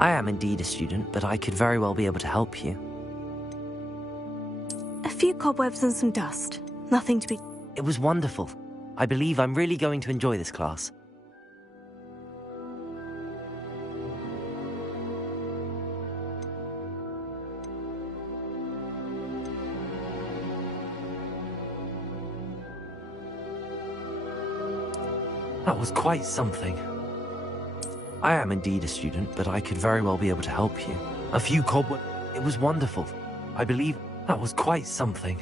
I am indeed a student, but I could very well be able to help you. A few cobwebs and some dust. Nothing to be... It was wonderful. I believe I'm really going to enjoy this class. That was quite something. I am indeed a student, but I could very well be able to help you. A few cobwebs... It was wonderful. I believe that was quite something.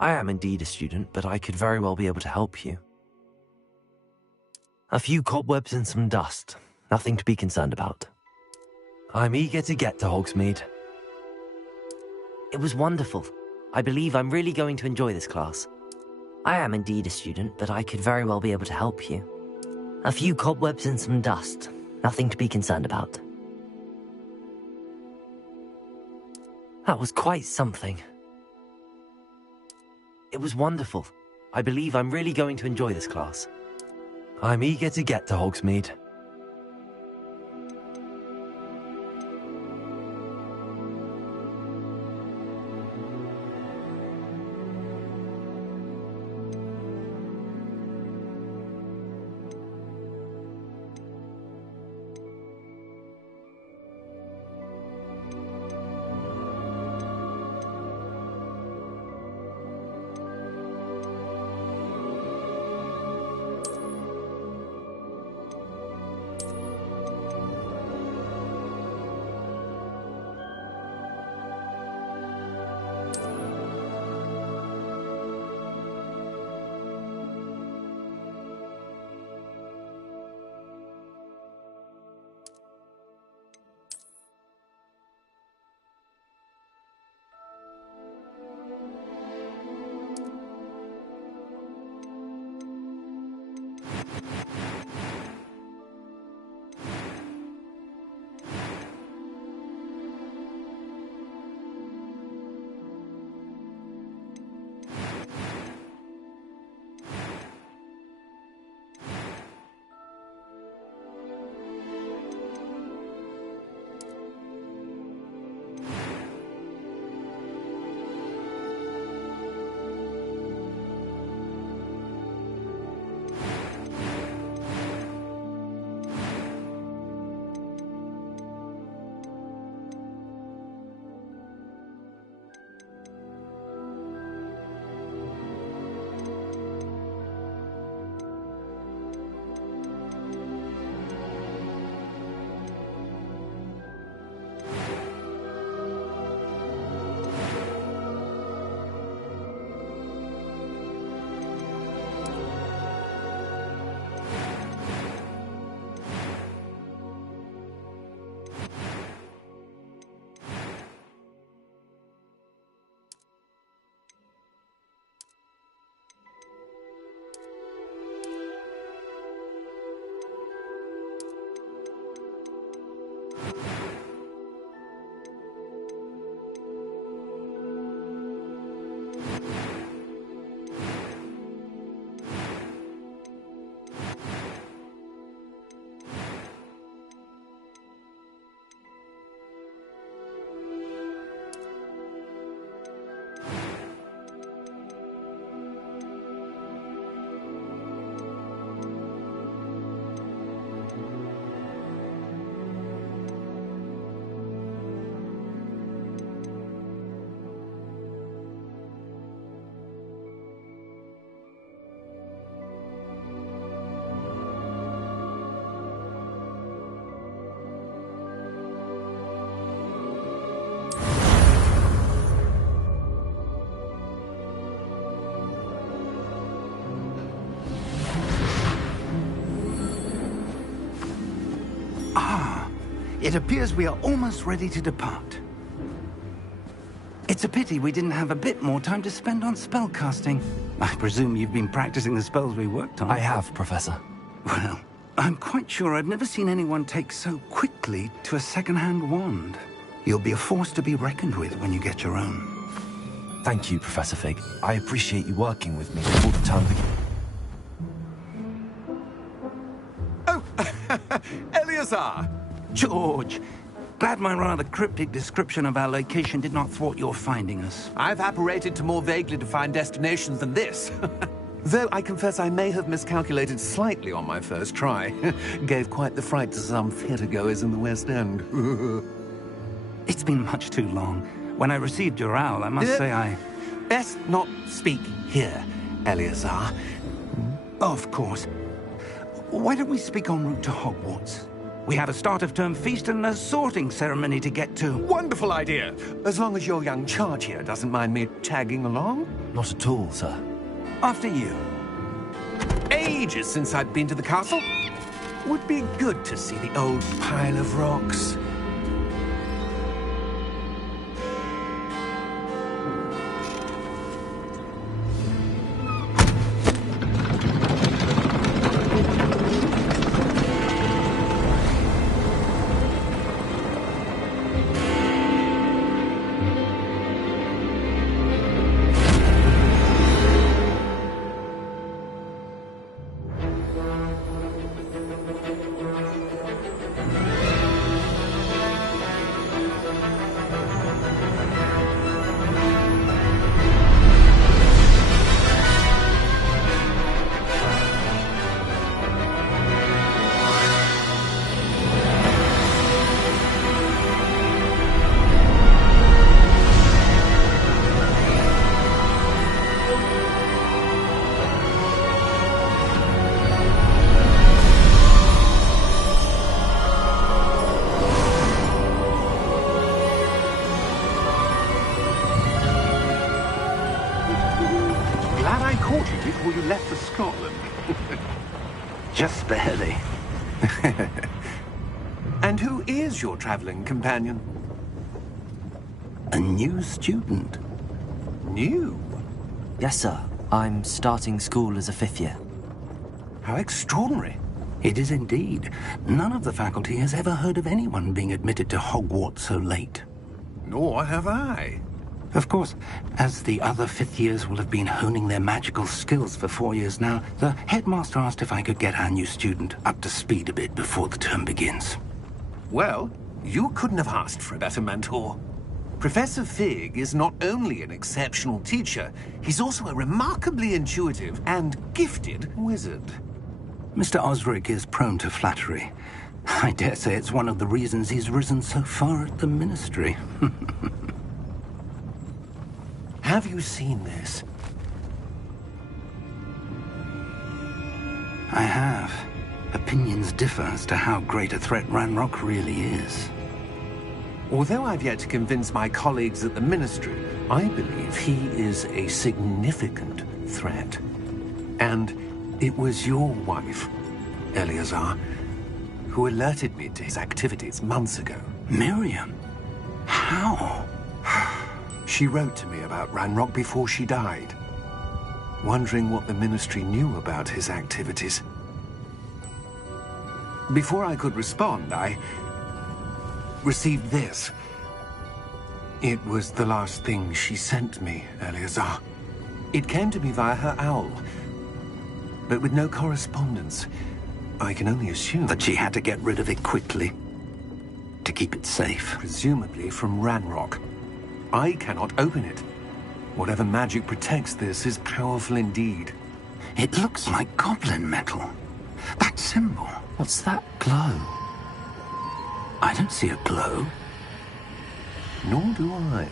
I am indeed a student, but I could very well be able to help you. A few cobwebs and some dust. Nothing to be concerned about. I'm eager to get to Hogsmeade. It was wonderful. I believe I'm really going to enjoy this class. I am indeed a student, but I could very well be able to help you. A few cobwebs and some dust. Nothing to be concerned about. That was quite something. It was wonderful. I believe I'm really going to enjoy this class. I'm eager to get to Hogsmeade. It appears we are almost ready to depart. It's a pity we didn't have a bit more time to spend on spellcasting. I presume you've been practicing the spells we worked on. I have, Professor. Well, I'm quite sure I've never seen anyone take so quickly to a second-hand wand. You'll be a force to be reckoned with when you get your own. Thank you, Professor Fig. I appreciate you working with me all the time. Oh, Eleazar! George, glad my rather cryptic description of our location did not thwart your finding us. I've apparated to more vaguely defined destinations than this. Though I confess I may have miscalculated slightly on my first try. Gave quite the fright to some theatregoers in the West End. It's been much too long. When I received your owl, I must say I... Best not speak here, Eleazar. Of course. Why don't we speak en route to Hogwarts? We have a start-of-term feast and a sorting ceremony to get to. Wonderful idea! As long as your young charge here doesn't mind me tagging along. Not at all, sir. After you. Ages since I'd been to the castle. Would be good to see the old pile of rocks. Before you left for Scotland. Just barely. And who is your traveling companion? A new student. New? Yes, sir. I'm starting school as a 5th year. How extraordinary. It is indeed. None of the faculty has ever heard of anyone being admitted to Hogwarts so late. Nor have I. Of course, as the other 5th years will have been honing their magical skills for 4 years now, the headmaster asked if I could get our new student up to speed a bit before the term begins. Well, you couldn't have asked for a better mentor. Professor Fig is not only an exceptional teacher, he's also a remarkably intuitive and gifted wizard. Mr. Osric is prone to flattery. I dare say it's one of the reasons he's risen so far at the Ministry. Have you seen this? I have. Opinions differ as to how great a threat Ranrock really is. Although I've yet to convince my colleagues at the Ministry, I believe he is a significant threat. And it was your wife, Eleazar, who alerted me to his activities months ago. Miriam? How? She wrote to me about Ranrock before she died, wondering what the Ministry knew about his activities. Before I could respond, I received this. It was the last thing she sent me, Eleazar. It came to me via her owl, but with no correspondence. I can only assume That she had to get rid of it quickly, to keep it safe. presumably from Ranrock. I cannot open it. Whatever magic protects this is powerful indeed. It looks like goblin metal. That symbol. What's that glow? I don't see a glow. Nor do I.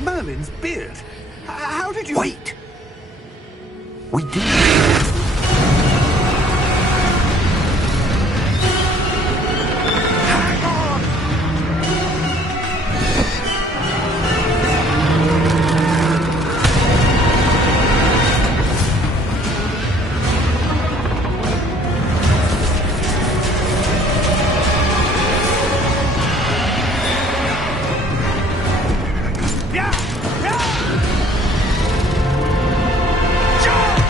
Merlin's beard. How did you... Wait! We did. Hang on! Yeah! Yeah! Jump!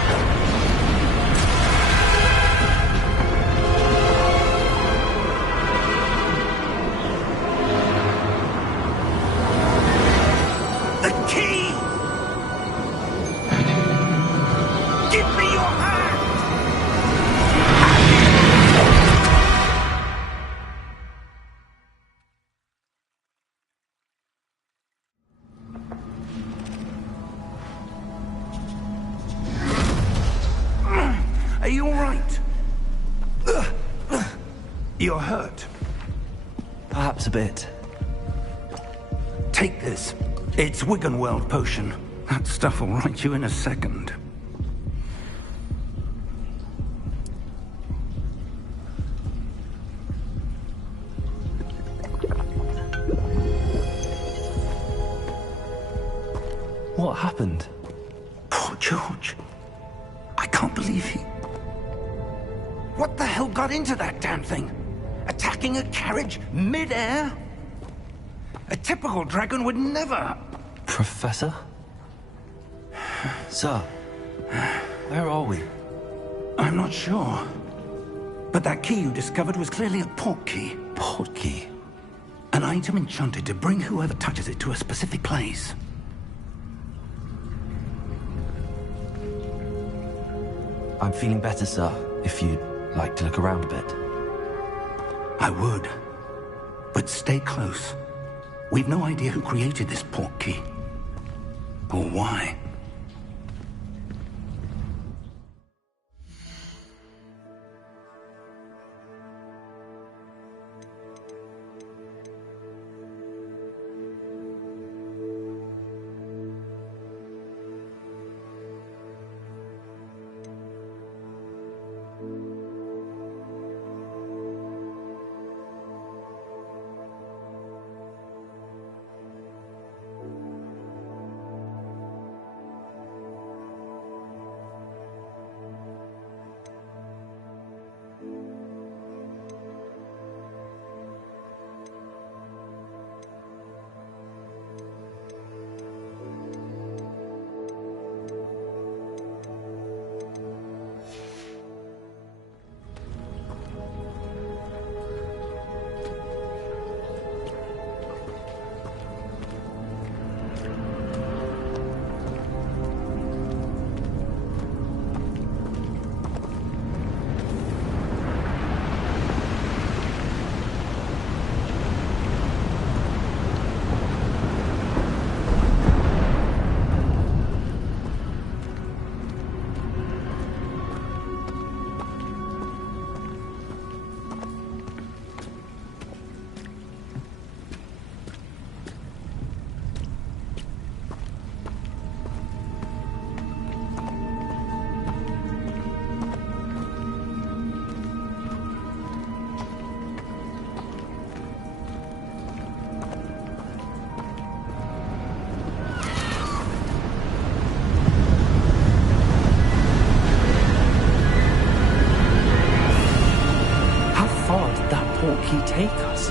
you all right? You're hurt. Perhaps a bit. Take this. It's Wiggenweld potion. That stuff will right you in a second. What happened? Poor George. I can't believe he... What the hell got into that damn thing? Attacking a carriage mid-air? A typical dragon would never... Professor? Sir, where are we? I'm not sure. But that key you discovered was clearly a port key. Port key? An item enchanted to bring whoever touches it to a specific place. I'm feeling better, sir, if you'd like to look around a bit. I would. But stay close. We've no idea who created this port key. Or why. He take us?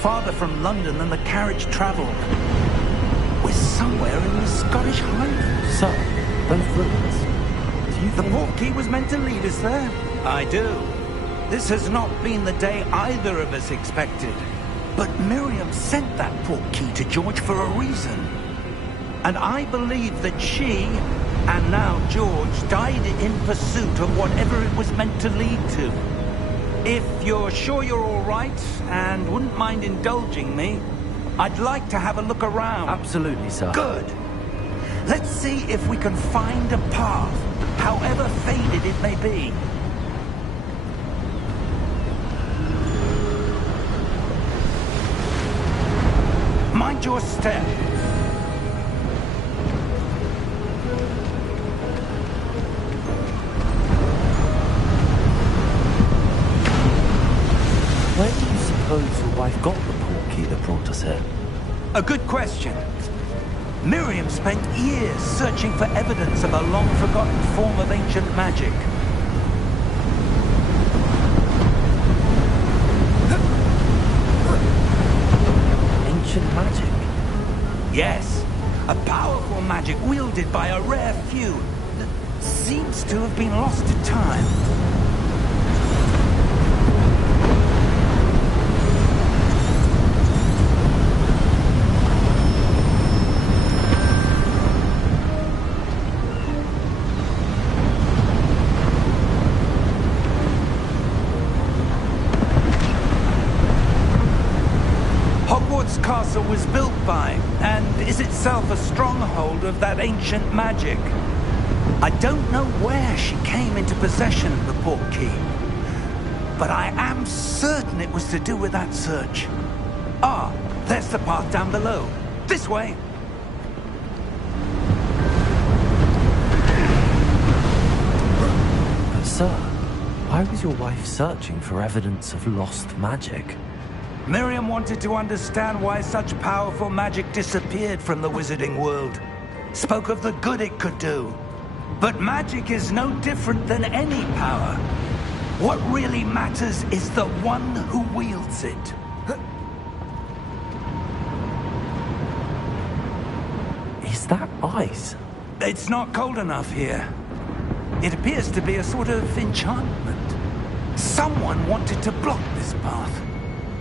Farther from London than the carriage travelled. We're somewhere in the Scottish Highlands. Sir, those ruins. Do you The think... port key was meant to lead us there? I do. This has not been the day either of us expected. But Miriam sent that port key to George for a reason. And I believe that she, and now George, died in pursuit of whatever it was meant to lead to. If you're sure you're all right, and wouldn't mind indulging me, I'd like to have a look around. Absolutely, sir. Good. Let's see if we can find a path, however faded it may be. Mind your step. Where do you suppose your wife got the port key that brought us here? A good question. Miriam spent years searching for evidence of a long-forgotten form of ancient magic. Ancient magic? Yes, a powerful magic wielded by a rare few that seems to have been lost to time. Hogwarts Castle was built by, and is itself a stronghold of that ancient magic. I don't know where she came into possession of the port key, but I am certain it was to do with that search. Ah, there's the path down below. This way. But sir, why was your wife searching for evidence of lost magic? Miriam wanted to understand why such powerful magic disappeared from the wizarding world. Spoke of the good it could do. But magic is no different than any power. What really matters is the one who wields it. Is that ice? It's not cold enough here. It appears to be a sort of enchantment. Someone wanted to block this path.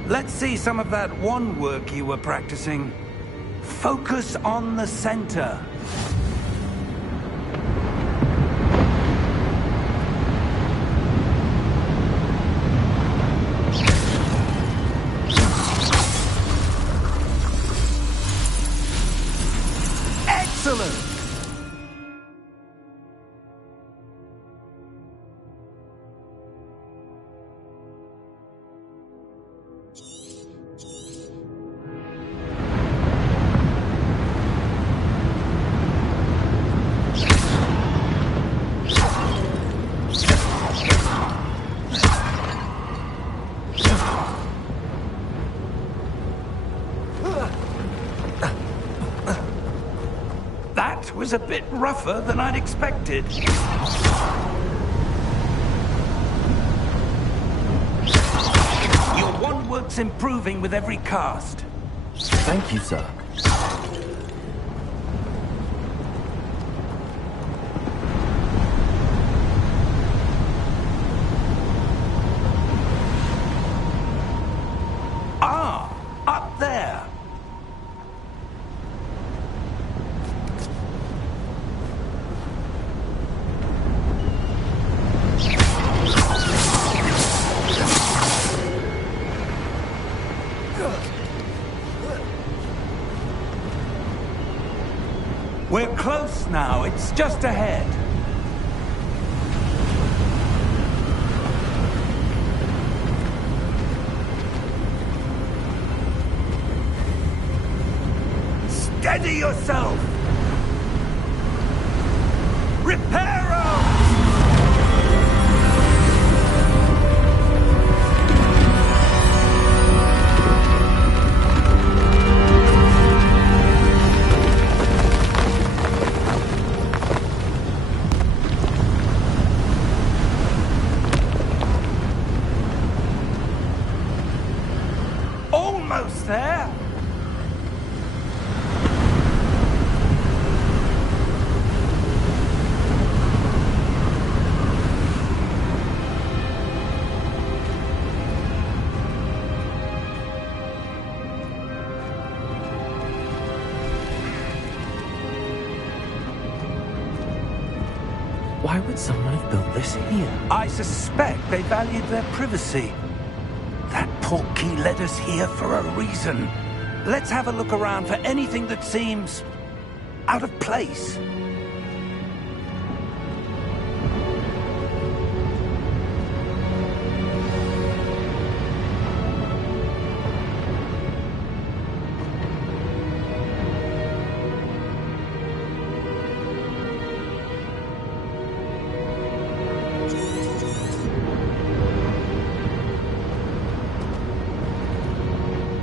Let's see some of that wand work you were practicing. Focus on the center. Excellent! That was a bit rougher than I'd expected. Your wand work's improving with every cast. Thank you, sir. Ah, up there. We're close now. It's just ahead. Steady yourself! Reparo! Almost there! Why would someone have built this here? I suspect they valued their privacy. That port key led us here for a reason. Let's have a look around for anything that seems out of place.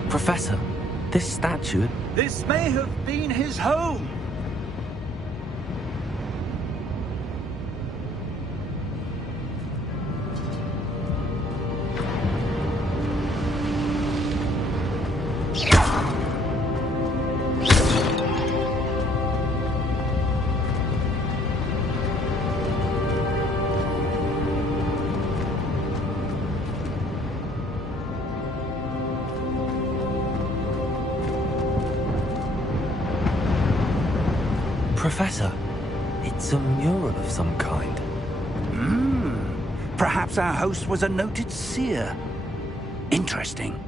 Professor, this statue... This may have been his home. Professor, it's a mural of some kind. Perhaps our host was a noted seer. Interesting.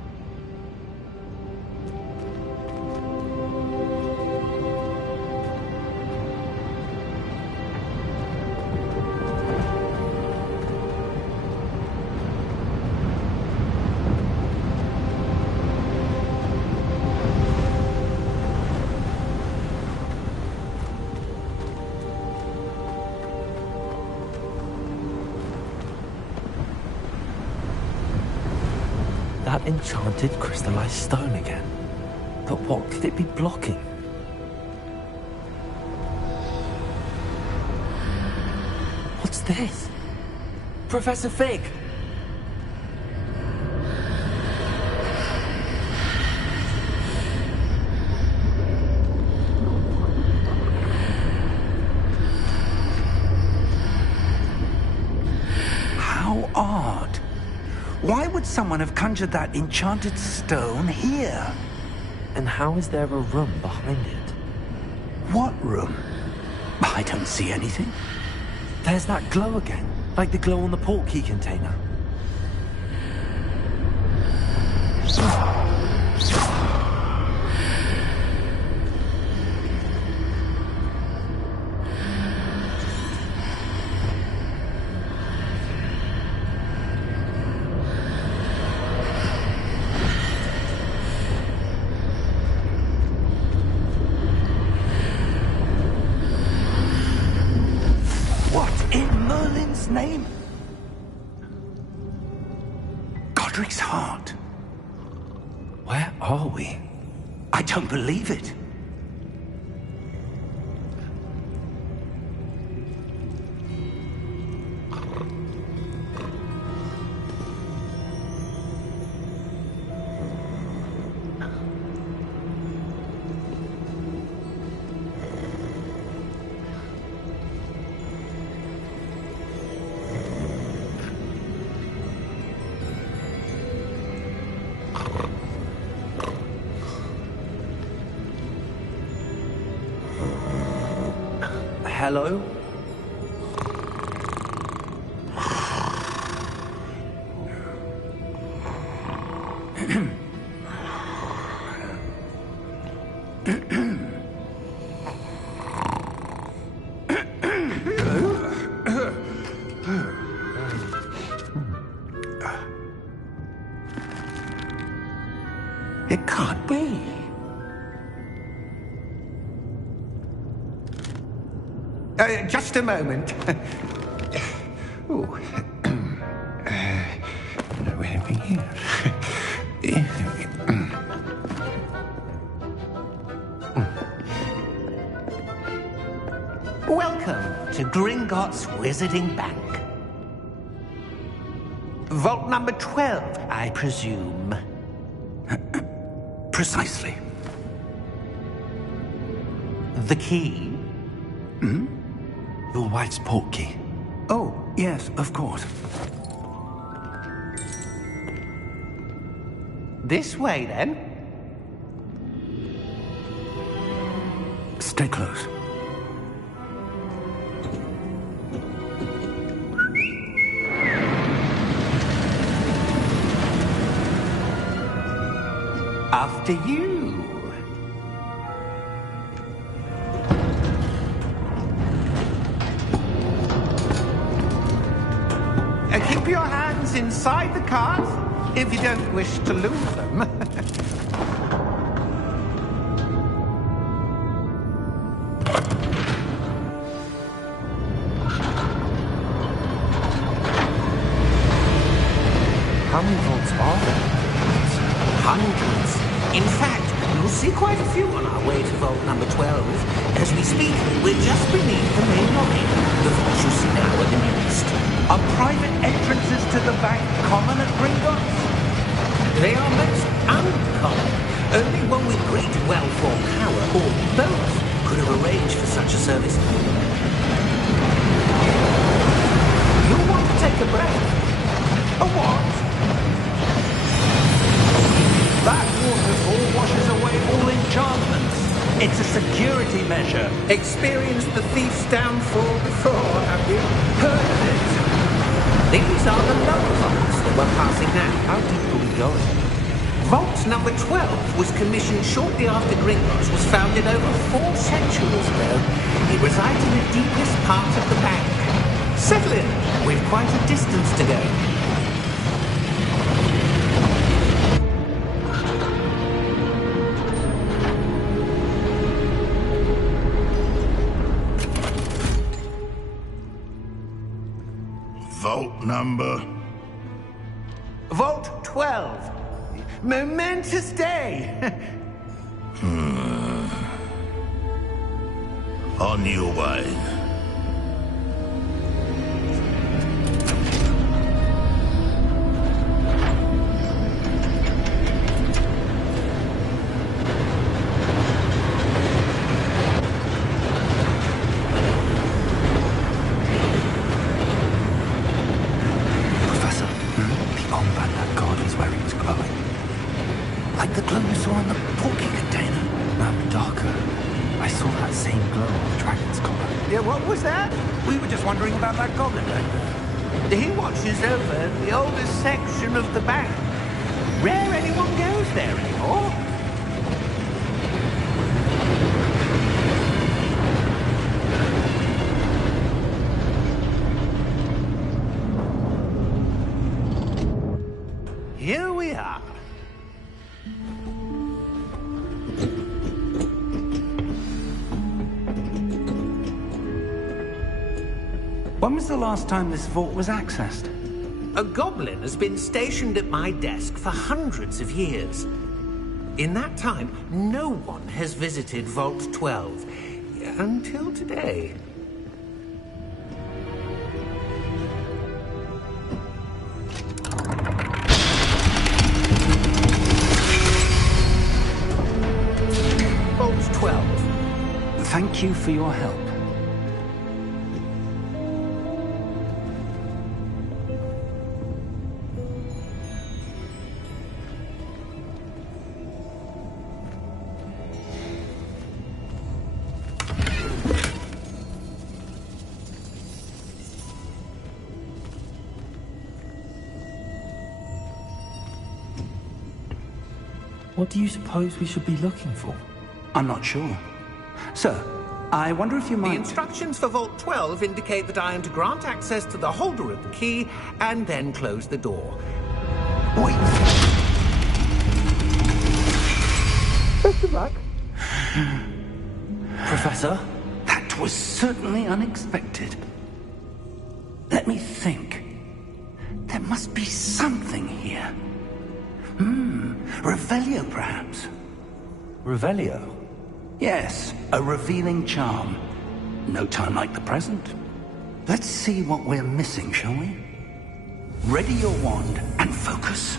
That enchanted crystallized stone again. But what could it be blocking? What's this? Professor Fig! How odd. Why would someone have conjured that enchanted stone here? And how is there a room behind it? What room? I don't see anything. There's that glow again, like the glow on the portkey container. Name? Godric's heart. Where are we? I don't believe it. Hello? It can't be. Just a moment. Oh. Anything here? Welcome to Gringotts Wizarding Bank. Vault number 12, I presume. Precisely. The key? Hmm? Your wife's portkey. Oh, yes, of course. This way, then. Stay close. After you. Keep your hands inside the cart if you don't wish to lose them. How many vaults are there? Hundreds. In fact, you'll see quite a few on our way to vault number 12. As we speak, we're just beneath the main lobby. The vault you see now are the newest. Are private entrances to the bank common at Gringotts? They are most uncommon. Only one with great wealth or power, or both, could have arranged for such a service. You'll want to take a breath. A what? That waterfall washes away all enchantments. It's a security measure. Experienced the thief's downfall before, have you? Heard of it? These are the lower vaults that we're passing now. How deep are we going? Vault number 12 was commissioned shortly after Gringotts was founded over 4 centuries ago. It resides in the deepest part of the bank. Settle in. We've quite a distance to go. Vault number? Vault 12. Momentous day! On your way. Professor, the armband that guard was wearing was glowing. Like the glow you saw on the porky container. No, darker. I saw that same glow on the dragon's collar. Yeah, what was that? We were just wondering about that goblin back there. He watches over the oldest section of the bank. Rare anyone goes there anymore. Here we are. When was the last time this vault was accessed? A goblin has been stationed at my desk for hundreds of years. In that time, no one has visited Vault 12. Until today. Vault 12. Thank you for your help. What do you suppose we should be looking for? I'm not sure. Sir, I wonder if you The might... instructions for Vault 12 indicate that I am to grant access to the holder of the key and then close the door. Wait. Best of luck. Professor? That was certainly unexpected. Let me think. There must be something here. Revelio, perhaps? Revelio? Yes, a revealing charm. No time like the present. Let's see what we're missing, shall we? Ready your wand and focus.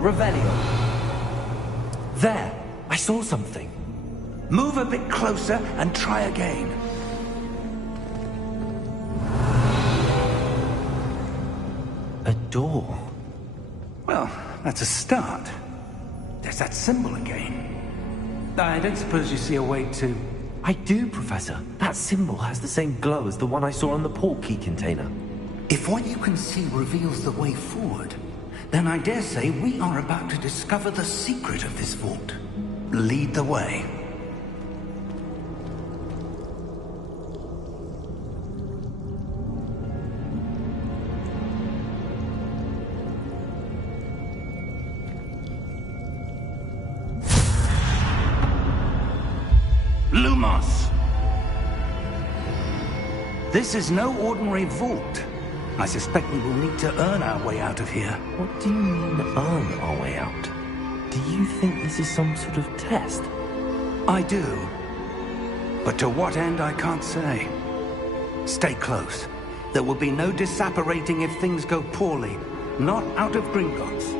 Revelio. There! I saw something. Move a bit closer and try again. A door. Well, that's a start. There's that symbol again. I don't suppose you see a way to... I do, Professor. That symbol has the same glow as the one I saw on the port key container. If what you can see reveals the way forward, then I dare say we are about to discover the secret of this vault. Lead the way. Lumos! This is no ordinary vault. I suspect we will need to earn our way out of here. What do you mean, earn our way out? Do you think this is some sort of test? I do. But to what end, I can't say. Stay close. There will be no disapparating if things go poorly. Not out of Gringotts.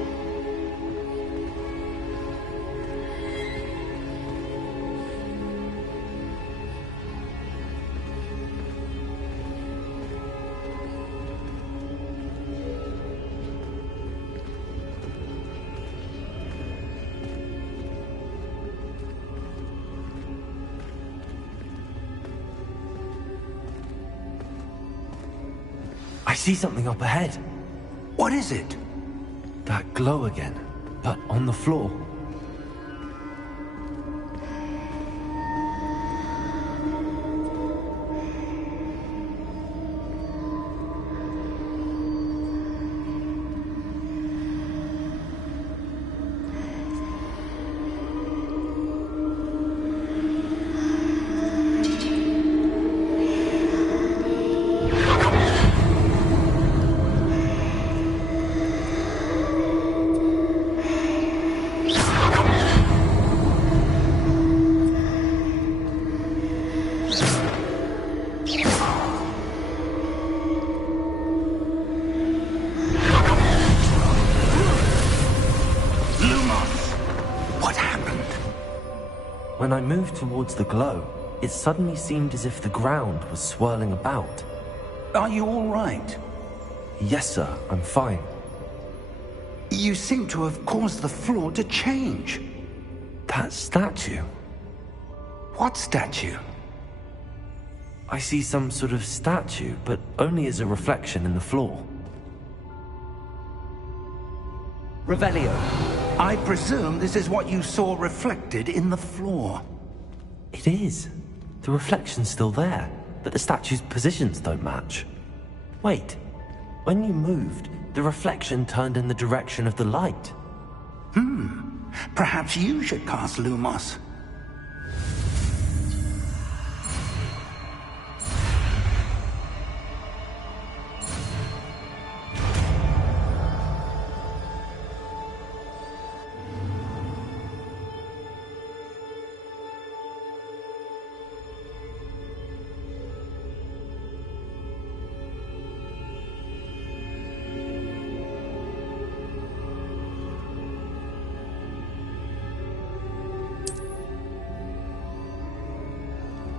I see something up ahead. What is it? That glow again, but on the floor. When I moved towards the glow, it suddenly seemed as if the ground was swirling about. Are you all right? Yes, sir, I'm fine. You seem to have caused the floor to change. That statue? What statue? I see some sort of statue, but only as a reflection in the floor. Revelio, I presume this is what you saw reflected in the floor. It is. The reflection's still there, but the statue's positions don't match. Wait, when you moved, the reflection turned in the direction of the light. Perhaps you should cast Lumos.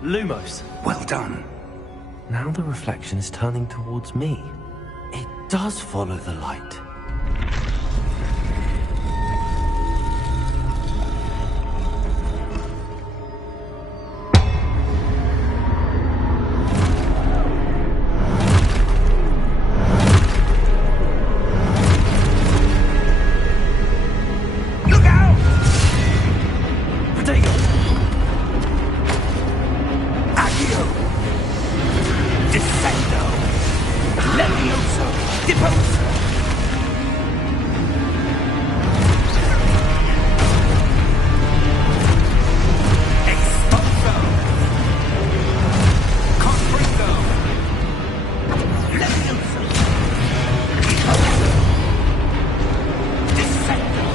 Lumos. Well done. Now the reflection is turning towards me. It does follow the light. Look out! Potato! Accio! Descendo! Levioso! Deposa! Exposo! Confringo! Levioso! Deposa! Descendo!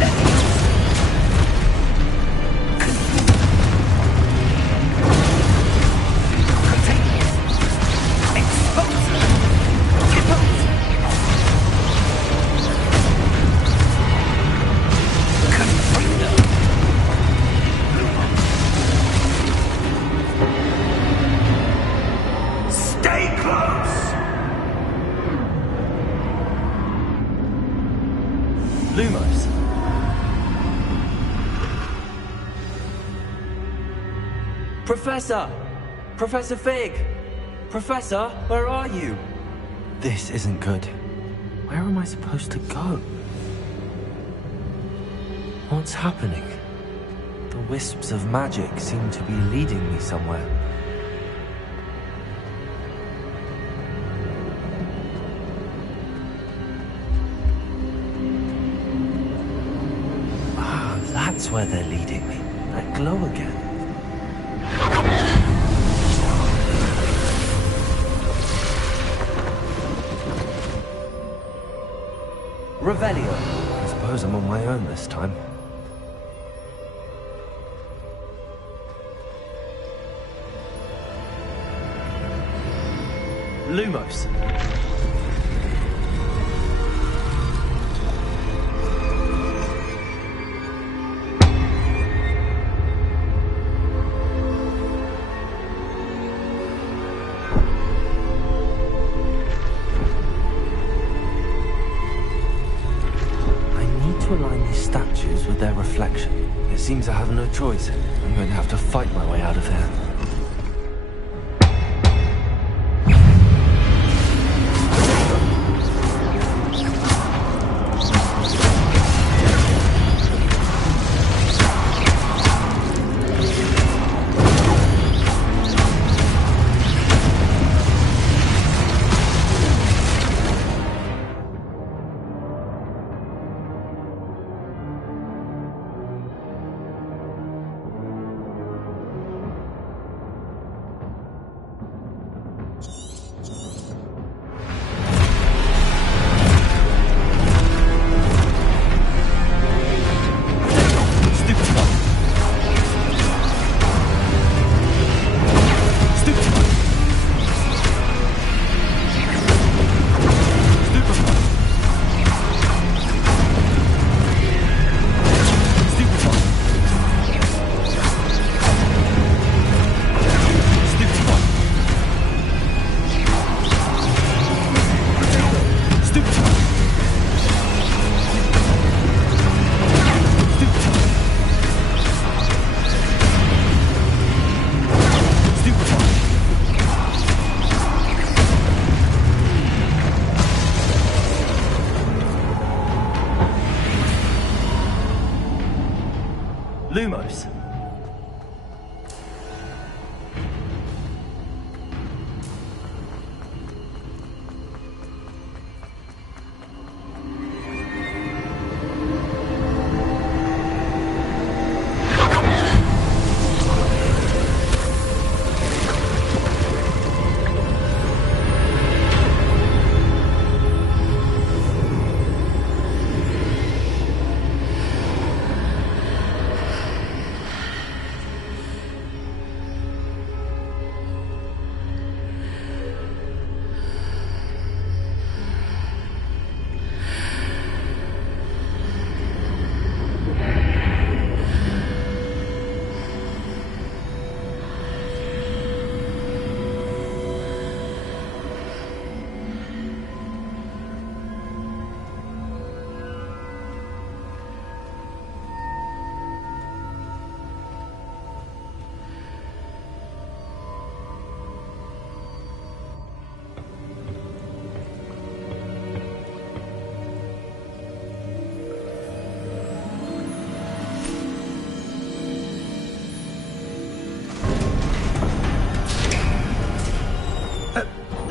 Levioso! Stay close! Lumos. Professor! Professor Fig! Professor, where are you? This isn't good. Where am I supposed to go? What's happening? The wisps of magic seem to be leading me somewhere. Ah, that's where they're leading me. That glow again. Revelio. I suppose I'm on my own this time. Lumos. To align these statues with their reflection. It seems I have no choice. I'm going to have to fight my way out of here.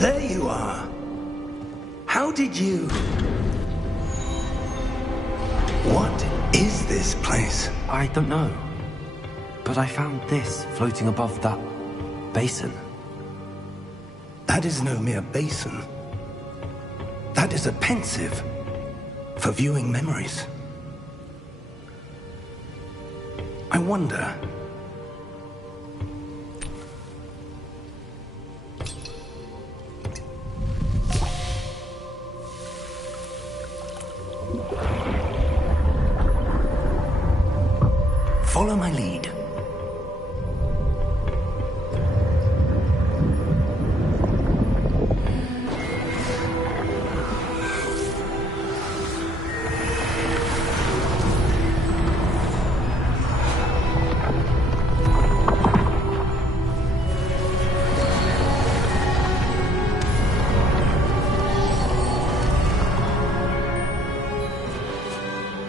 There you are. How did you... What is this place? I don't know. But I found this floating above that basin. That is no mere basin. That is a pensive for viewing memories. I wonder... Follow my lead.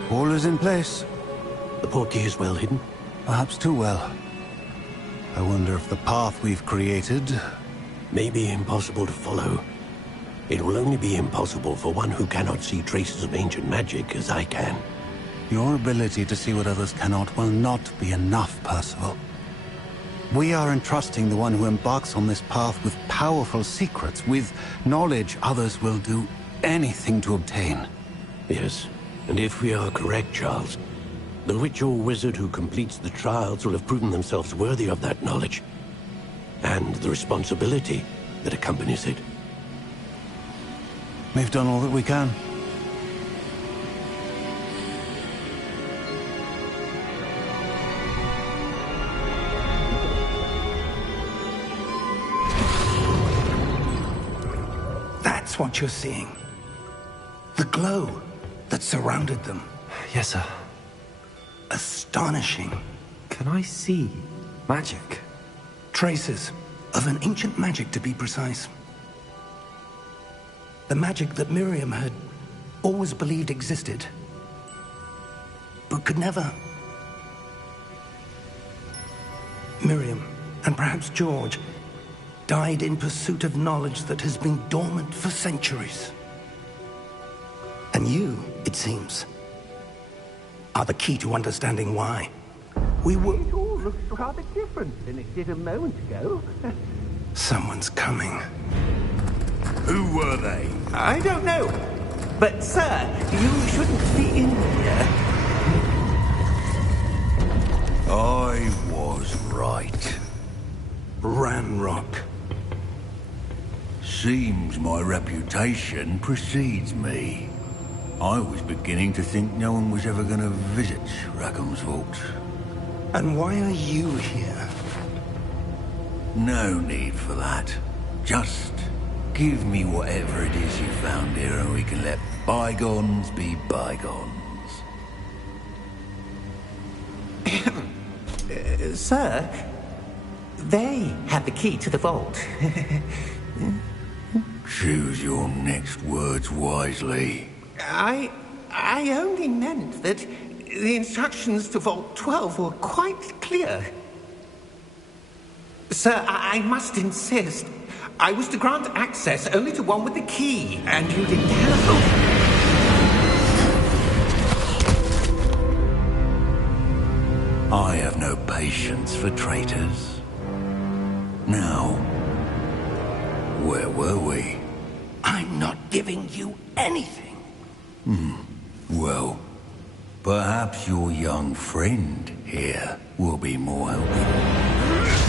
All is in place. The portkey is well hidden. Perhaps too well. I wonder if the path we've created... May be impossible to follow. It will only be impossible for one who cannot see traces of ancient magic as I can. Your ability to see what others cannot will not be enough, Percival. We are entrusting the one who embarks on this path with powerful secrets, with knowledge others will do anything to obtain. Yes, and if we are correct, Charles, the witch or wizard who completes the trials will have proven themselves worthy of that knowledge, and the responsibility that accompanies it. We've done all that we can. That's what you're seeing. The glow that surrounded them. Yes, sir. Astonishing. Can I see magic? Traces of an ancient magic, to be precise. The magic that Miriam had always believed existed, but could never. Miriam, and perhaps George, died in pursuit of knowledge that has been dormant for centuries. And you, it seems, are the key to understanding why. We were... It all looks rather different than it did a moment ago. Someone's coming. Who were they? I don't know. But, sir, you shouldn't be in here. I was right. Ranrock. Seems my reputation precedes me. I was beginning to think no one was ever going to visit Rackham's Vault. And why are you here? No need for that. Just give me whatever it is you found here and we can let bygones be bygones. Sir, they have the key to the vault. Choose your next words wisely. I only meant that the instructions to Vault 12 were quite clear. Sir, I must insist. I was to grant access only to one with the key, and you didn't have... I have no patience for traitors. Now, where were we? I'm not giving you anything. Well, perhaps your young friend here will be more helpful.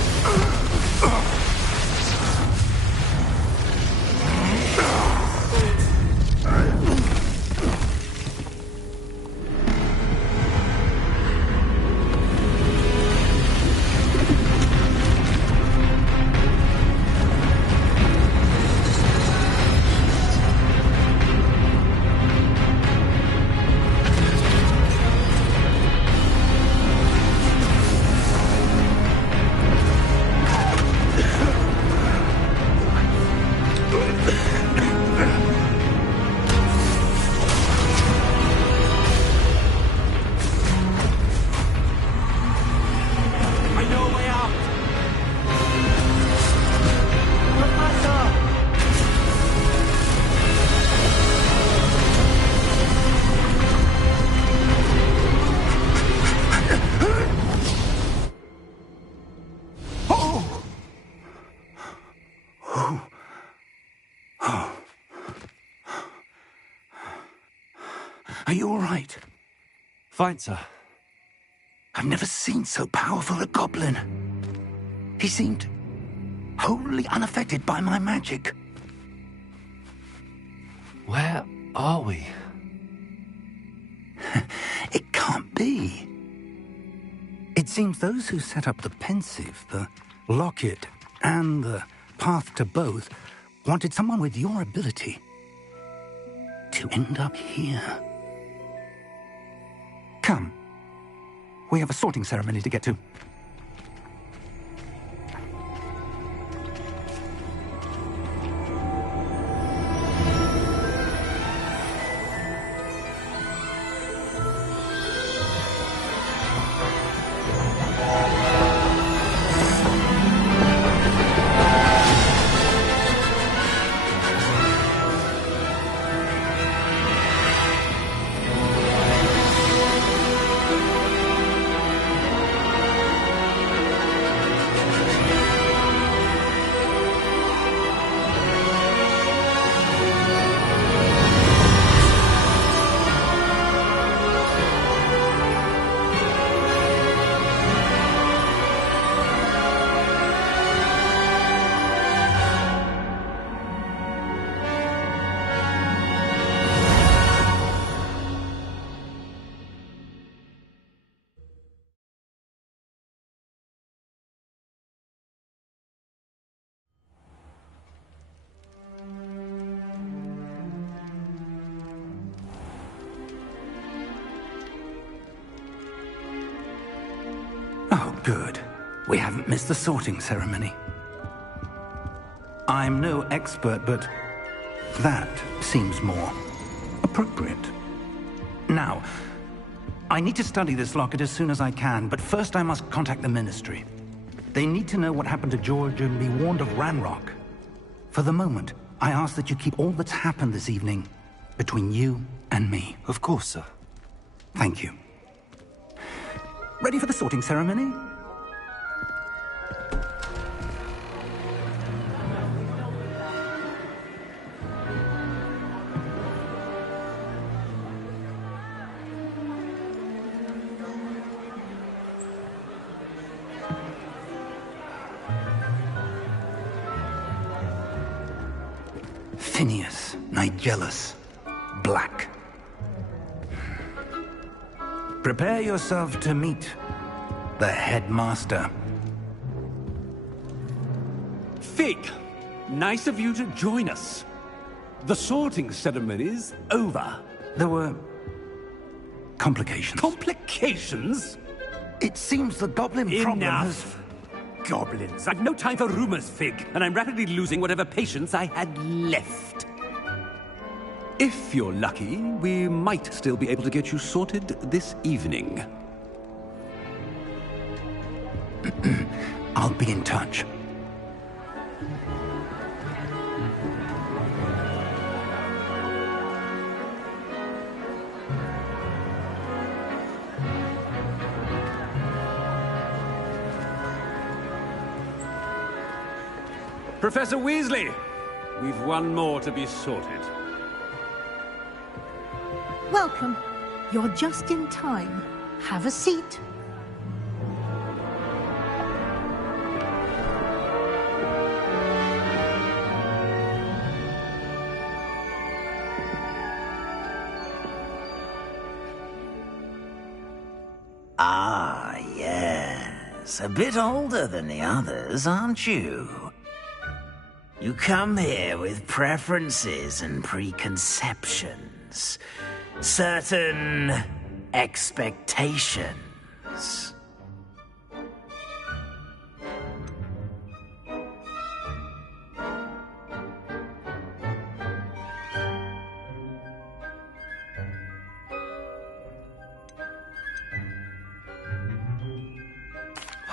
Are you all right? Fine, sir. I've never seen so powerful a goblin. He seemed wholly unaffected by my magic. Where are we? It can't be. It seems those who set up the pensive, the locket, and the path to both wanted someone with your ability to end up here. Come. We have a sorting ceremony to get to. Oh, good. We haven't missed the sorting ceremony. I'm no expert, but that seems more appropriate. Now, I need to study this locket as soon as I can, but first I must contact the Ministry. They need to know what happened to George and be warned of Ranrock. For the moment, I ask that you keep all that's happened this evening between you and me. Of course, sir. Thank you. Ready for the sorting ceremony? Phineas, Nigellus, Black. Prepare yourself to meet the headmaster. Fig, nice of you to join us. The sorting ceremony's over. There were complications. Complications? It seems the goblin problem has... Enough! Goblins. I've no time for rumors, Fig, and I'm rapidly losing whatever patience I had left. If you're lucky, we might still be able to get you sorted this evening. I'll be in touch. Professor Weasley, we've one more to be sorted. Welcome. You're just in time. Have a seat. Ah, yes. A bit older than the others, aren't you? You come here with preferences and preconceptions. Certain expectations.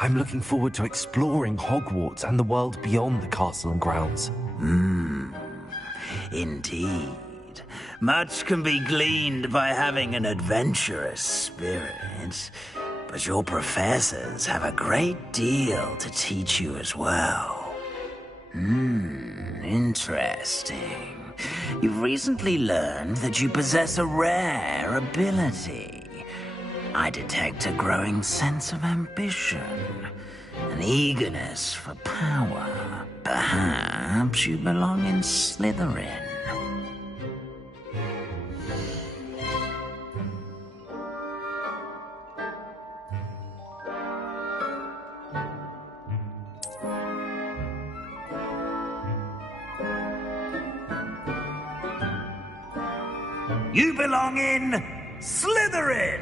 I'm looking forward to exploring Hogwarts and the world beyond the castle and grounds. Indeed. Much can be gleaned by having an adventurous spirit, but your professors have a great deal to teach you as well. Interesting. You've recently learned that you possess a rare ability. I detect a growing sense of ambition, an eagerness for power. Perhaps you belong in Slytherin. You belong in Slytherin!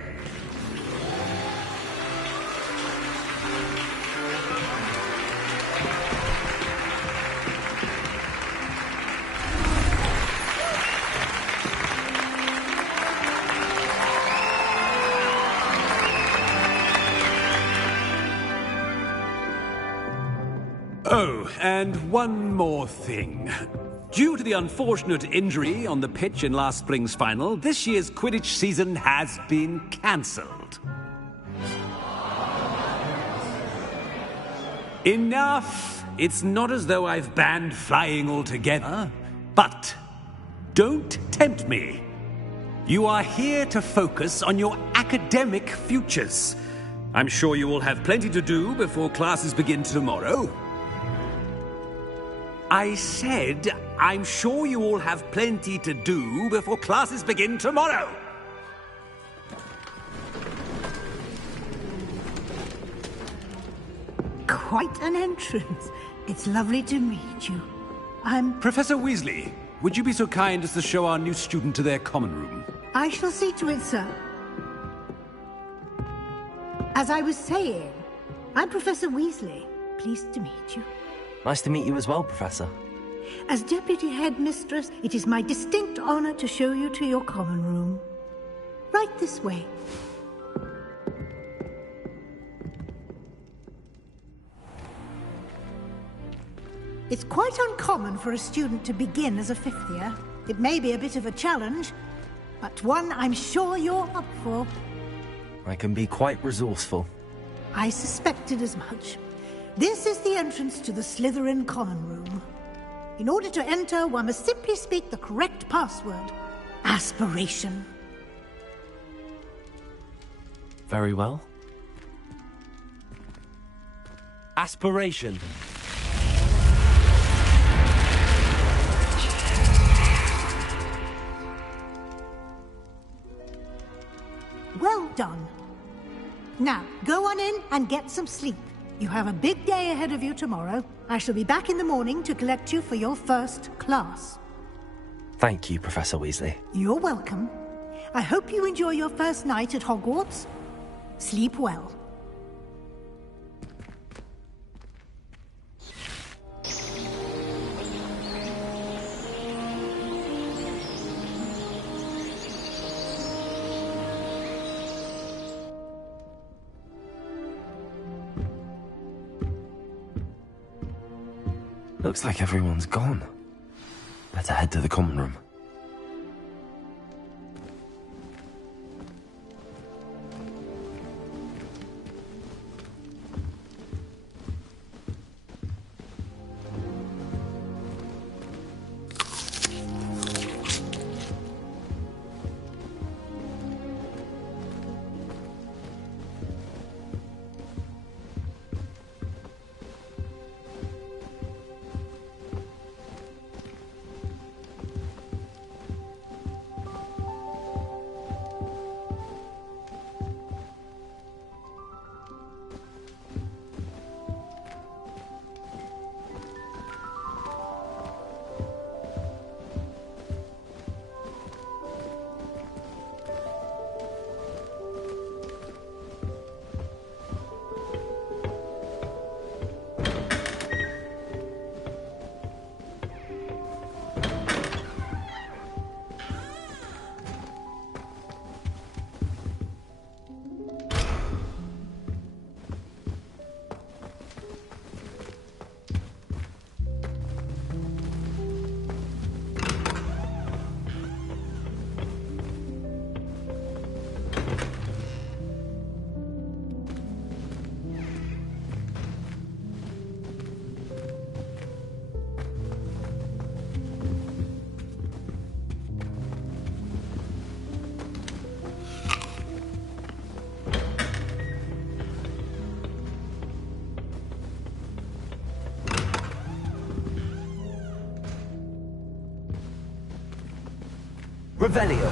Oh, and one more thing. Due to the unfortunate injury on the pitch in last spring's final, this year's Quidditch season has been cancelled. Enough! It's not as though I've banned flying altogether. But don't tempt me. You are here to focus on your academic futures. I'm sure you will have plenty to do before classes begin tomorrow. I said, I'm sure you all have plenty to do before classes begin tomorrow. Quite an entrance. It's lovely to meet you. I'm... Professor Weasley, would you be so kind as to show our new student to their common room? I shall see to it, sir. As I was saying, I'm Professor Weasley. Pleased to meet you. Nice to meet you as well, Professor. As Deputy Headmistress, it is my distinct honor to show you to your common room. Right this way. It's quite uncommon for a student to begin as a fifth year. It may be a bit of a challenge, but one I'm sure you're up for. I can be quite resourceful. I suspected as much. This is the entrance to the Slytherin common room. In order to enter, one must simply speak the correct password. Aspiration. Very well. Aspiration. Well done. Now, go on in and get some sleep. You have a big day ahead of you tomorrow. I shall be back in the morning to collect you for your first class. Thank you, Professor Weasley. You're welcome. I hope you enjoy your first night at Hogwarts. Sleep well. Looks like everyone's gone. Better head to the common room. Revelio.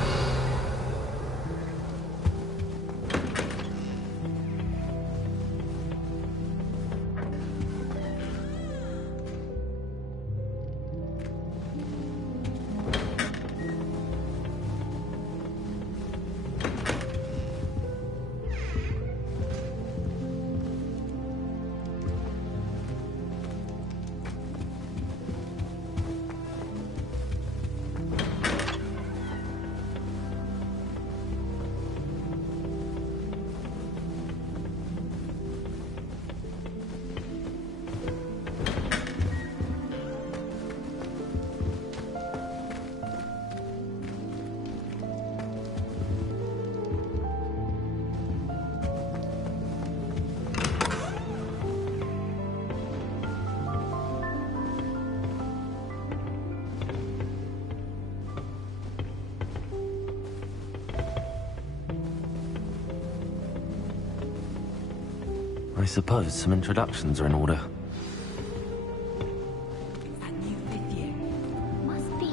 I suppose some introductions are in order. That new fifth year must be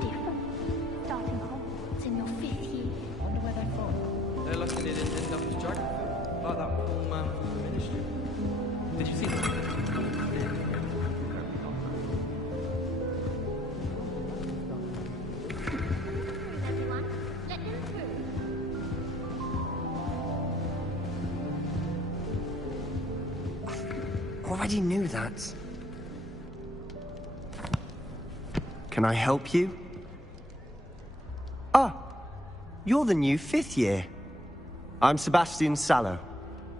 different. Starting Hogwarts in your 5th year. Wonder where they're from. They're like an in geography, like that poor man from the ministry. Did you see them? Everyone, let them through. Already knew that. Can I help you? Ah, you're the new 5th year. I'm Sebastian Sallow.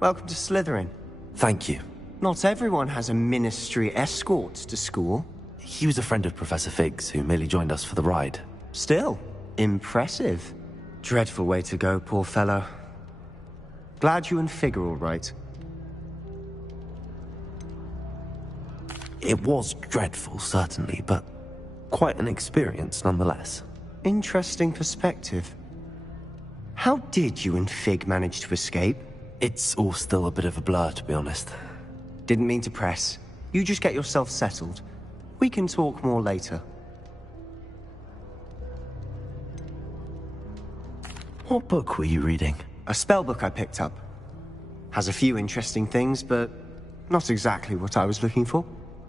Welcome to Slytherin. Thank you. Not everyone has a ministry escort to school. He was a friend of Professor Fig's, who merely joined us for the ride. Still, impressive. Dreadful way to go, poor fellow. Glad you and Fig are all right. It was dreadful, certainly, but quite an experience nonetheless. Interesting perspective. How did you and Fig manage to escape? It's all still a bit of a blur, to be honest. Didn't mean to press. You just get yourself settled. We can talk more later. What book were you reading? A spell book I picked up. Has a few interesting things, but not exactly what I was looking for.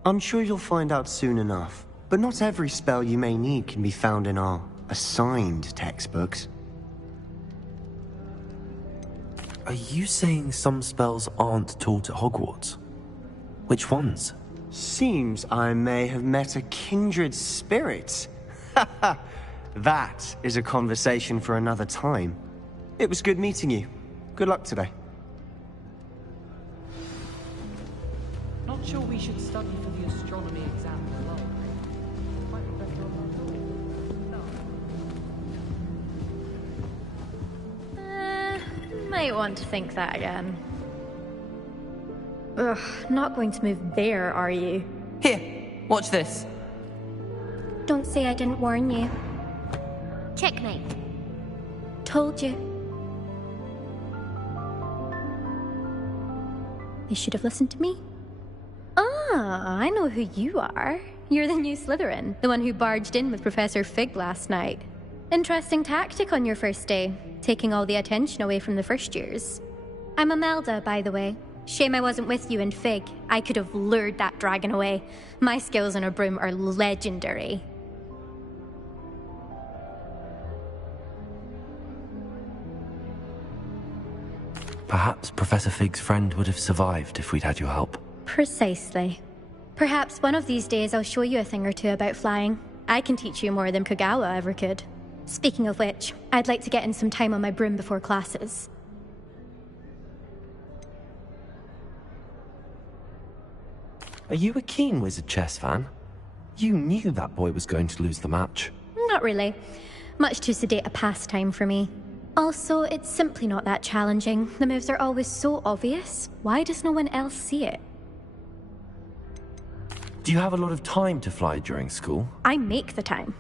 I'm sure you'll find out soon enough. But not every spell you may need can be found in our assigned textbooks. Are you saying some spells aren't taught at Hogwarts? Which ones? Seems I may have met a kindred spirit. That is a conversation for another time. It was good meeting you. Good luck today. Not sure we should study for the astronomy exam in the library. Might be better on my own. Might want to think that again. Ugh, not going to move there, are you? Here, watch this. Don't say I didn't warn you. Checkmate. Told you. You should have listened to me. Ah, I know who you are. You're the new Slytherin, the one who barged in with Professor Fig last night. Interesting tactic on your first day, taking all the attention away from the first years. I'm Imelda, by the way. Shame I wasn't with you and Fig. I could have lured that dragon away. My skills on a broom are legendary. Perhaps Professor Fig's friend would have survived if we'd had your help. Precisely. Perhaps one of these days I'll show you a thing or two about flying. I can teach you more than Kogawa ever could. Speaking of which, I'd like to get in some time on my broom before classes. Are you a keen Wizard Chess fan? You knew that boy was going to lose the match. Not really. Much too sedate a pastime for me. Also, it's simply not that challenging. The moves are always so obvious. Why does no one else see it? Do you have a lot of time to fly during school? I make the time.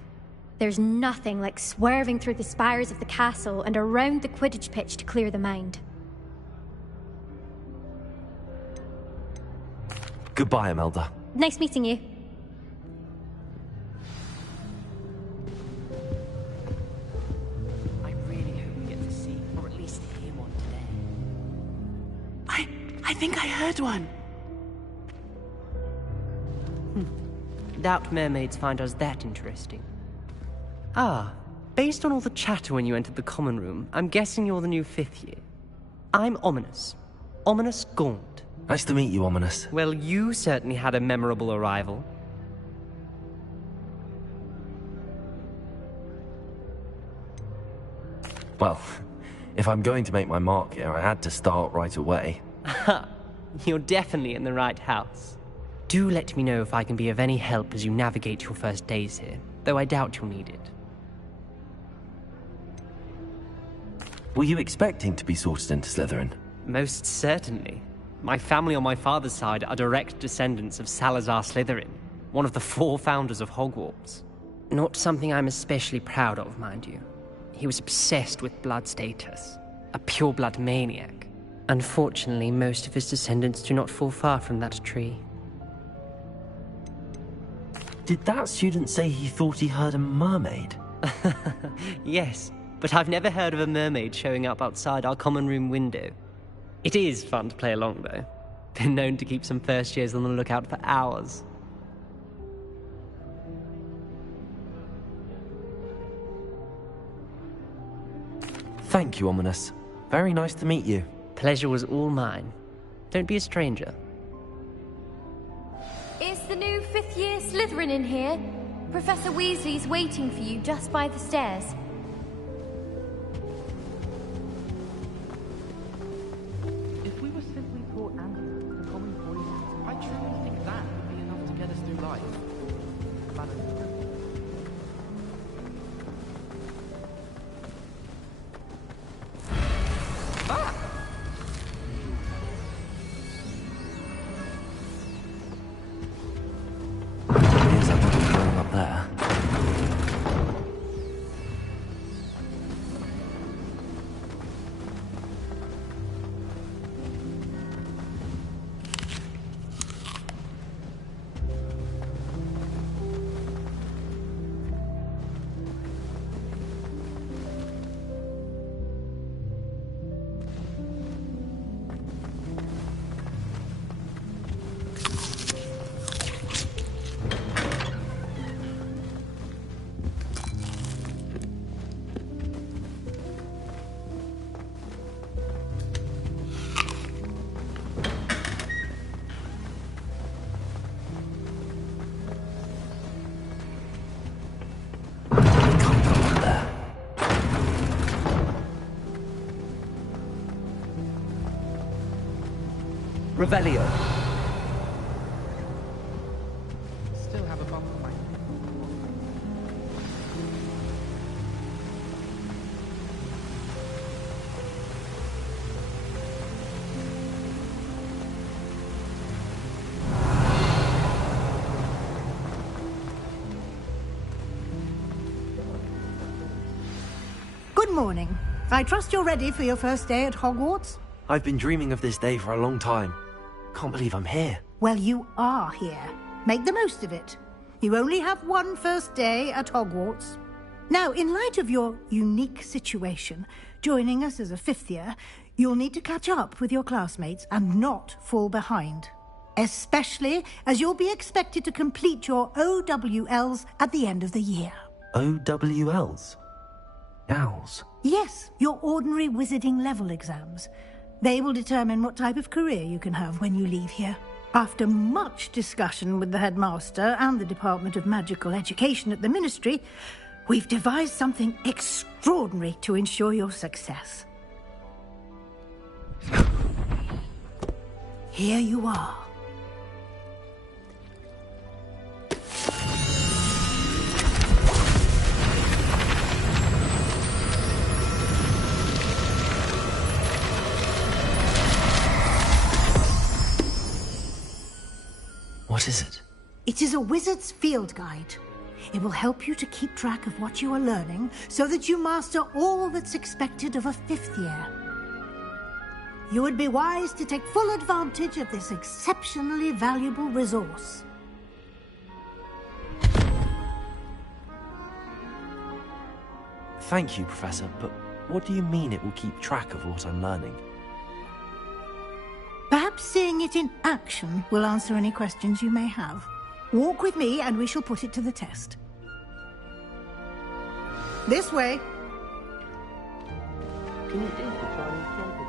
There's nothing like swerving through the spires of the castle and around the Quidditch pitch to clear the mind. Goodbye, Imelda. Nice meeting you. I think I heard one. Doubt mermaids find us that interesting. Ah, based on all the chatter when you entered the common room, I'm guessing you're the new 5th year. I'm Ominous. Ominous Gaunt. Nice to meet you, Ominous. Well, you certainly had a memorable arrival. Well, if I'm going to make my mark here, I had to start right away. You're definitely in the right house. Do let me know if I can be of any help as you navigate your first days here, though I doubt you'll need it. Were you expecting to be sorted into Slytherin? Most certainly. My family on my father's side are direct descendants of Salazar Slytherin, one of the 4 founders of Hogwarts. Not something I'm especially proud of, mind you. He was obsessed with blood status, a pure-blood maniac. Unfortunately, most of his descendants do not fall far from that tree. Did that student say he thought he heard a mermaid? Yes, but I've never heard of a mermaid showing up outside our common room window. It is fun to play along, though. Been known to keep some first years on the lookout for hours. Thank you, Ominous. Very nice to meet you. Pleasure was all mine. Don't be a stranger. Is the new 5th year Slytherin in here? Professor Weasley's waiting for you just by the stairs. If we were simply taught answers to common poisons, I truly think that would be enough to get us through life. Here's that little going up there. Revelio. Still have a bump on my... Good morning. I trust you're ready for your first day at Hogwarts? I've been dreaming of this day for a long time. Can't believe I'm here. Well, you are here. Make the most of it. You only have one first day at Hogwarts. Now, in light of your unique situation, joining us as a 5th year, you'll need to catch up with your classmates and not fall behind. Especially as you'll be expected to complete your OWLs at the end of the year. OWLs? Owls? Yes, your ordinary wizarding level exams. They will determine what type of career you can have when you leave here. After much discussion with the headmaster and the Department of Magical Education at the Ministry, we've devised something extraordinary to ensure your success. Here you are. What is it? It is a wizard's field guide. It will help you to keep track of what you are learning so that you master all that's expected of a 5th year. You would be wise to take full advantage of this exceptionally valuable resource. Thank you, Professor, but what do you mean it will keep track of what I'm learning? Perhaps Perhaps seeing it in action will answer any questions you may have. Walk with me and we shall put it to the test. This way. Can you eat the Chinese trumpet?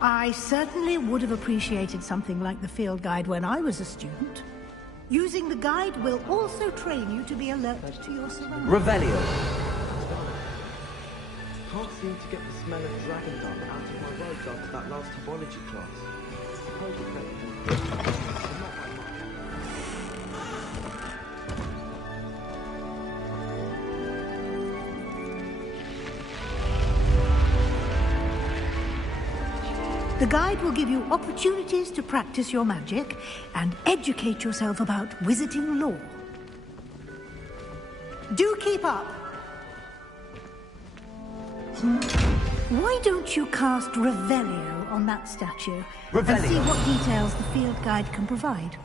I certainly would have appreciated something like the field guide when I was a student. Using the guide will also train you to be alert to your surroundings. Revelio. Can't seem to get the smell of dragon dung out of my robes after that last topology class. Suppose it's not my mind. The guide will give you opportunities to practice your magic and educate yourself about wizarding lore. Do keep up! Why don't you cast Revelio on that statue and see what details the field guide can provide?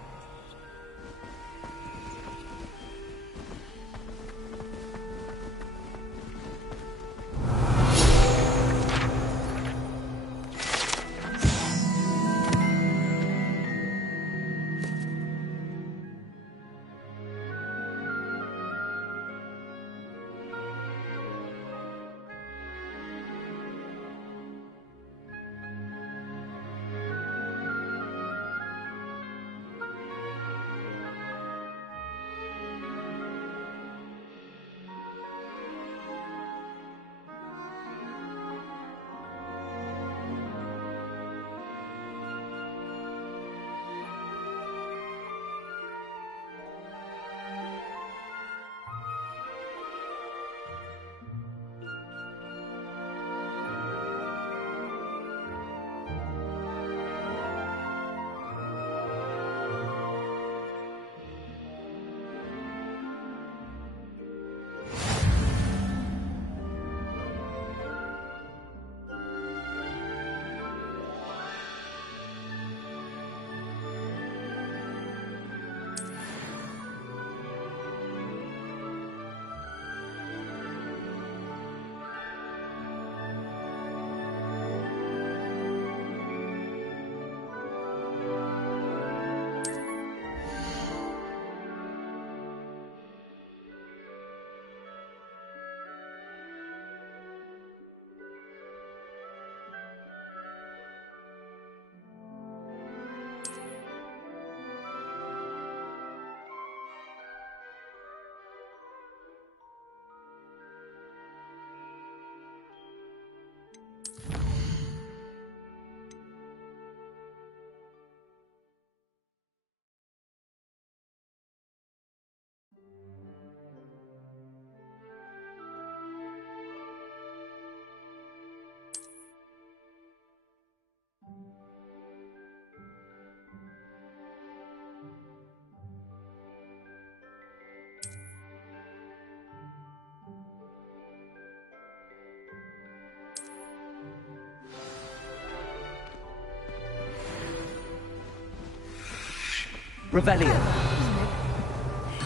Revelio.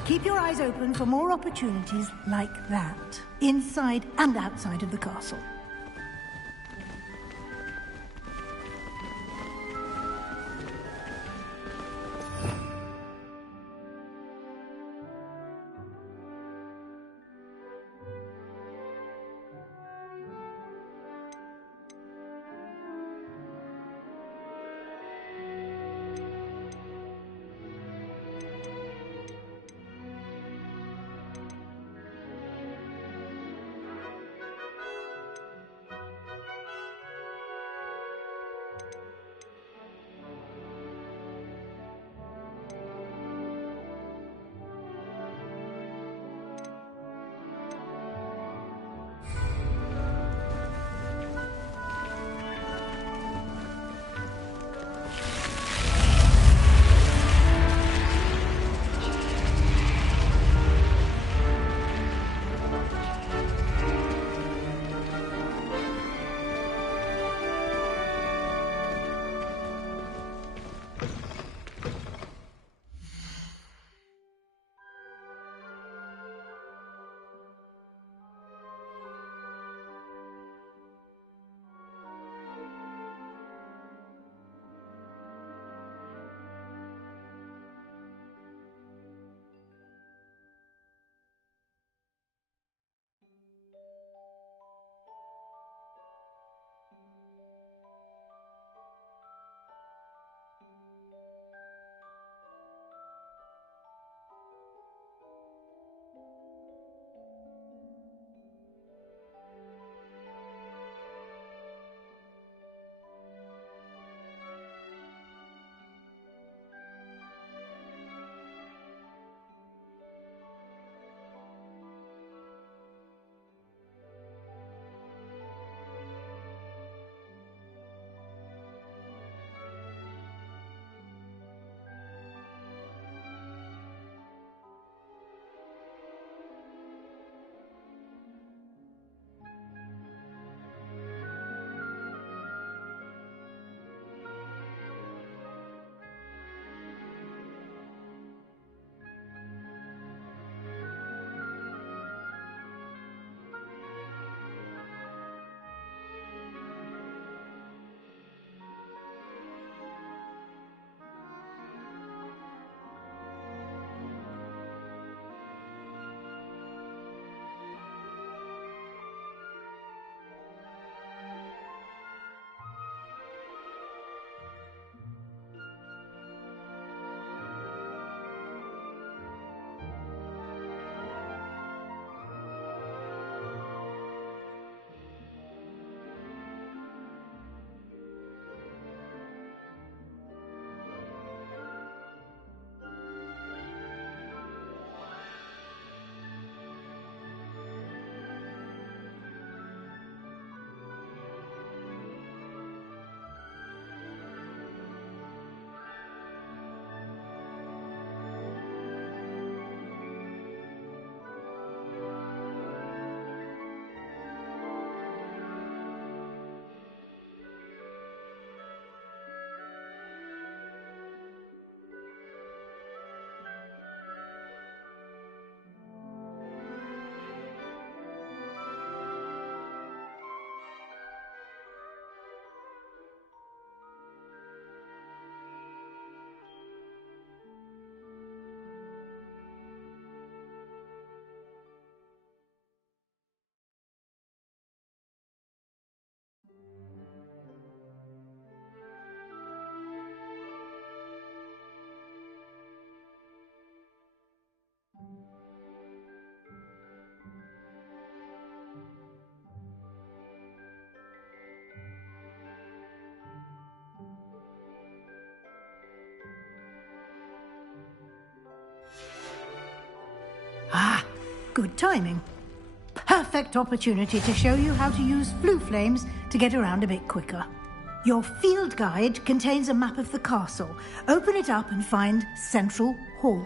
Keep your eyes open for more opportunities like that, inside and outside of the castle. Good timing. Perfect opportunity to show you how to use flue flames to get around a bit quicker. Your field guide contains a map of the castle. Open it up and find Central Hall.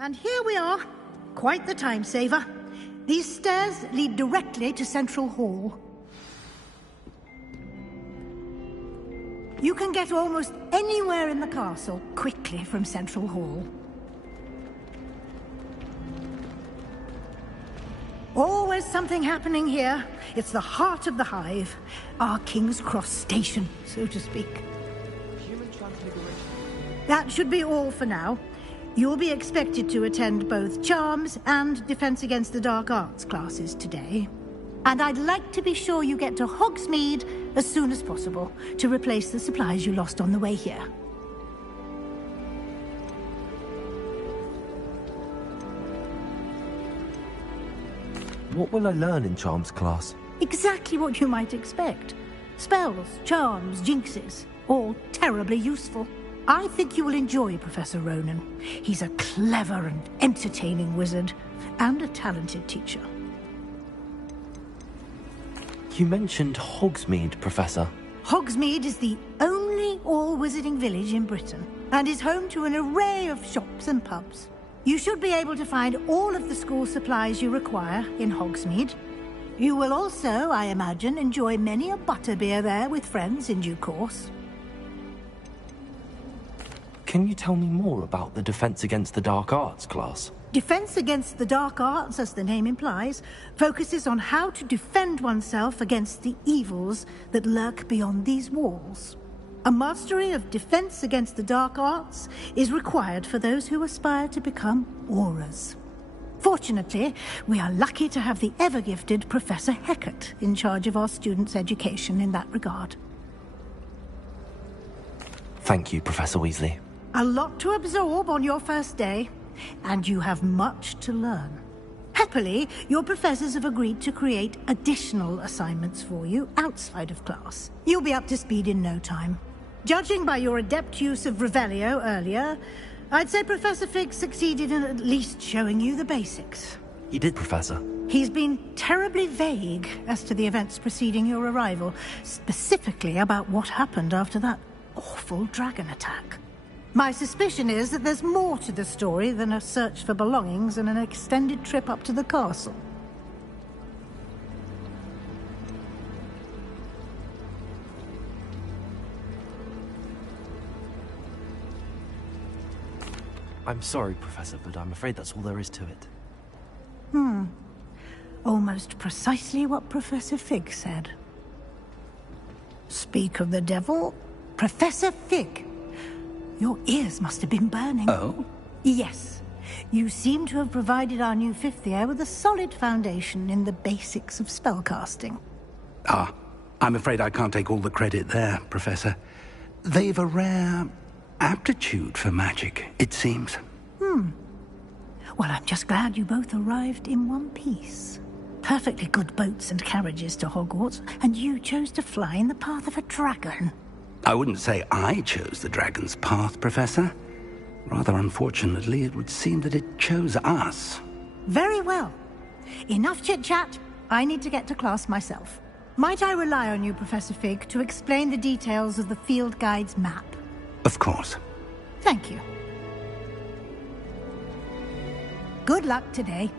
And here we are. Quite the time saver. These stairs lead directly to Central Hall. You can get almost anywhere in the castle quickly from Central Hall. Always something happening here. It's the heart of the hive. Our King's Cross station, so to speak. Human transfiguration. That should be all for now. You'll be expected to attend both Charms and Defense Against the Dark Arts classes today. And I'd like to be sure you get to Hogsmeade as soon as possible to replace the supplies you lost on the way here. What will I learn in Charms class? Exactly what you might expect. Spells, charms, jinxes, all terribly useful. I think you will enjoy Professor Ronan. He's a clever and entertaining wizard, and a talented teacher. You mentioned Hogsmeade, Professor. Hogsmeade is the only all-wizarding village in Britain, and is home to an array of shops and pubs. You should be able to find all of the school supplies you require in Hogsmeade. You will also, I imagine, enjoy many a butterbeer there with friends in due course. Can you tell me more about the Defense Against the Dark Arts class? Defense Against the Dark Arts, as the name implies, focuses on how to defend oneself against the evils that lurk beyond these walls. A mastery of Defense Against the Dark Arts is required for those who aspire to become Aurors. Fortunately, we are lucky to have the ever-gifted Professor Hecat in charge of our students' education in that regard. Thank you, Professor Weasley. A lot to absorb on your first day, and you have much to learn. Happily, your professors have agreed to create additional assignments for you outside of class. You'll be up to speed in no time. Judging by your adept use of Revelio earlier, I'd say Professor Fig succeeded in at least showing you the basics. He did, Professor. He's been terribly vague as to the events preceding your arrival, specifically about what happened after that awful dragon attack. My suspicion is that there's more to the story than a search for belongings and an extended trip up to the castle. I'm sorry, Professor, but I'm afraid that's all there is to it. Almost precisely what Professor Fig said. Speak of the devil, Professor Fig. Your ears must have been burning. Oh? Yes. You seem to have provided our new fifth year with a solid foundation in the basics of spellcasting. Ah, I'm afraid I can't take all the credit there, Professor. They've a rare aptitude for magic, it seems. Well, I'm just glad you both arrived in one piece. Perfectly good boats and carriages to Hogwarts, and you chose to fly in the path of a dragon. I wouldn't say I chose the dragon's path, Professor. Rather unfortunately, it would seem that it chose us. Very well. Enough chit-chat. I need to get to class myself. Might I rely on you, Professor Fig, to explain the details of the field guide's map? Of course. Thank you. Good luck today.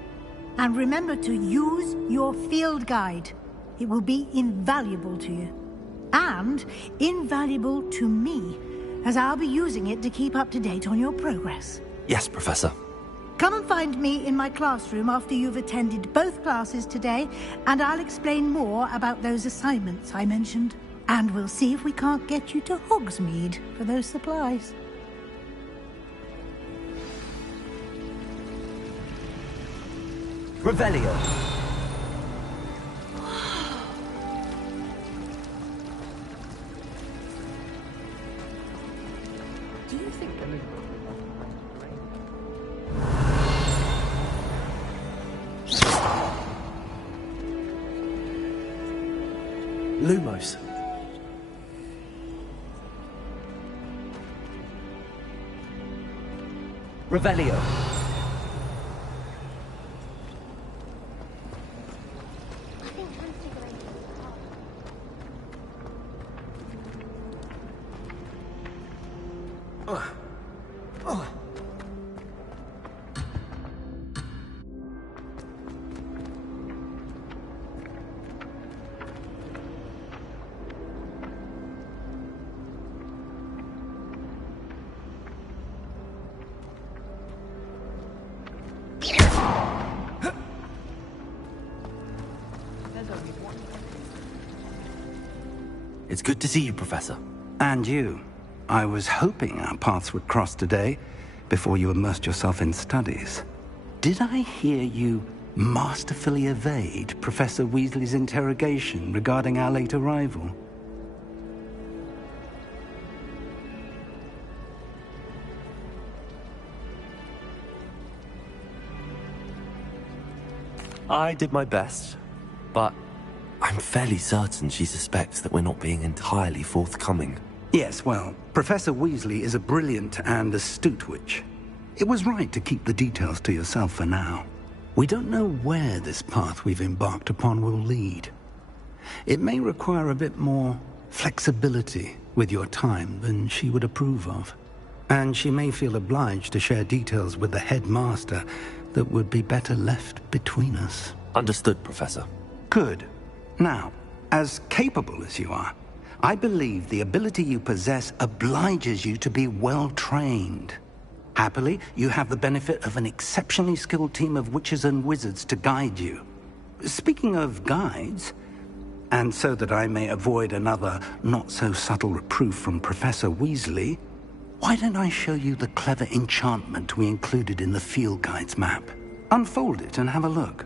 And remember to use your field guide. It will be invaluable to you. And invaluable to me, as I'll be using it to keep up to date on your progress. Yes, Professor. Come and find me in my classroom after you've attended both classes today, and I'll explain more about those assignments I mentioned. And we'll see if we can't get you to Hogsmeade for those supplies. Revelio. Do you think Lumos. Revelio. It's good to see you, Professor. And you. I was hoping our paths would cross today, before you immersed yourself in studies. Did I hear you masterfully evade Professor Weasley's interrogation regarding our late arrival? I did my best, but I'm fairly certain she suspects that we're not being entirely forthcoming. Yes, well, Professor Weasley is a brilliant and astute witch. It was right to keep the details to yourself for now. We don't know where this path we've embarked upon will lead. It may require a bit more flexibility with your time than she would approve of. And she may feel obliged to share details with the headmaster that would be better left between us. Understood, Professor. Good. Now, as capable as you are, I believe the ability you possess obliges you to be well-trained. Happily, you have the benefit of an exceptionally skilled team of witches and wizards to guide you. Speaking of guides, and so that I may avoid another not-so-subtle reproof from Professor Weasley, why don't I show you the clever enchantment we included in the field guide's map? Unfold it and have a look.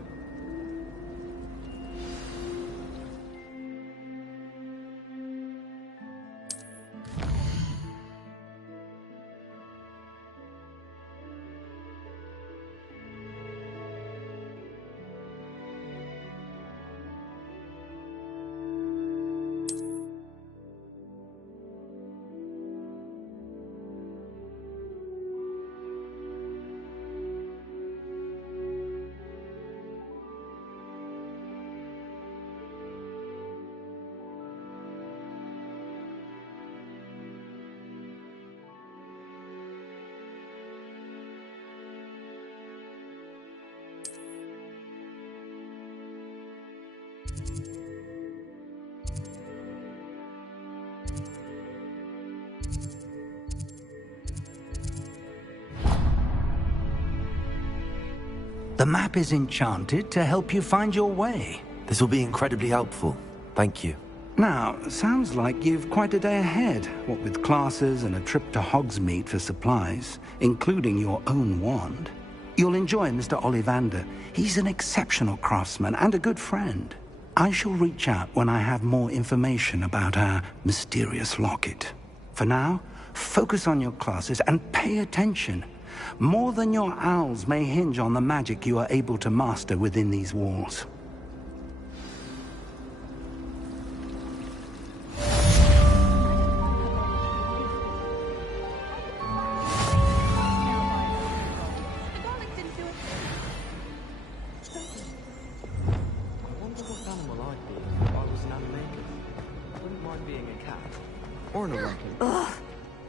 The map is enchanted to help you find your way. This will be incredibly helpful. Thank you. Now, sounds like you've quite a day ahead, what with classes and a trip to Hogsmeade for supplies, including your own wand. You'll enjoy Mr. Ollivander. He's an exceptional craftsman and a good friend. I shall reach out when I have more information about our mysterious locket. For now, focus on your classes and pay attention. More than your owls may hinge on the magic you are able to master within these walls. Ugh,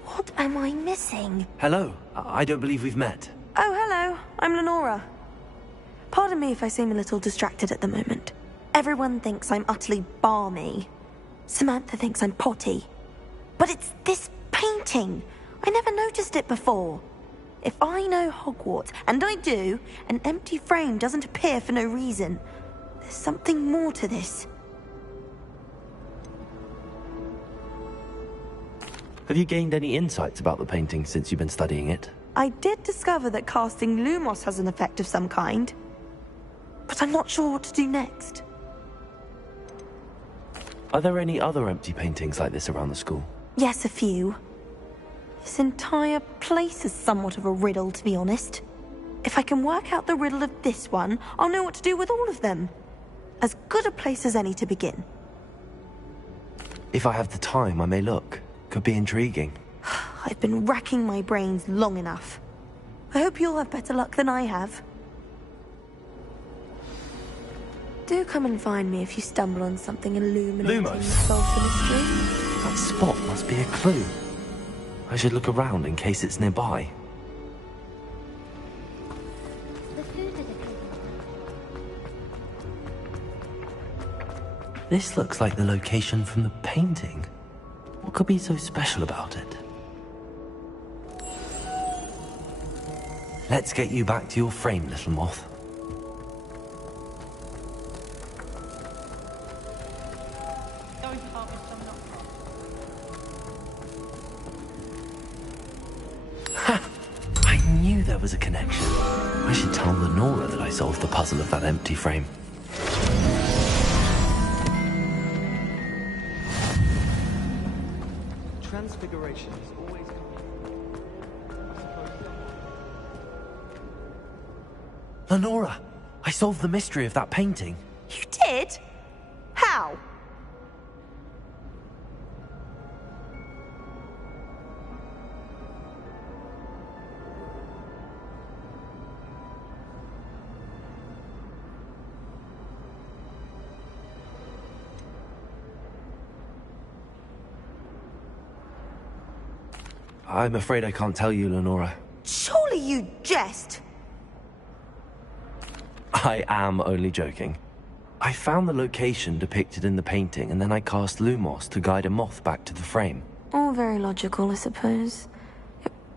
what am I missing? Hello. I don't believe we've met. Oh, hello. I'm Lenora. Pardon me if I seem a little distracted at the moment. Everyone thinks I'm utterly balmy. Samantha thinks I'm potty. But it's this painting. I never noticed it before. If I know Hogwarts, and I do, an empty frame doesn't appear for no reason. There's something more to this. Have you gained any insights about the painting since you've been studying it? I did discover that casting Lumos has an effect of some kind. But I'm not sure what to do next. Are there any other empty paintings like this around the school? Yes, a few. This entire place is somewhat of a riddle, to be honest. If I can work out the riddle of this one, I'll know what to do with all of them. As good a place as any to begin. If I have the time, I may look. Could be intriguing. I've been racking my brains long enough. I hope you'll have better luck than I have. Do come and find me if you stumble on something illuminating the solve the mystery. That spot must be a clue. I should look around in case it's nearby. This looks like the location from the painting. What could be so special about it? Let's get you back to your frame, little moth. Ha! I knew there was a connection. I should tell Lenora that I solved the puzzle of that empty frame. Transfiguration is always Lenora, I solved the mystery of that painting. You did? How? I'm afraid I can't tell you, Lenora. Surely you jest. I am only joking. I found the location depicted in the painting, and then I cast Lumos to guide a moth back to the frame. All very logical, I suppose.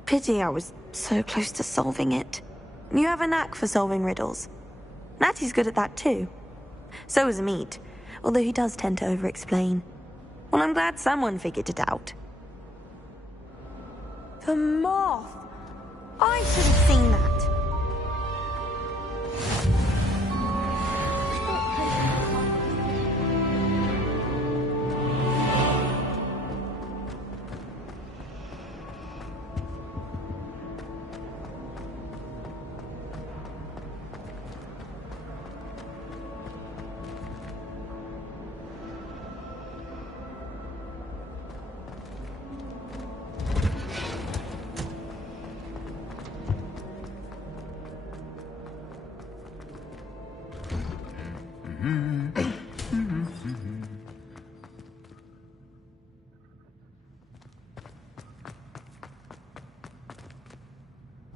Pity I was so close to solving it. You have a knack for solving riddles. Natty's good at that too. So is Amit, although he does tend to over-explain. Well, I'm glad someone figured it out. The moth! I should have seen that.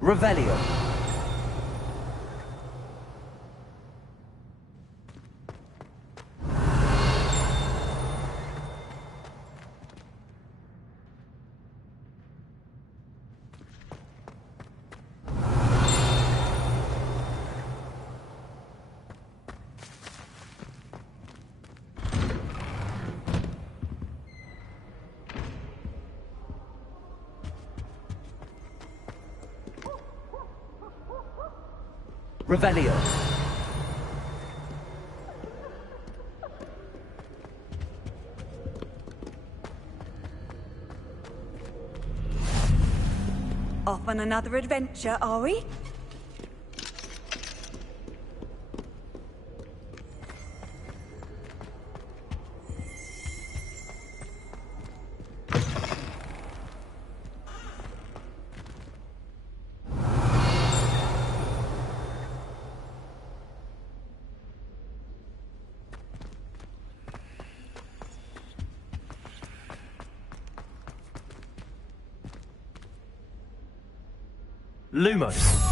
Revelio. Revelio. Off on another adventure, are we? Lumos.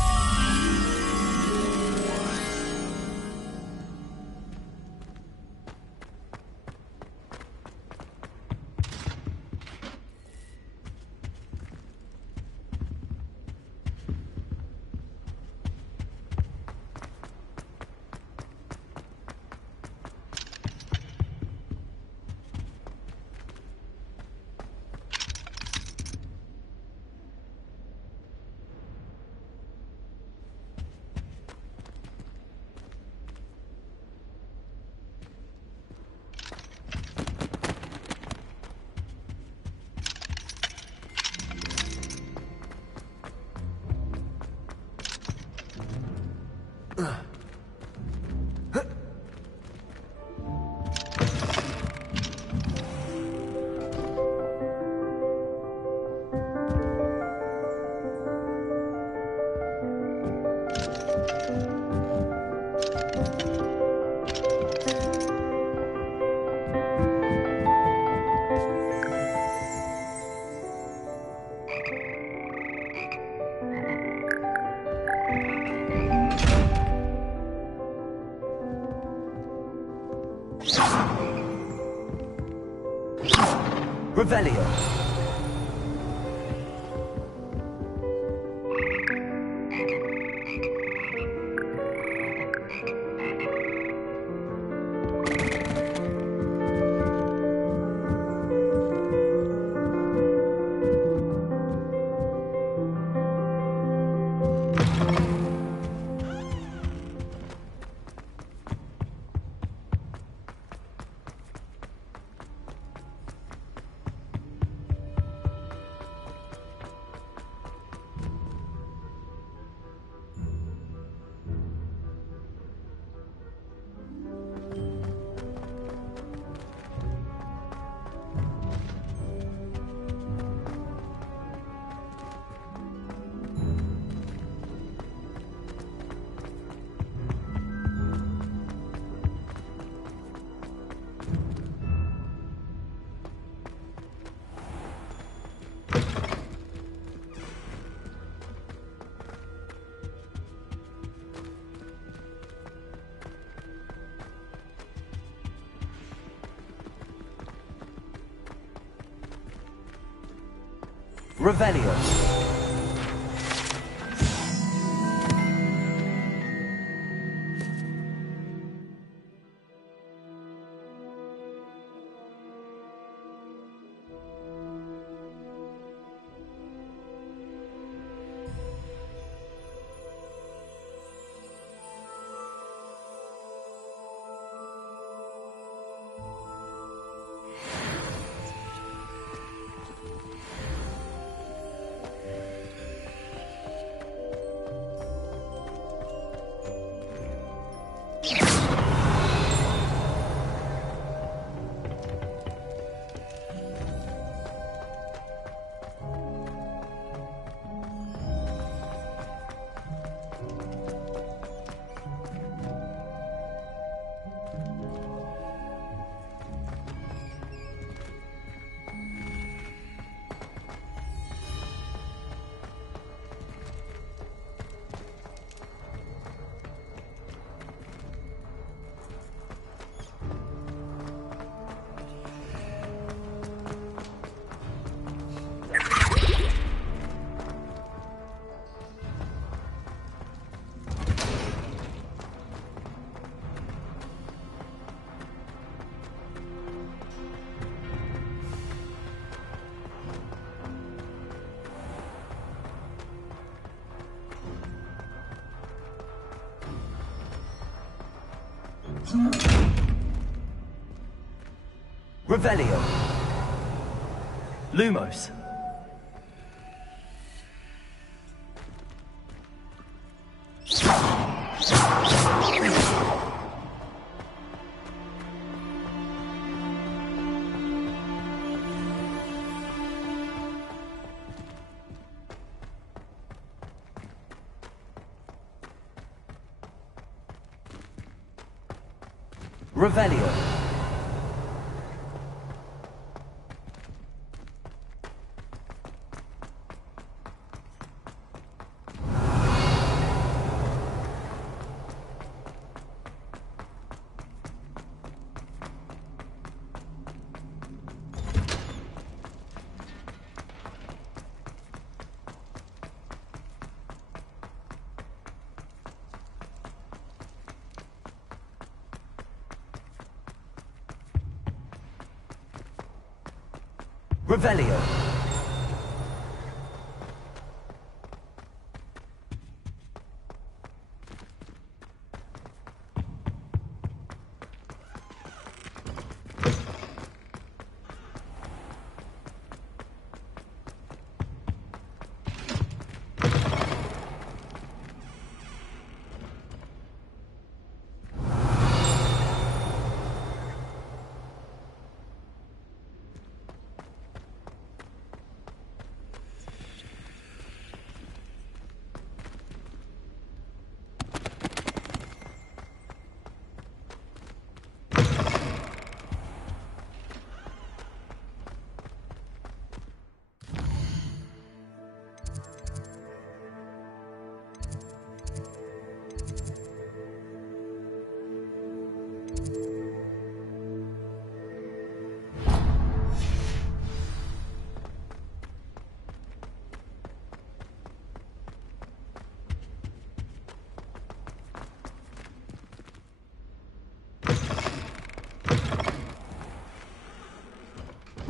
Revelio. Revelio. Revelio. Lumos. Revelio. Revelio.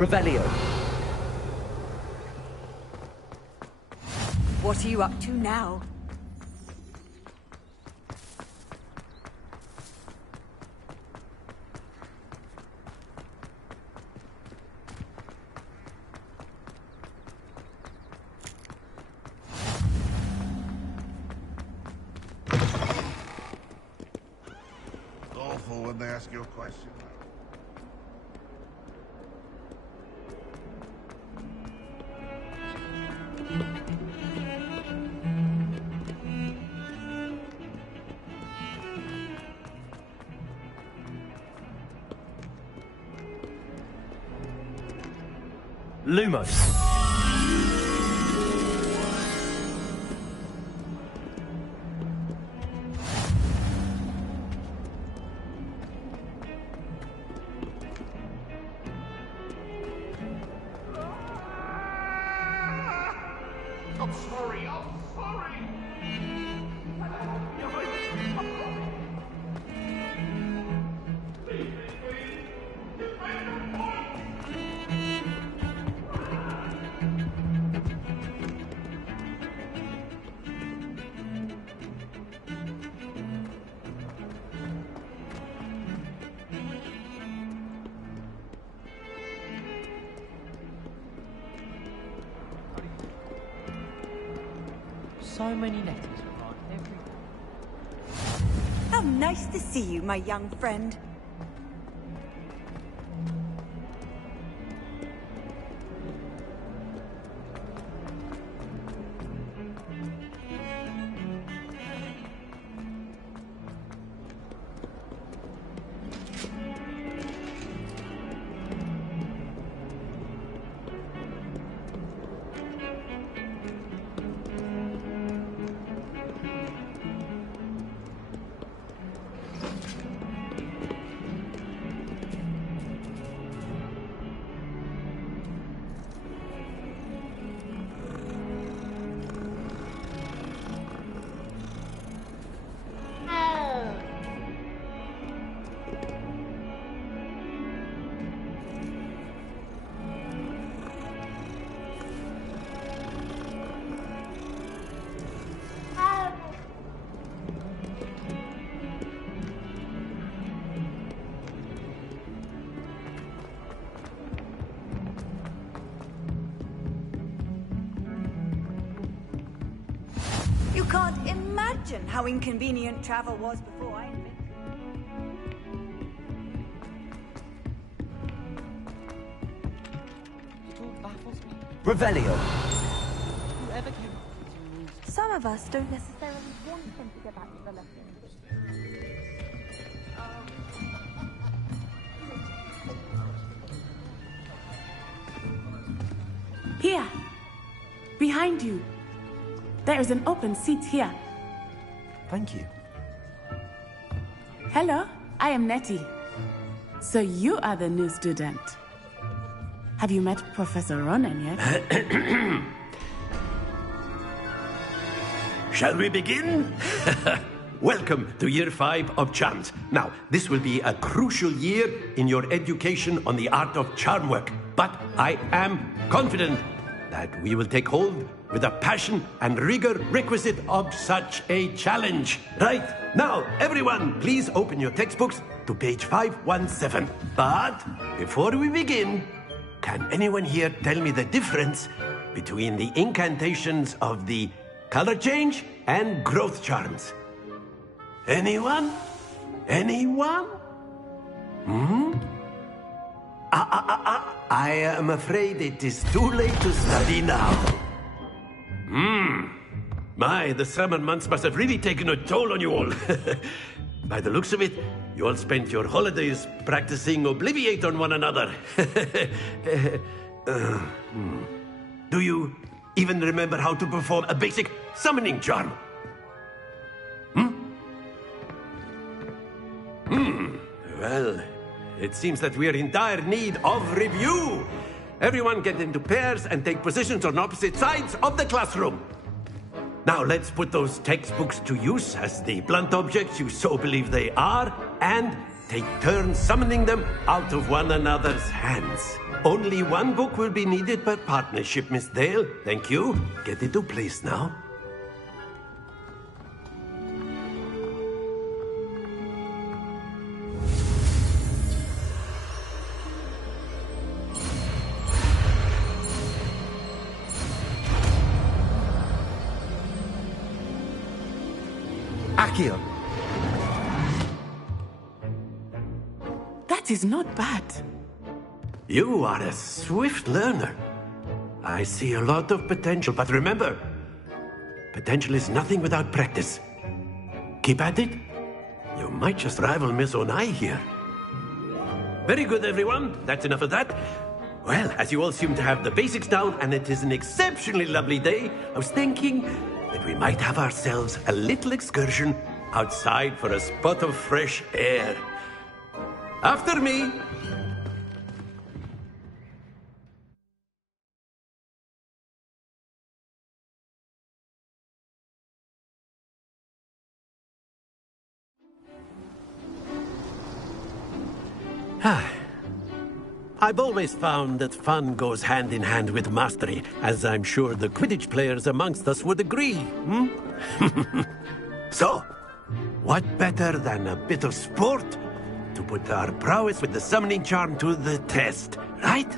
Revelio. What are you up to now? Awful when they ask you a question. Lumos. I'm sorry, I'm sorry! So many letters regard every... How nice to see you, my young friend. You can't imagine how inconvenient travel was before I invented it. It all baffles me. Revelio. Whoever came up with these rules. Some of us don't necessarily want them to get back to the lessons. Here. Behind you. There is an open seat here. Thank you. Hello, I am Nettie. So you are the new student. Have you met Professor Ronan yet? Shall we begin? Welcome to Year 5 of Charms. Now, this will be a crucial year in your education on the art of charm work. But I am confident that we will take hold with the passion and rigor requisite of such a challenge. Right, now, everyone, please open your textbooks to page 517. But before we begin, can anyone here tell me the difference between the incantations of the color change and growth charms? Anyone? Anyone? I am afraid it is too late to study now. My, the summer months must have really taken a toll on you all. By the looks of it, you all spent your holidays practicing Obliviate on one another. Do you even remember how to perform a basic summoning charm? Well, it seems that we are in dire need of review. Everyone get into pairs and take positions on opposite sides of the classroom. Now let's put those textbooks to use as the blunt objects you so believe they are, and take turns summoning them out of one another's hands. Only one book will be needed per partnership, Miss Dale. Thank you. Get into place now. Accio. That is not bad. You are a swift learner. I see a lot of potential, but remember, potential is nothing without practice. Keep at it. You might just rival Miss Onai here. Very good, everyone. That's enough of that. Well, as you all seem to have the basics down, and it is an exceptionally lovely day, I was thinking that we might have ourselves a little excursion outside for a spot of fresh air. After me. I've always found that fun goes hand in hand with mastery, as I'm sure the Quidditch players amongst us would agree. So, what better than a bit of sport to put our prowess with the summoning charm to the test, right?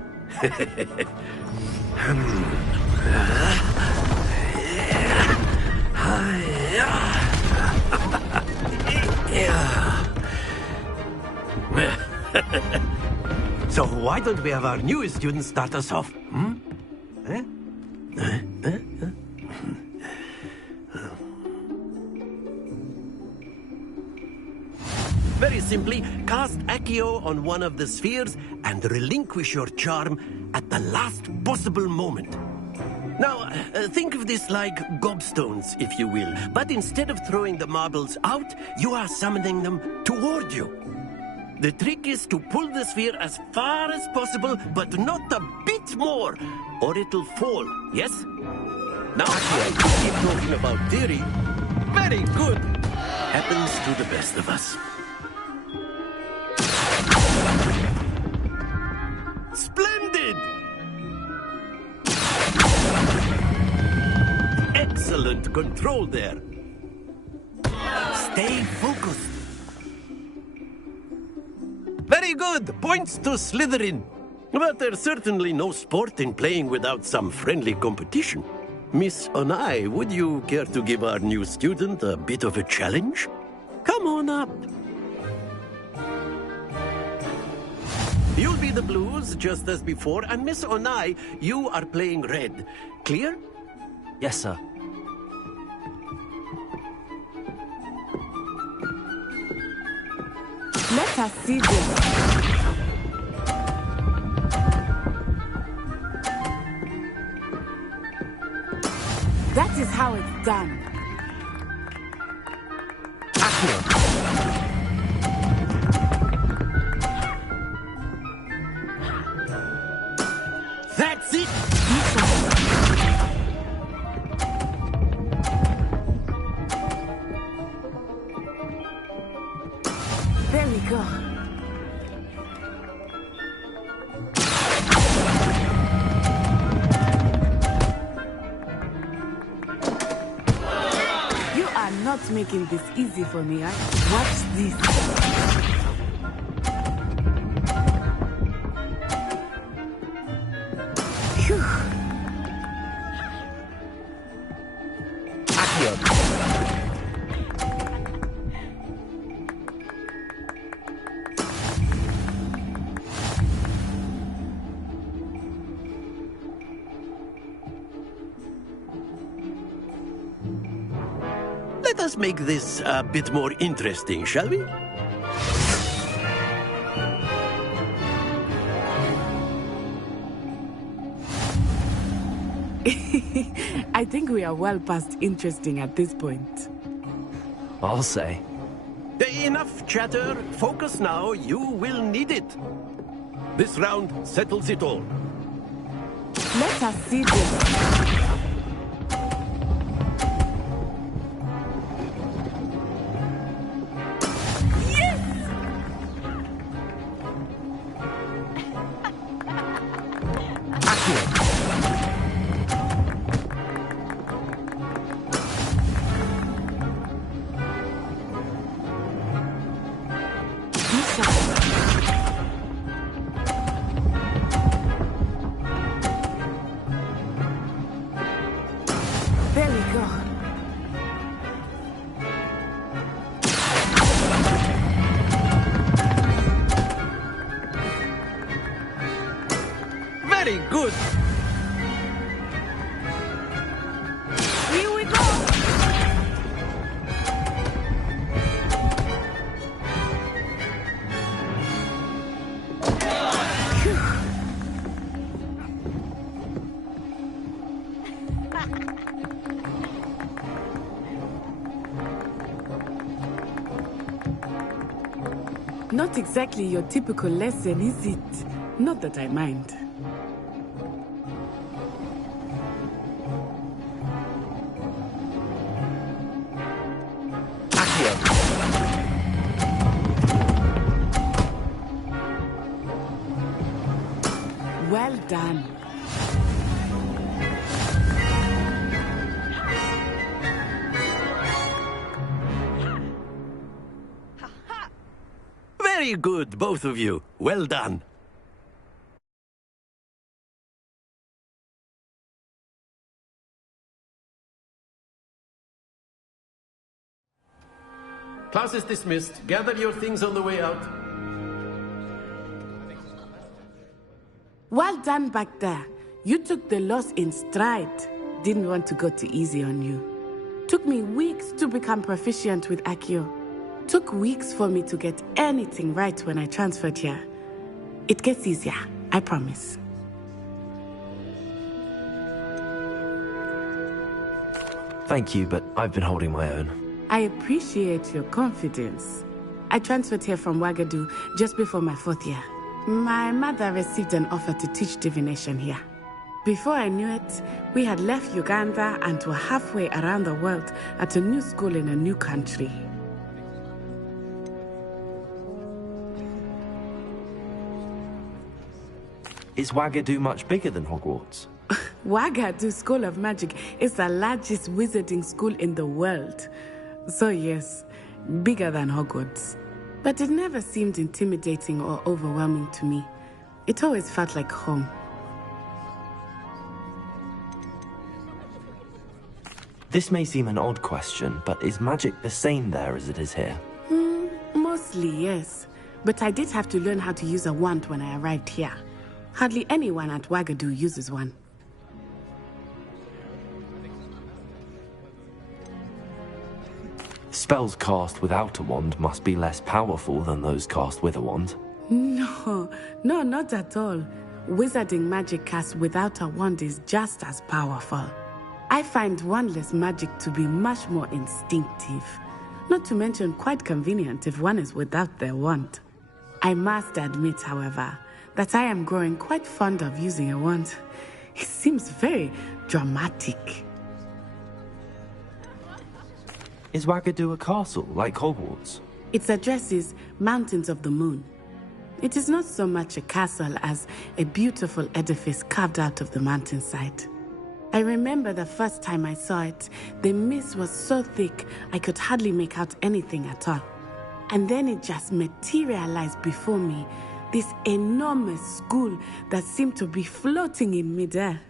So why don't we have our newest student start us off? Very simply, cast Accio on one of the spheres and relinquish your charm at the last possible moment. Now, think of this like gobstones, if you will. But instead of throwing the marbles out, you are summoning them toward you. The trick is to pull the sphere as far as possible, but not a bit more, or it'll fall, yes? Now, keep talking about theory. Very good. Happens to the best of us. Splendid! Excellent control there. Stay focused. Very good. Points to Slytherin. But there's certainly no sport in playing without some friendly competition. Miss Onai, would you care to give our new student a bit of a challenge? Come on up. You'll be the blues, just as before, and Miss Onai, you are playing red. Clear? Yes, sir. Let us see this. That is how it's done. That's it! There we go. You are not making this easy for me, eh? Watch this. Phew. Let us make this a bit more interesting, shall we? I think we are well past interesting at this point. I'll say. Enough chatter. Focus now. You will need it. This round settles it all. Let us see this. There we go. Very good. Here we go. Not exactly your typical lesson, is it? Not that I mind. Well done. Very good, both of you. Well done. Class is dismissed. Gather your things on the way out. Well done back there. You took the loss in stride. Didn't want to go too easy on you. Took me weeks to become proficient with Accio. Took weeks for me to get anything right when I transferred here. It gets easier, I promise. Thank you, but I've been holding my own. I appreciate your confidence. I transferred here from Wagadu just before my 4th year. My mother received an offer to teach divination here. Before I knew it, we had left Uganda and were halfway around the world at a new school in a new country. Is Wagadu much bigger than Hogwarts? Wagadu School of Magic is the largest wizarding school in the world. So yes, bigger than Hogwarts. But it never seemed intimidating or overwhelming to me. It always felt like home. This may seem an odd question, but is magic the same there as it is here? Mostly, yes. But I did have to learn how to use a wand when I arrived here. Hardly anyone at Wagadu uses one. Spells cast without a wand must be less powerful than those cast with a wand. No, not at all. Wizarding magic cast without a wand is just as powerful. I find wandless magic to be much more instinctive. Not to mention quite convenient if one is without their wand. I must admit, however, that I am growing quite fond of using a wand. It seems very dramatic. Is Wagadu a castle, like Hogwarts? Its address is Mountains of the Moon. It is not so much a castle as a beautiful edifice carved out of the mountainside. I remember the first time I saw it, the mist was so thick I could hardly make out anything at all. And then it just materialized before me, this enormous school that seemed to be floating in midair.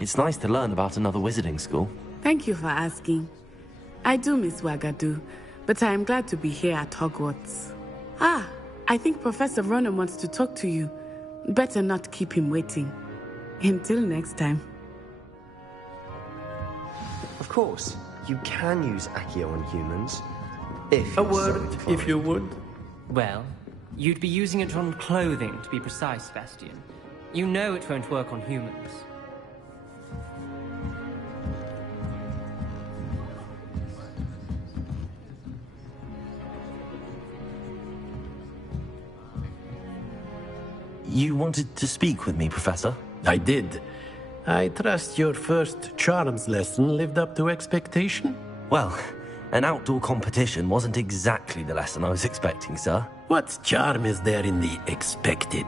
It's nice to learn about another wizarding school. Thank you for asking. I do miss Wagadu, but I am glad to be here at Hogwarts. I think Professor Ronan wants to talk to you. Better not keep him waiting. Until next time. Of course, you can use Accio on humans. If A word, if you would. Well, you'd be using it on clothing, to be precise, Sebastian. You know it won't work on humans. You wanted to speak with me, Professor? I did. I trust your first charms lesson lived up to expectation? Well, an outdoor competition wasn't exactly the lesson I was expecting, sir. What charm is there in the expected?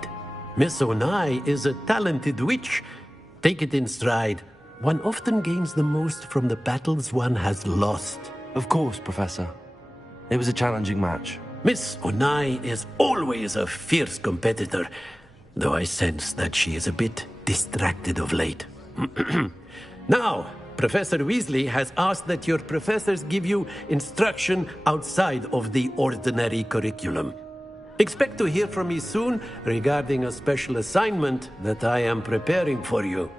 Miss Onai is a talented witch. Take it in stride. One often gains the most from the battles one has lost. Of course, Professor. It was a challenging match. Miss Onai is always a fierce competitor, though I sense that she is a bit distracted of late. Now, Professor Weasley has asked that your professors give you instruction outside of the ordinary curriculum. Expect to hear from me soon regarding a special assignment that I am preparing for you.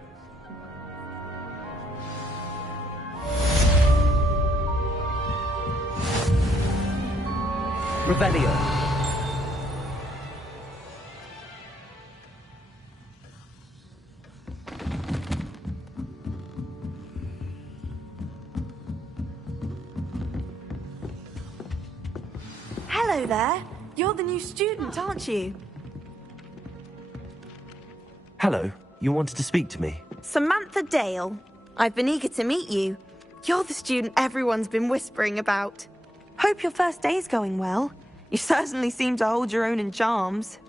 Revelio. Hello there. You're the new student, aren't you? Hello. You wanted to speak to me? Samantha Dale. I've been eager to meet you. You're the student everyone's been whispering about. Hope your first day's going well. You certainly seem to hold your own in charms.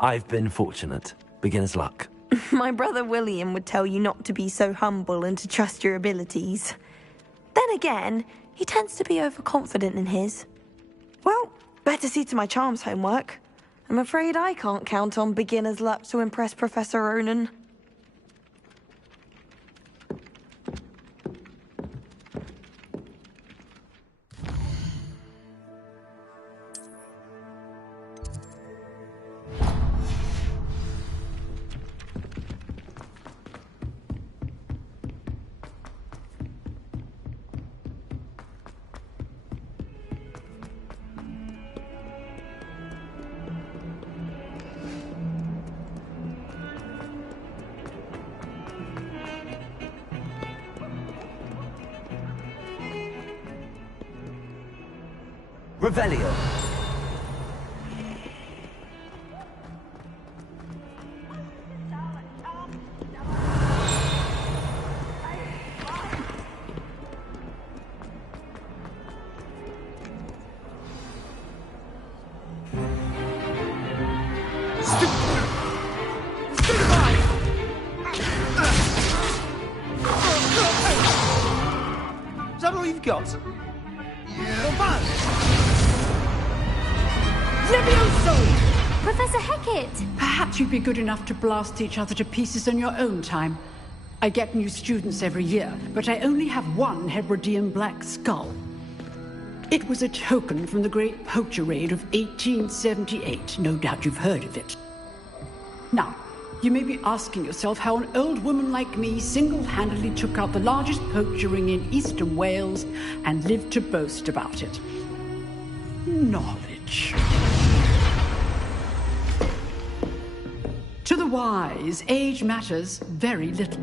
I've been fortunate. Beginner's luck. My brother William would tell you not to be so humble and to trust your abilities. Then again, he tends to be overconfident in his. Well, better see to my charms homework. I'm afraid I can't count on beginner's luck to impress Professor Ronan. Revelio. we've got. Levioso! Professor Hecat! Perhaps you'd be good enough to blast each other to pieces in your own time. I get new students every year, but I only have one Hebridean black skull. It was a token from the Great Poacher Raid of 1878. No doubt you've heard of it. Now, you may be asking yourself how an old woman like me single-handedly took out the largest poacher ring in eastern Wales and lived to boast about it. Knowledge. To the wise, age matters very little.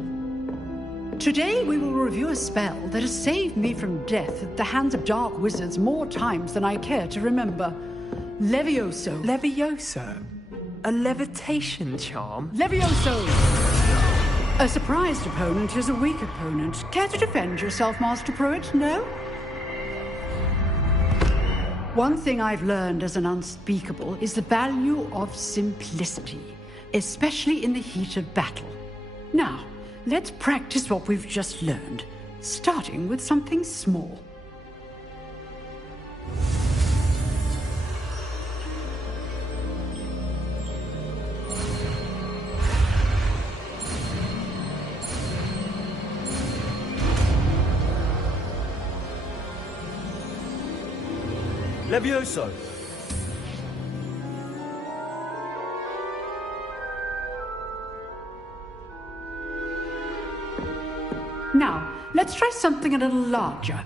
Today we will review a spell that has saved me from death at the hands of dark wizards more times than I care to remember. Levioso. Levioso? A levitation charm? Levioso! A surprised opponent is a weak opponent. Care to defend yourself, Master Pruitt? No? One thing I've learned as an unspeakable is the value of simplicity, especially in the heat of battle. Now, let's practice what we've just learned, starting with something small. Levioso! Now, let's try something a little larger.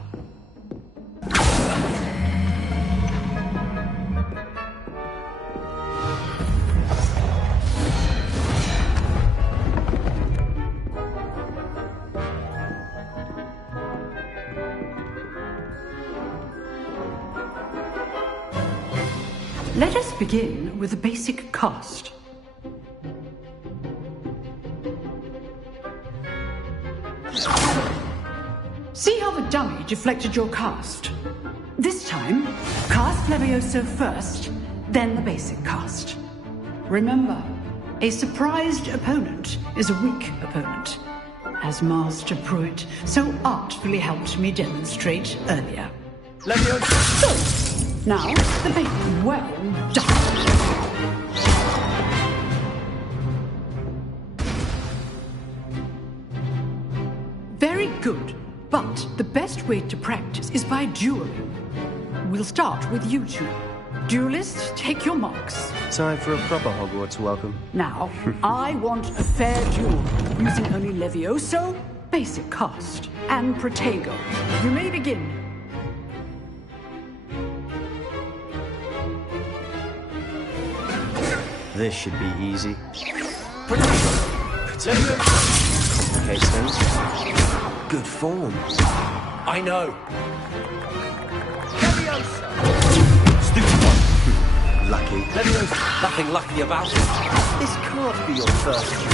Let us begin with a basic cast. See how the dummy deflected your cast? This time, cast Levioso first, then the basic cast. Remember, a surprised opponent is a weak opponent, as Master Pruitt so artfully helped me demonstrate earlier. Levioso! So, now, the basic, well done. Very good. But the best way to practice is by dueling. We'll start with you two. Duelists, take your marks. Time for a proper Hogwarts welcome. Now, I want a fair duel, using only Levioso, basic cast, and Protego. You may begin. This should be easy. Levioso! Complicates things. Good form. I know. Stupid one. Lucky. Levioso! Nothing lucky about it. This can't be your first duel.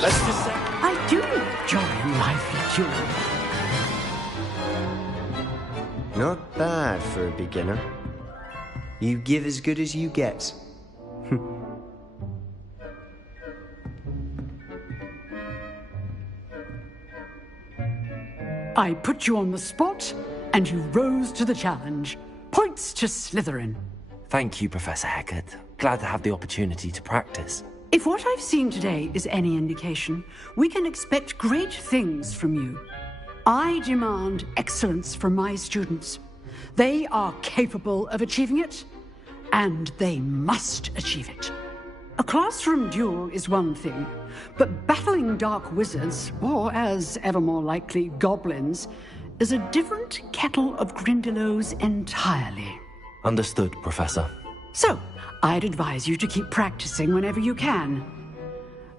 Let's just say... I do enjoy a lively duel. Not bad for a beginner. You give as good as you get. I put you on the spot, and you rose to the challenge. Points to Slytherin. Thank you, Professor Hecat. Glad to have the opportunity to practice. If what I've seen today is any indication, we can expect great things from you. I demand excellence from my students. They are capable of achieving it, and they must achieve it. A classroom duel is one thing, but battling dark wizards, or as ever more likely, goblins, is a different kettle of Grindylows entirely. Understood, Professor. So, I'd advise you to keep practicing whenever you can.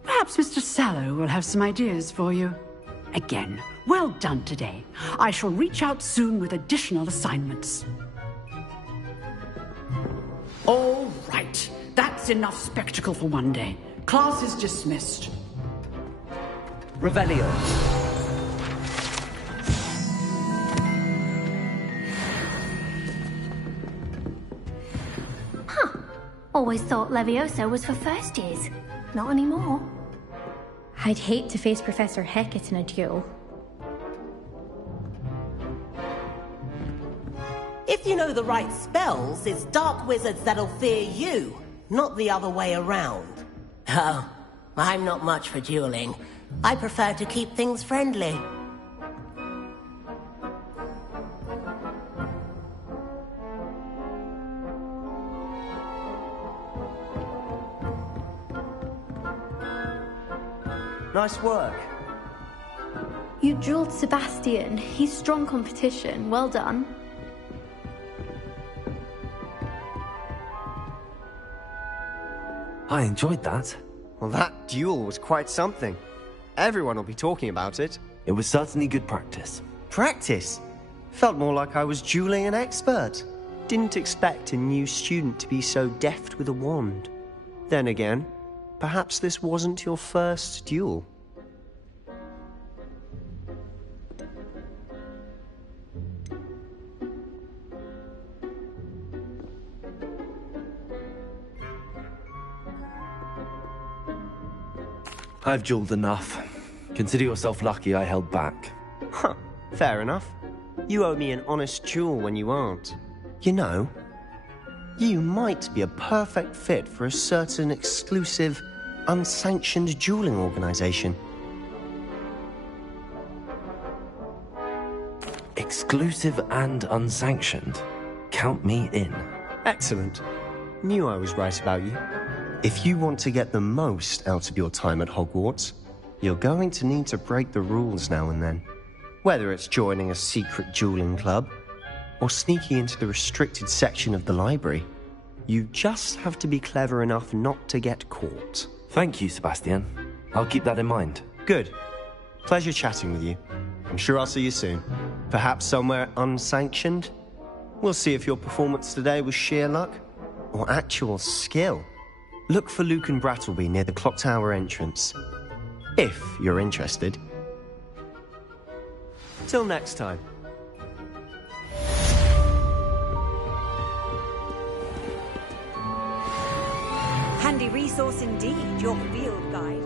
Perhaps Mr. Sallow will have some ideas for you. Again, well done today. I shall reach out soon with additional assignments. All right. That's enough spectacle for one day. Class is dismissed. Revelio. Huh. Always thought Levioso was for first years. Not anymore. I'd hate to face Professor Hecat in a duel. If you know the right spells, it's dark wizards that'll fear you, not the other way around. Oh, I'm not much for dueling. I prefer to keep things friendly. Nice work. You drilled Sebastian. He's strong competition. Well done. I enjoyed that. Well, that duel was quite something. Everyone will be talking about it. It was certainly good practice. Practice? Felt more like I was dueling an expert. Didn't expect a new student to be so deft with a wand. Then again, perhaps this wasn't your first duel. I've dueled enough. Consider yourself lucky I held back. Huh, fair enough. You owe me an honest duel when you aren't. You know, you might be a perfect fit for a certain exclusive, unsanctioned dueling organization. Exclusive and unsanctioned. Count me in. Excellent. Knew I was right about you. If you want to get the most out of your time at Hogwarts, you're going to need to break the rules now and then. Whether it's joining a secret dueling club, or sneaking into the restricted section of the library, you just have to be clever enough not to get caught. Thank you, Sebastian. I'll keep that in mind. Good. Pleasure chatting with you. I'm sure I'll see you soon. Perhaps somewhere unsanctioned? We'll see if your performance today was sheer luck, or actual skill. Look for Luke and Brattleby near the clock tower entrance. If you're interested. Till next time. Handy resource indeed, your field guide.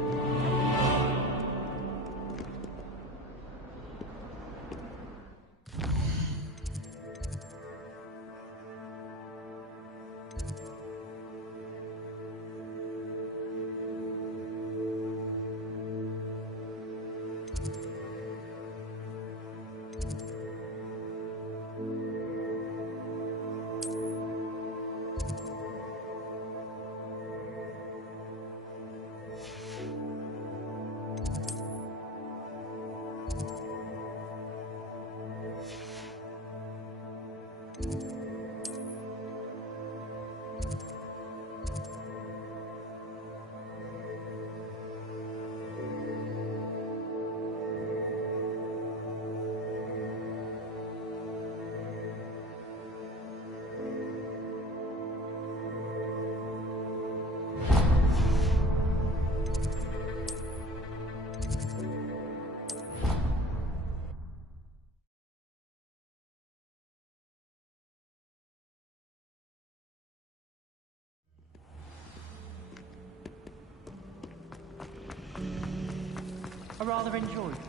I rather enjoyed it.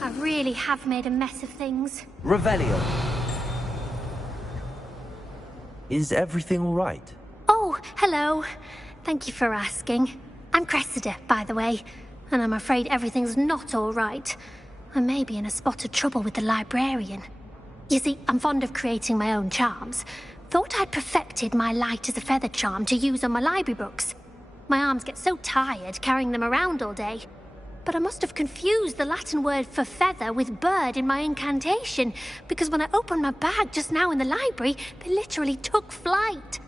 I really have made a mess of things. Revelio. Is everything all right? Oh, hello. Thank you for asking. I'm Cressida, by the way, and I'm afraid everything's not all right. I may be in a spot of trouble with the librarian. You see, I'm fond of creating my own charms. Thought I'd perfected my light as a feather charm to use on my library books. My arms get so tired carrying them around all day. But I must have confused the Latin word for feather with bird in my incantation, because when I opened my bag just now in the library, they literally took flight.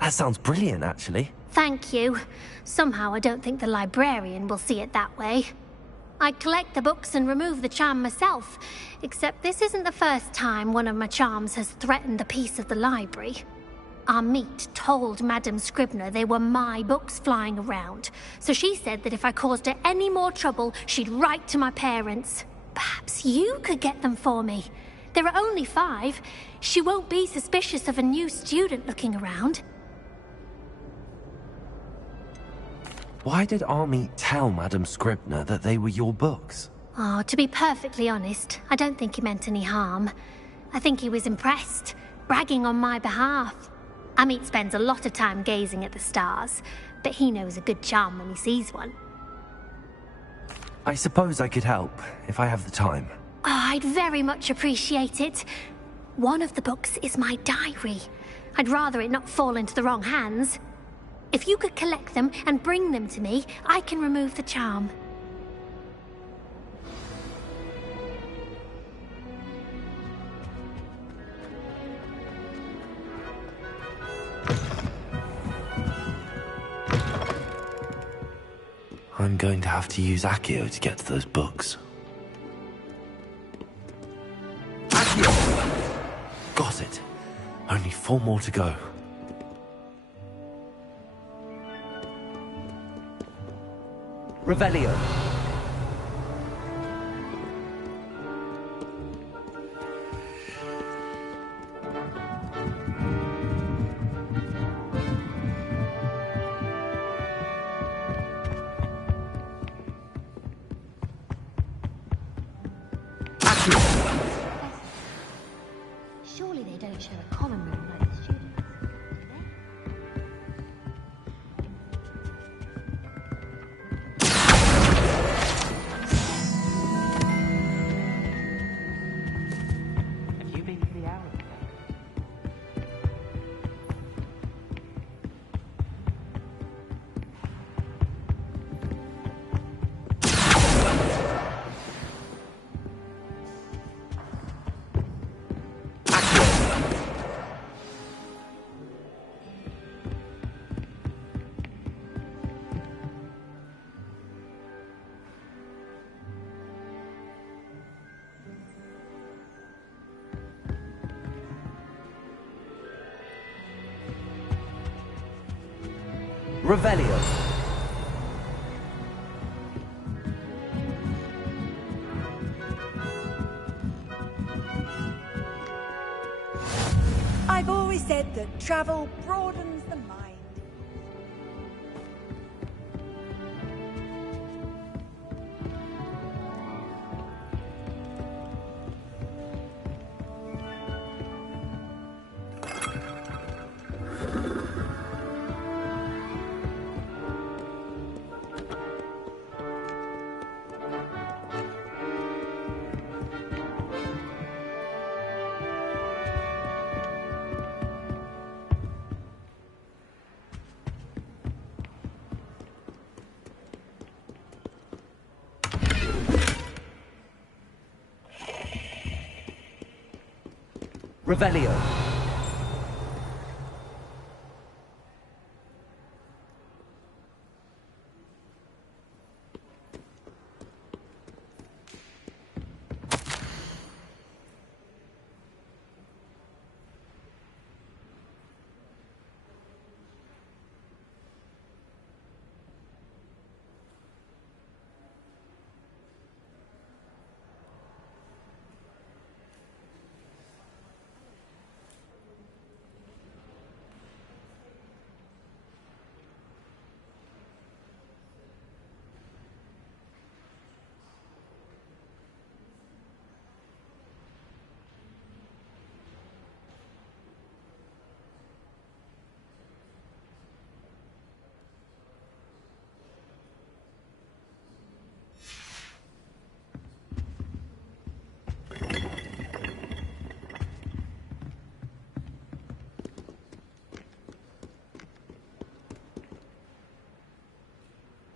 That sounds brilliant, actually. Thank you. Somehow I don't think the librarian will see it that way. I collect the books and remove the charm myself, except this isn't the first time one of my charms has threatened the peace of the library. Our meet told Madame Scribner they were my books flying around, so she said that if I caused her any more trouble, she'd write to my parents. Perhaps you could get them for me. There are only 5. She won't be suspicious of a new student looking around. Why did Army tell Madam Scribner that they were your books? Oh, to be perfectly honest, I don't think he meant any harm. I think he was impressed, bragging on my behalf. Amit spends a lot of time gazing at the stars, but he knows a good charm when he sees one. I suppose I could help, if I have the time. Oh, I'd very much appreciate it. One of the books is my diary. I'd rather it not fall into the wrong hands. If you could collect them and bring them to me, I can remove the charm. I'm going to have to use Accio to get to those books. Accio! Got it. Only 4 more to go. Revelio. Surely they don't share a common room like the students, do they? Have you been to the hour today? Revelio. I've always said that travel broadens the mind. Revelio.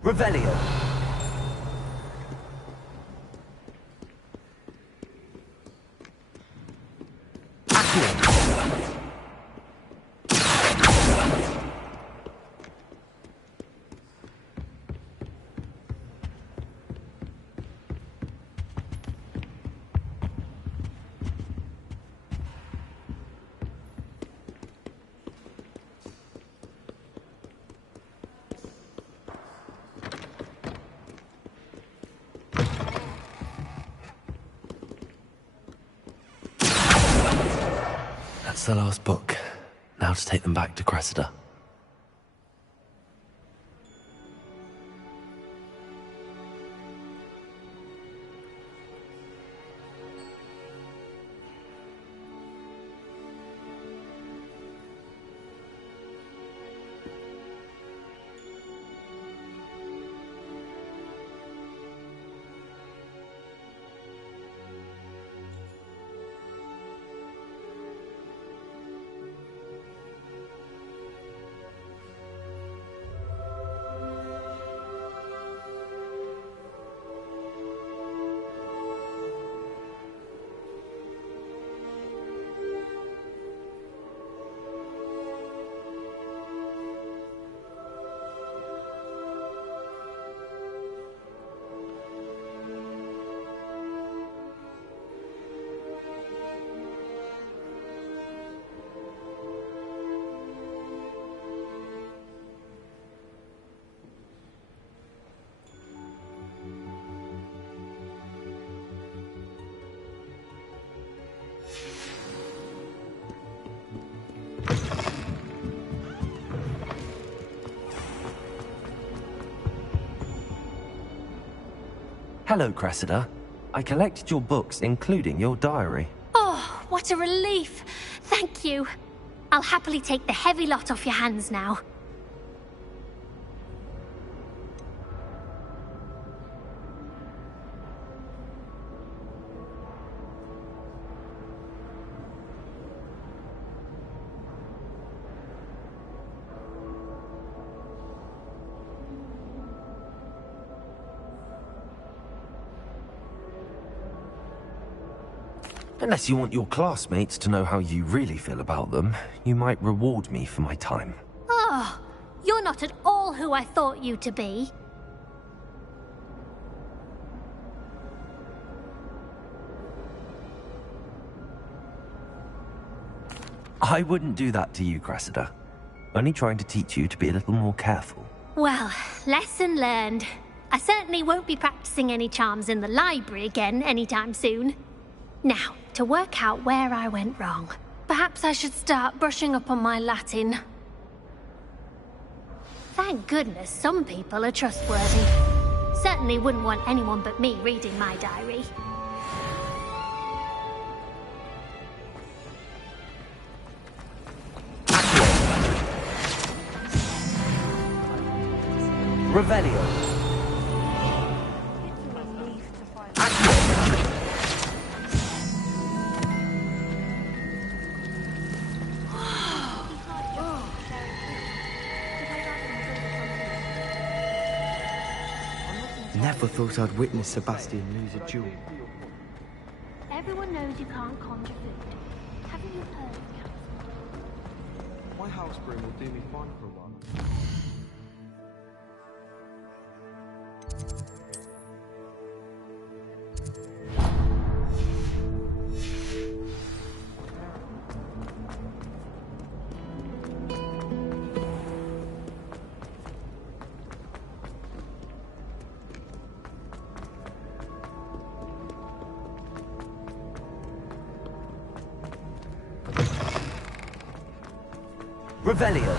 Revelio. That's the last book. Now to take them back to Cressida. Hello, Cressida. I collected your books, including your diary. Oh, what a relief. Thank you. I'll happily take the heavy lot off your hands now. Unless you want your classmates to know how you really feel about them, you might reward me for my time. Oh, you're not at all who I thought you to be. I wouldn't do that to you, Cressida. Only trying to teach you to be a little more careful. Well, lesson learned. I certainly won't be practicing any charms in the library again anytime soon. Now, to work out where I went wrong. Perhaps I should start brushing up on my Latin. Thank goodness some people are trustworthy. Certainly wouldn't want anyone but me reading my diary. Revelio. Never thought I'd witness Sebastian lose a duel. Everyone knows you can't conjure food. Haven't you heard? My house broom will do me fine for a while. Revelio.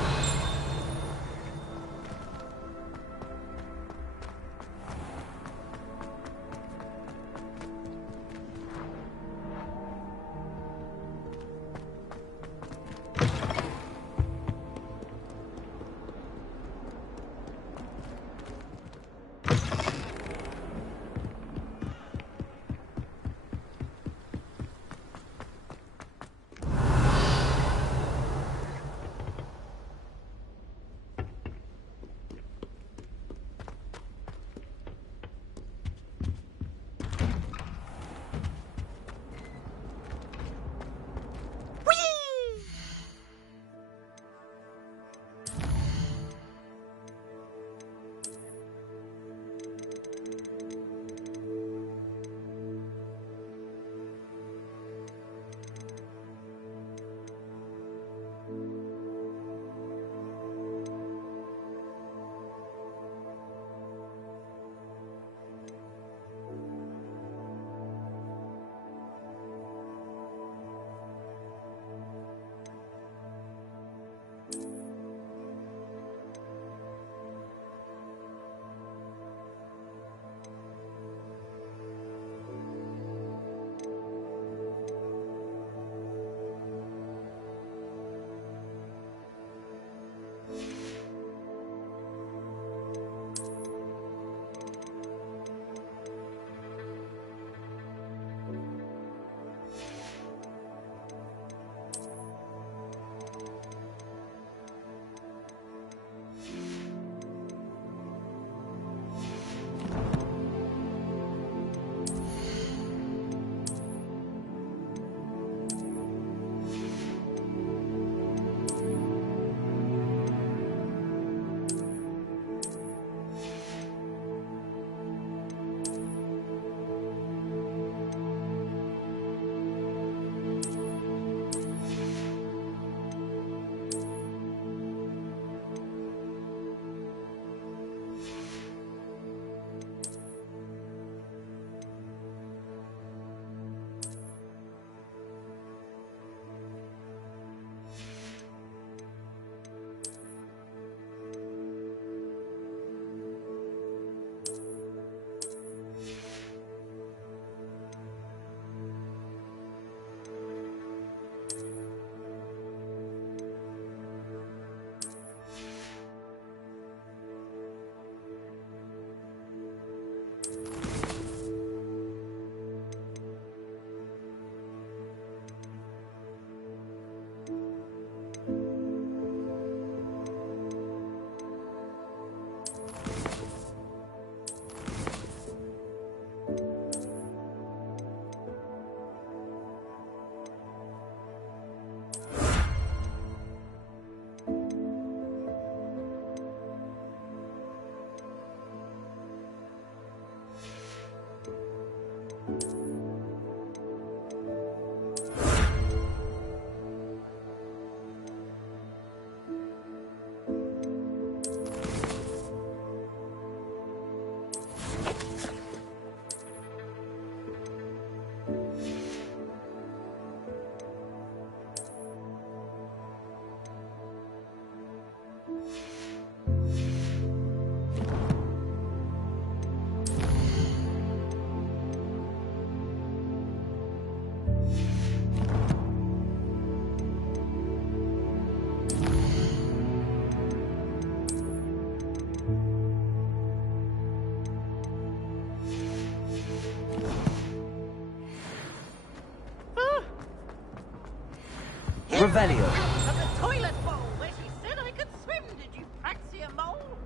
Revelio. From the toilet bowl where she said I could swim, did you praxia mole?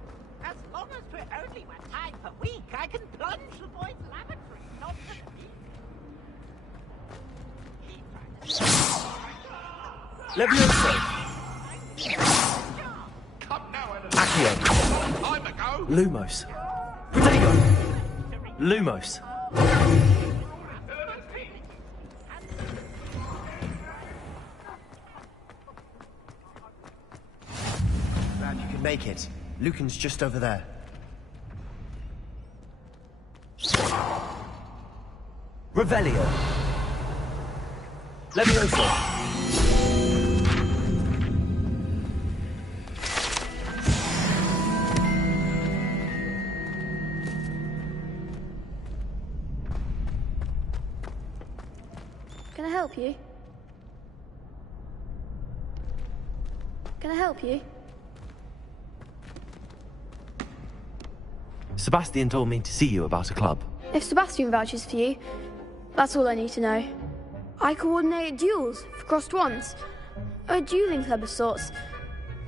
As long as we're only one time per week, I can plunge the boys' lavatory, not the Levioso. Accio. Lumos. Protego. Lumos. Glad you could make it. Lucan's just over there. Revelio. Levioso. Can I help you? Can I help you? Sebastian told me to see you about a club. If Sebastian vouches for you, that's all I need to know. I coordinate duels for crossed wands. A dueling club of sorts.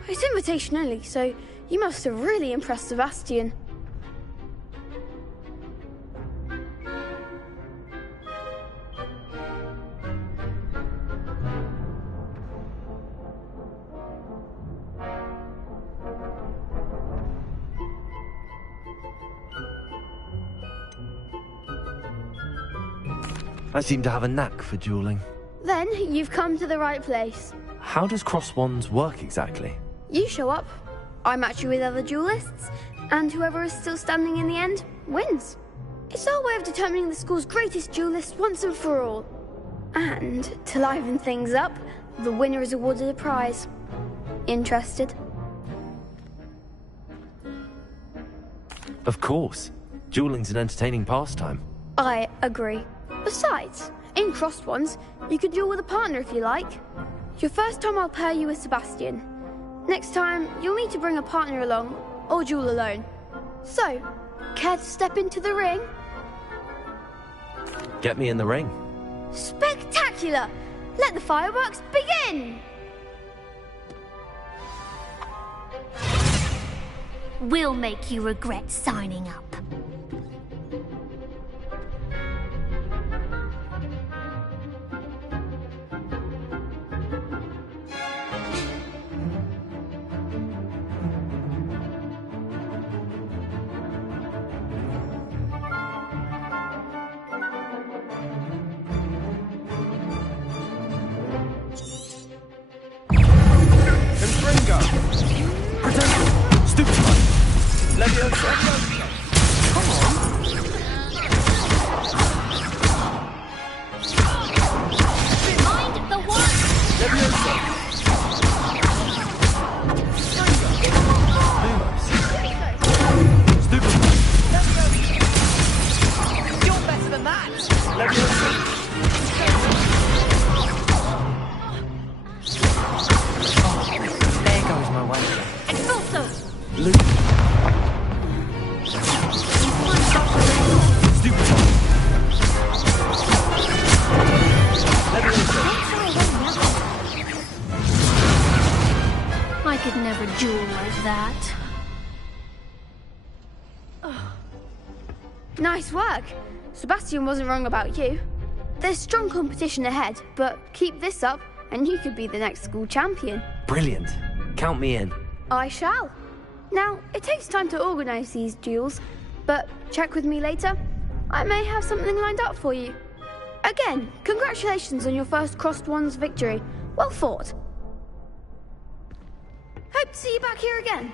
It's invitation only, so you must have really impressed Sebastian. I seem to have a knack for dueling. Then you've come to the right place. How does cross wands work exactly? You show up, I match you with other duelists, and whoever is still standing in the end wins. It's our way of determining the school's greatest duelist once and for all. And to liven things up, the winner is awarded a prize. Interested? Of course. Dueling's an entertaining pastime. I agree. Besides, in crossed ones, you can duel with a partner if you like. Your first time I'll pair you with Sebastian. Next time, you'll need to bring a partner along, or duel alone. So, care to step into the ring? Get me in the ring. Spectacular! Let the fireworks begin! We'll make you regret signing up. I could never duel like that. Nice work. Sebastian wasn't wrong about you. There's strong competition ahead, but keep this up and you could be the next school champion. Brilliant. Count me in. I shall. Now, it takes time to organise these duels, but check with me later. I may have something lined up for you. Again, congratulations on your first crossed wands victory. Well fought. Hope to see you back here again.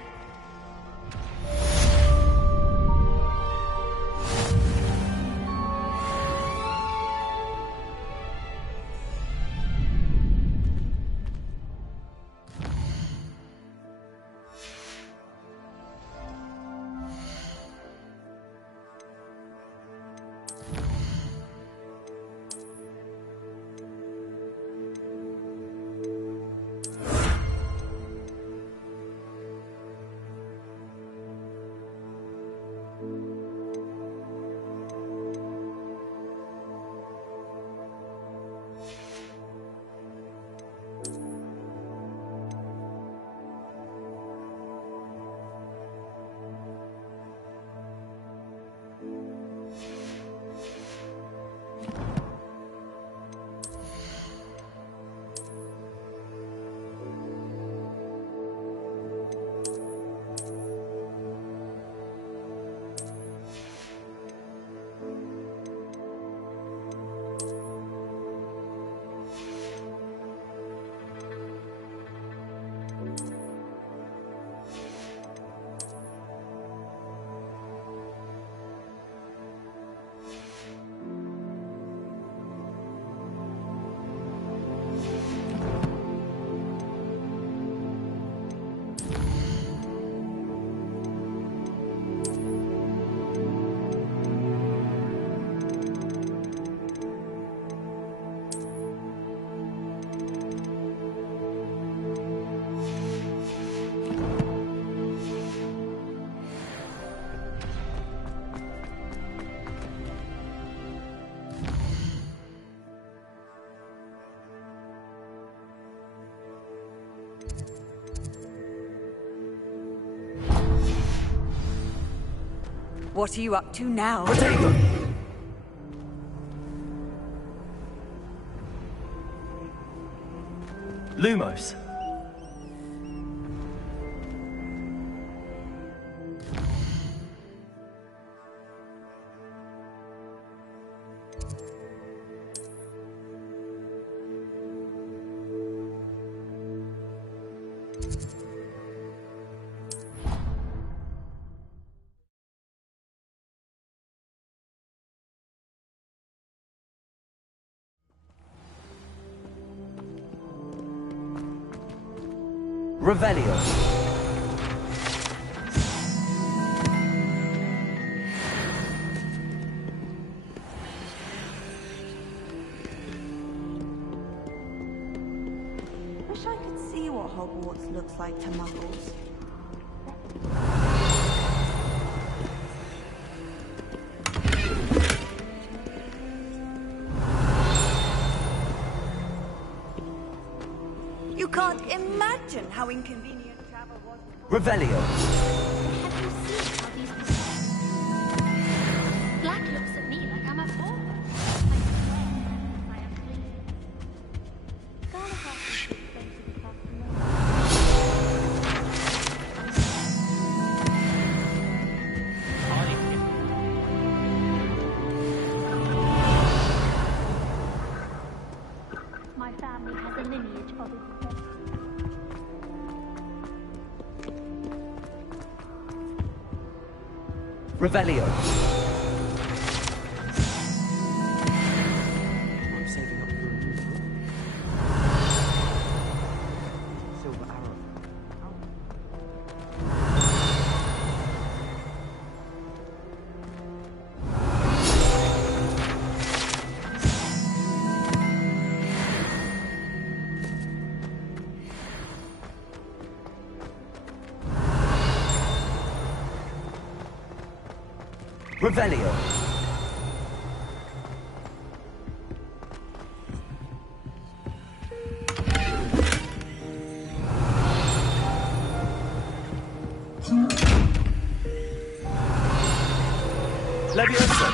What are you up to now? Lumos. Revelio. Wish I could see what Hogwarts looks like to muggles. You can't imagine how inconvenient travel was before. Revelio. Black looks at me like I'm a fool. My family has a lineage of its own. Revelio. I'm saving up for a new book. Silver arrow. Revelio. Leviosa.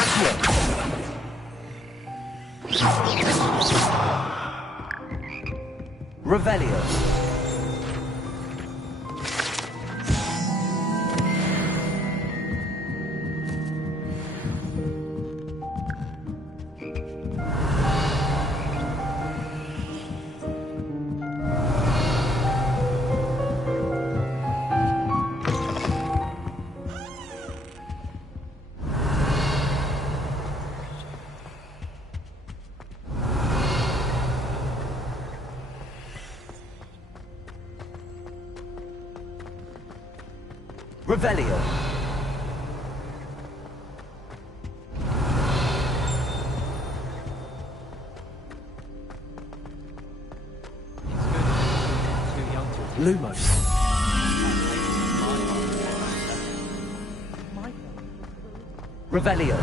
Accio. Revelio. Revelio. Lumos. Revelio.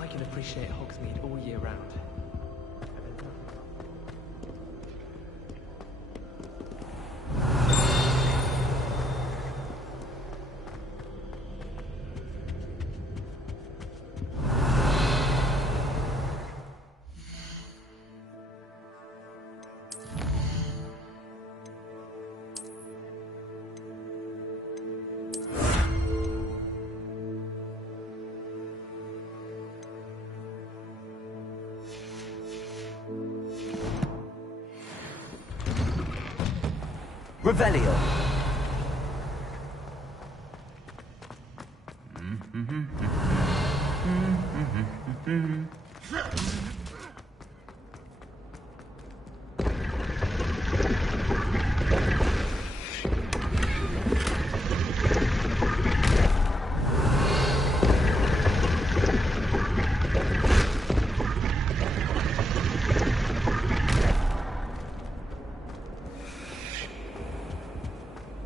I can appreciate Hogsmeade all year round. Revelio.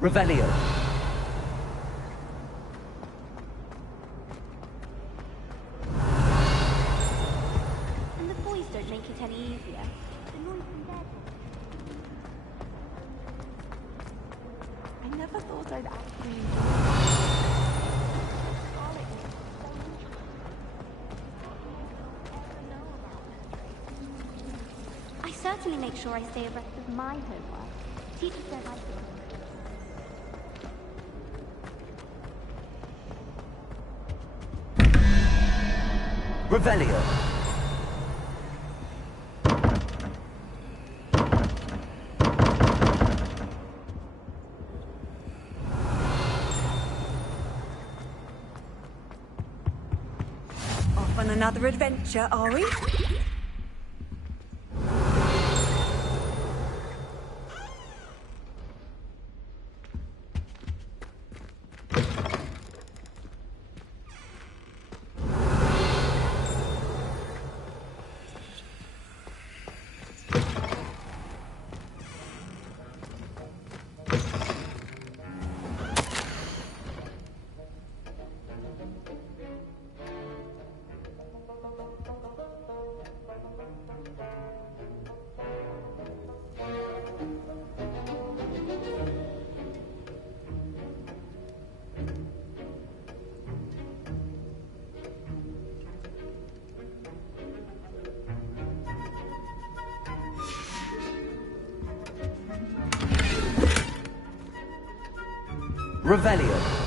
Revelio. never thought I'd actually... I certainly make sure I stay abreast of my homework. Teachers don't like it. Revelio. Off on another adventure, are we? Revelio.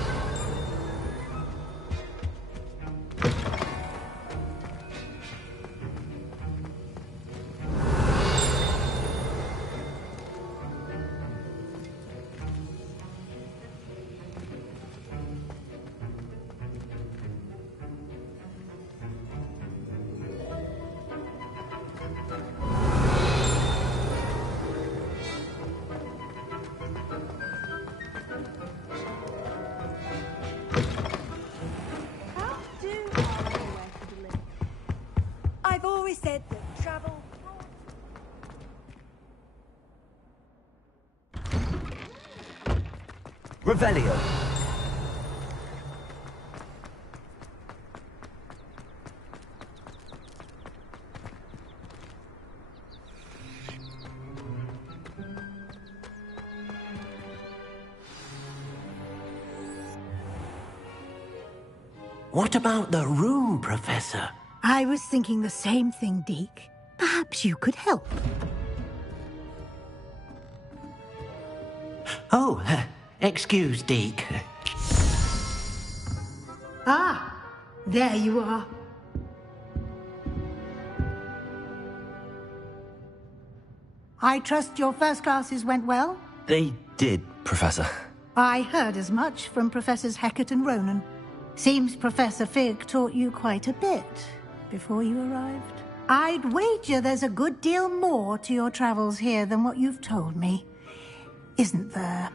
I've always said that travel... Revelio. What about the room, Professor? I was thinking the same thing, Deke. Perhaps you could help. Oh, excuse, Deke. Ah, there you are. I trust your first classes went well? They did, Professor. I heard as much from Professors Hecat and Ronan. Seems Professor Fig taught you quite a bit before you arrived. I'd wager there's a good deal more to your travels here than what you've told me. Isn't there?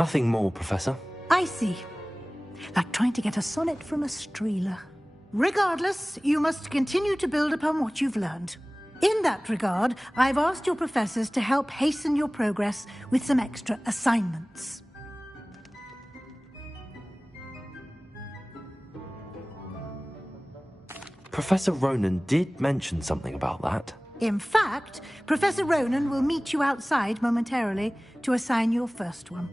Nothing more, Professor. I see. Like trying to get a sonnet from a streeler. Regardless, you must continue to build upon what you've learned. In that regard, I've asked your professors to help hasten your progress with some extra assignments. Professor Ronan did mention something about that. In fact, Professor Ronan will meet you outside momentarily to assign your first one.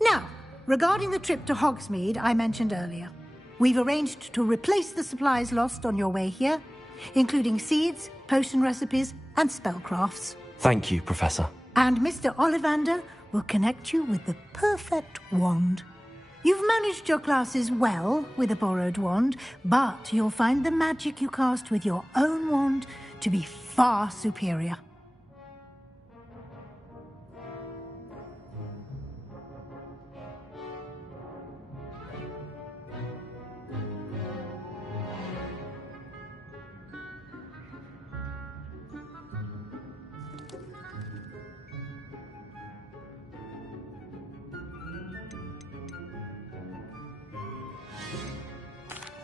Now, regarding the trip to Hogsmeade I mentioned earlier, we've arranged to replace the supplies lost on your way here, including seeds, potion recipes, and spellcrafts. Thank you, Professor. And Mr. Ollivander will connect you with the perfect wand. You've managed your classes well with a borrowed wand, but you'll find the magic you cast with your own wand to be far superior.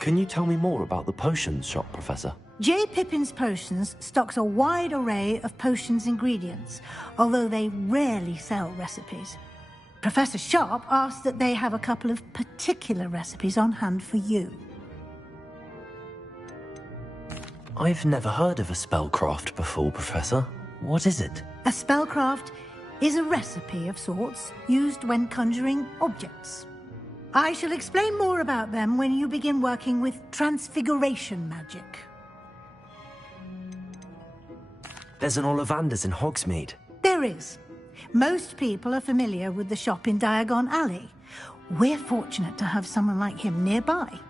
Can you tell me more about the potions shop, Professor? J. Pippin's Potions stocks a wide array of potions ingredients, although they rarely sell recipes. Professor Sharp asked that they have a couple of particular recipes on hand for you. I've never heard of a spellcraft before, Professor. What is it? A spellcraft is a recipe of sorts used when conjuring objects. I shall explain more about them when you begin working with transfiguration magic. There's an Ollivander's in Hogsmeade. There is. Most people are familiar with the shop in Diagon Alley. We're fortunate to have someone like him nearby.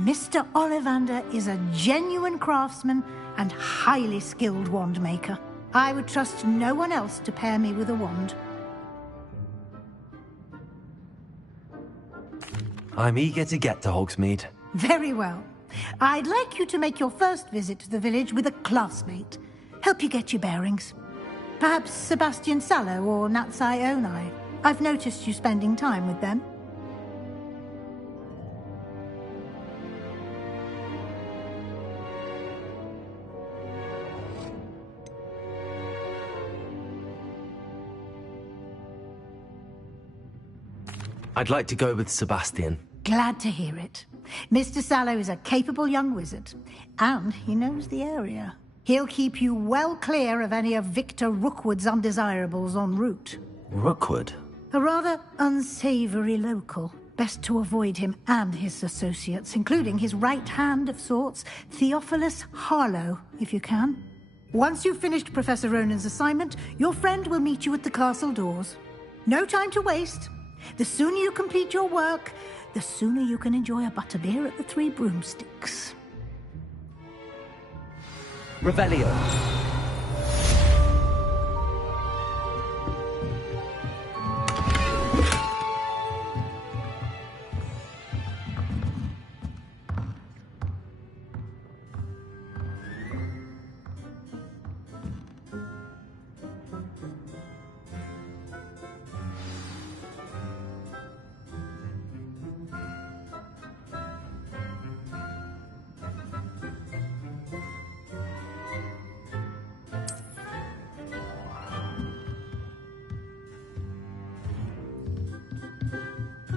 Mr. Ollivander is a genuine craftsman and highly skilled wand maker. I would trust no one else to pair me with a wand. I'm eager to get to Hogsmeade. Very well. I'd like you to make your first visit to the village with a classmate. Help you get your bearings. Perhaps Sebastian Sallow or Natsai Onai. I've noticed you spending time with them. I'd like to go with Sebastian. Glad to hear it. Mr. Sallow is a capable young wizard, and he knows the area. He'll keep you well clear of any of Victor Rookwood's undesirables en route. Rookwood? A rather unsavory local. Best to avoid him and his associates, including his right hand of sorts, Theophilus Harlow, if you can. Once you've finished Professor Ronan's assignment, your friend will meet you at the castle doors. No time to waste. The sooner you complete your work, the sooner you can enjoy a butterbeer at the Three Broomsticks. Revelio.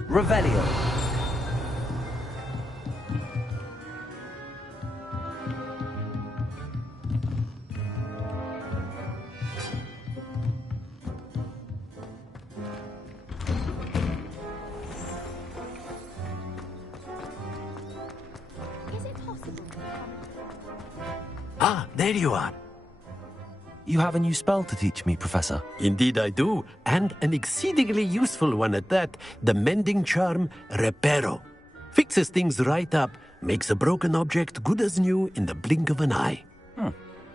Revelio. Is it possible? Ah, there you are. You have a new spell to teach me, Professor. Indeed I do, and an exceedingly useful one at that. The mending charm, Reparo. Fixes things right up, makes a broken object good as new in the blink of an eye.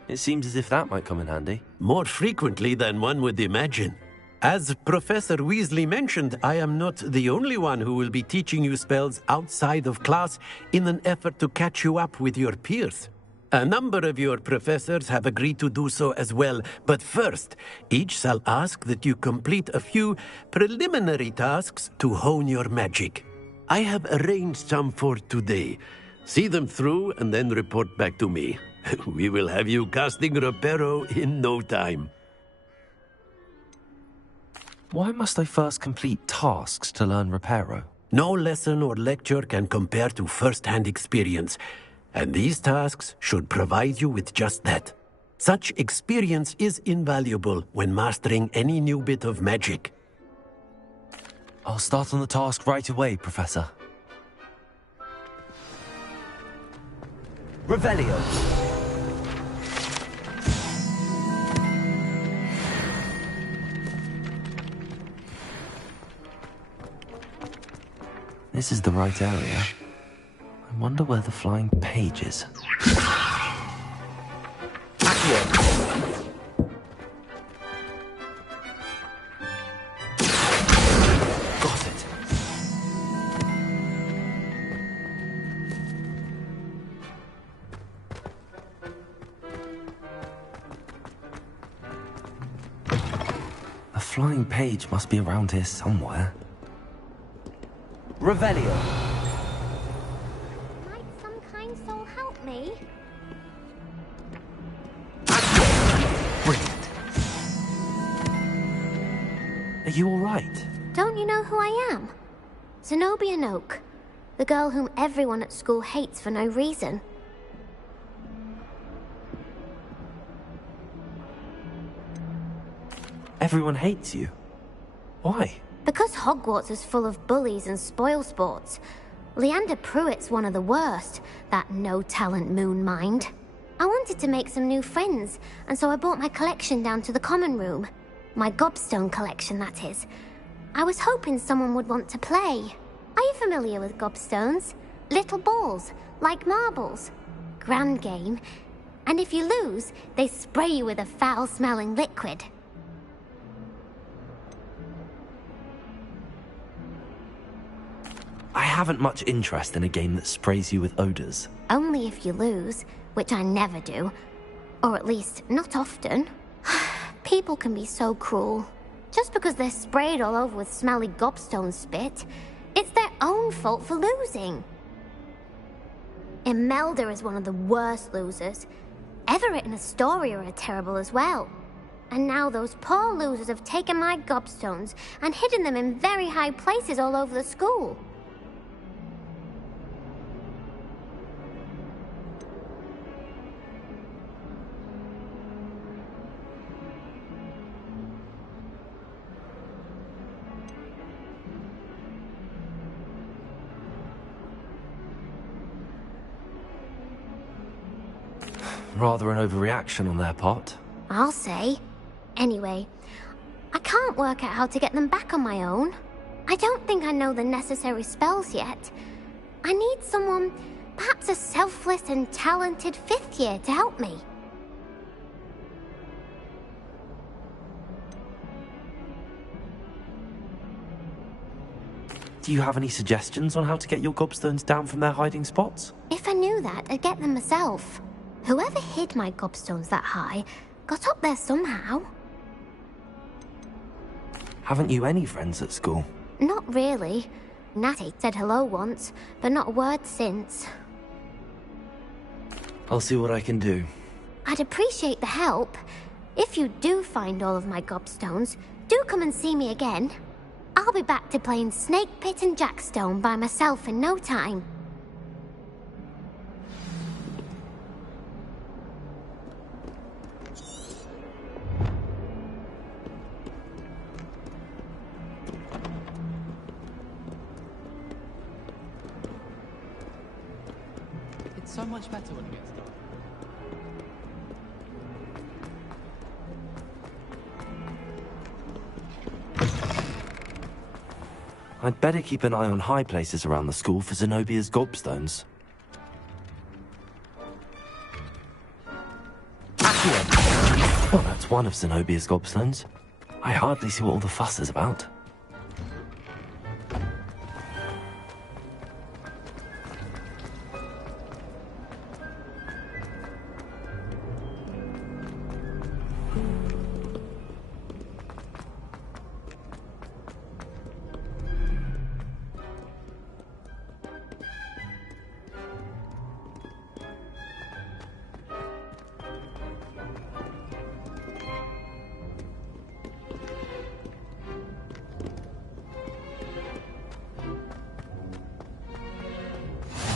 It seems as if that might come in handy. More frequently than one would imagine. As Professor Weasley mentioned, I am not the only one who will be teaching you spells outside of class in an effort to catch you up with your peers. A number of your professors have agreed to do so as well, but first, each shall ask that you complete a few preliminary tasks to hone your magic. I have arranged some for today. See them through and then report back to me. We will have you casting Reparo in no time. Why must I first complete tasks to learn Reparo? No lesson or lecture can compare to first-hand experience. And these tasks should provide you with just that. Such experience is invaluable when mastering any new bit of magic. I'll start on the task right away, Professor. Revelio. This is the right area. I wonder where the flying page is. Got it. A flying page must be around here somewhere. Revelio. Might some kind soul help me? Are you all right? Don't you know who I am? Zenobia Noak, the girl whom everyone at school hates for no reason. Everyone hates you. Why? Because Hogwarts is full of bullies and spoilsports. Leander Pruitt's one of the worst, that no-talent moon mind. I wanted to make some new friends, and so I brought my collection down to the common room. My gobstone collection, that is. I was hoping someone would want to play. Are you familiar with gobstones? Little balls, like marbles. Grand game. And if you lose, they spray you with a foul-smelling liquid. I haven't much interest in a game that sprays you with odors. Only if you lose, which I never do. Or at least, not often. People can be so cruel. Just because they're sprayed all over with smelly gobstone spit, it's their own fault for losing. Imelda is one of the worst losers. Everett and Astoria are terrible as well. And now those poor losers have taken my gobstones and hidden them in very high places all over the school. Rather an overreaction on their part. I'll say. Anyway, I can't work out how to get them back on my own. I don't think I know the necessary spells yet. I need someone, perhaps a selfless and talented fifth year to help me. Do you have any suggestions on how to get your gobstones down from their hiding spots? If I knew that, I'd get them myself. Whoever hid my gobstones that high got up there somehow. Haven't you any friends at school? Not really. Natty said hello once, but not a word since. I'll see what I can do. I'd appreciate the help. If you do find all of my gobstones, do come and see me again. I'll be back to playing Snake Pit and Jackstone by myself in no time. It's so much better when it gets dark. I'd better keep an eye on high places around the school for Zenobia's gobstones. Accio! Well, that's one of Zenobia's gobstones. I hardly see what all the fuss is about.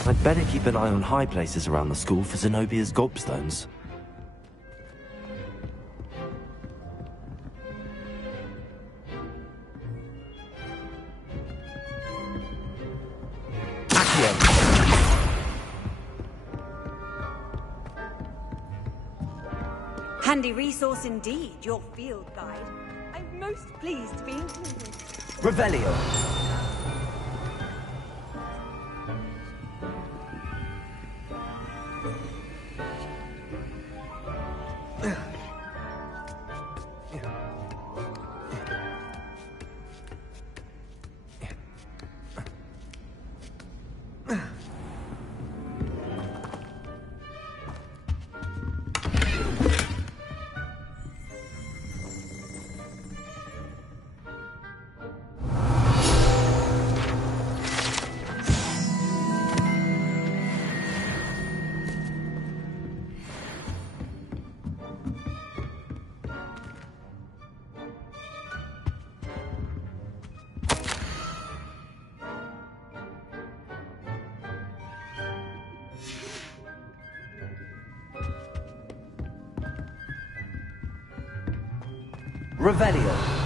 I'd better keep an eye on high places around the school for Zenobia's gobstones. Handy resource indeed, your field guide. I'm most pleased to be included. Revelio. Revelio.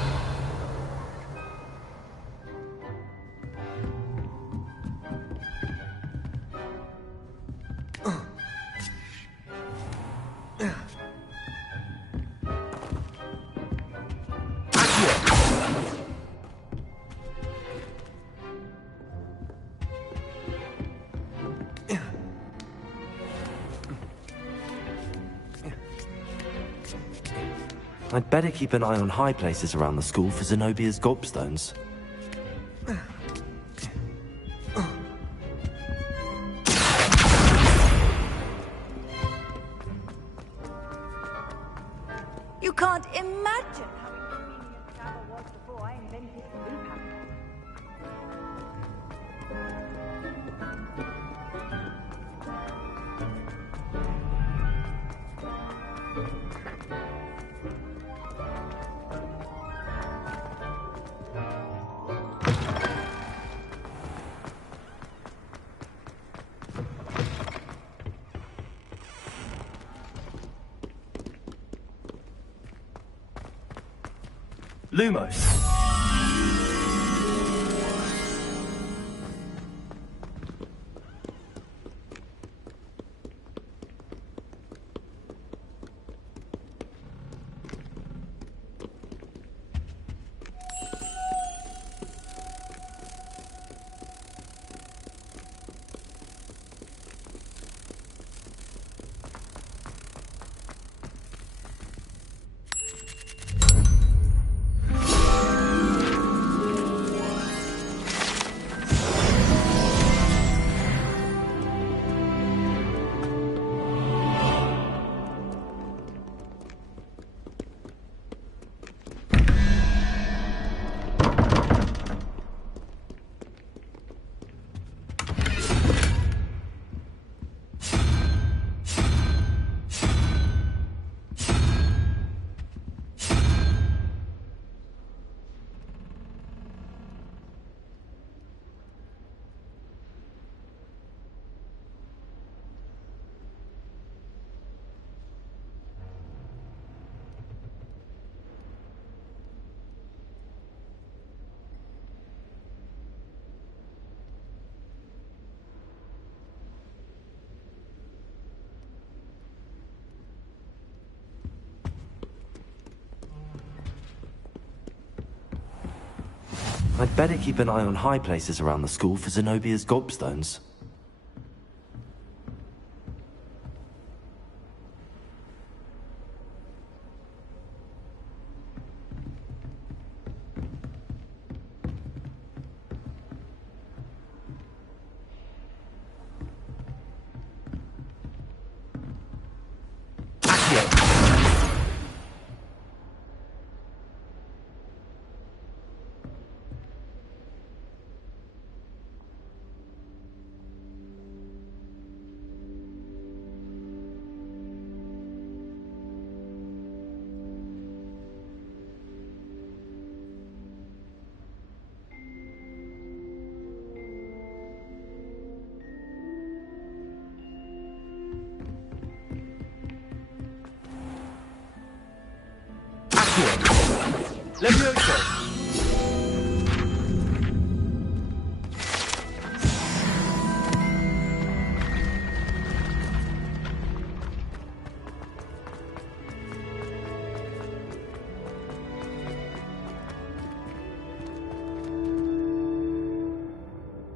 I'd better keep an eye on high places around the school for Zenobia's gobstones. You can't imagine how inconvenient travel was before I invented the blue pack. Lumos. I'd better keep an eye on high places around the school for Zenobia's gobstones. Levioso.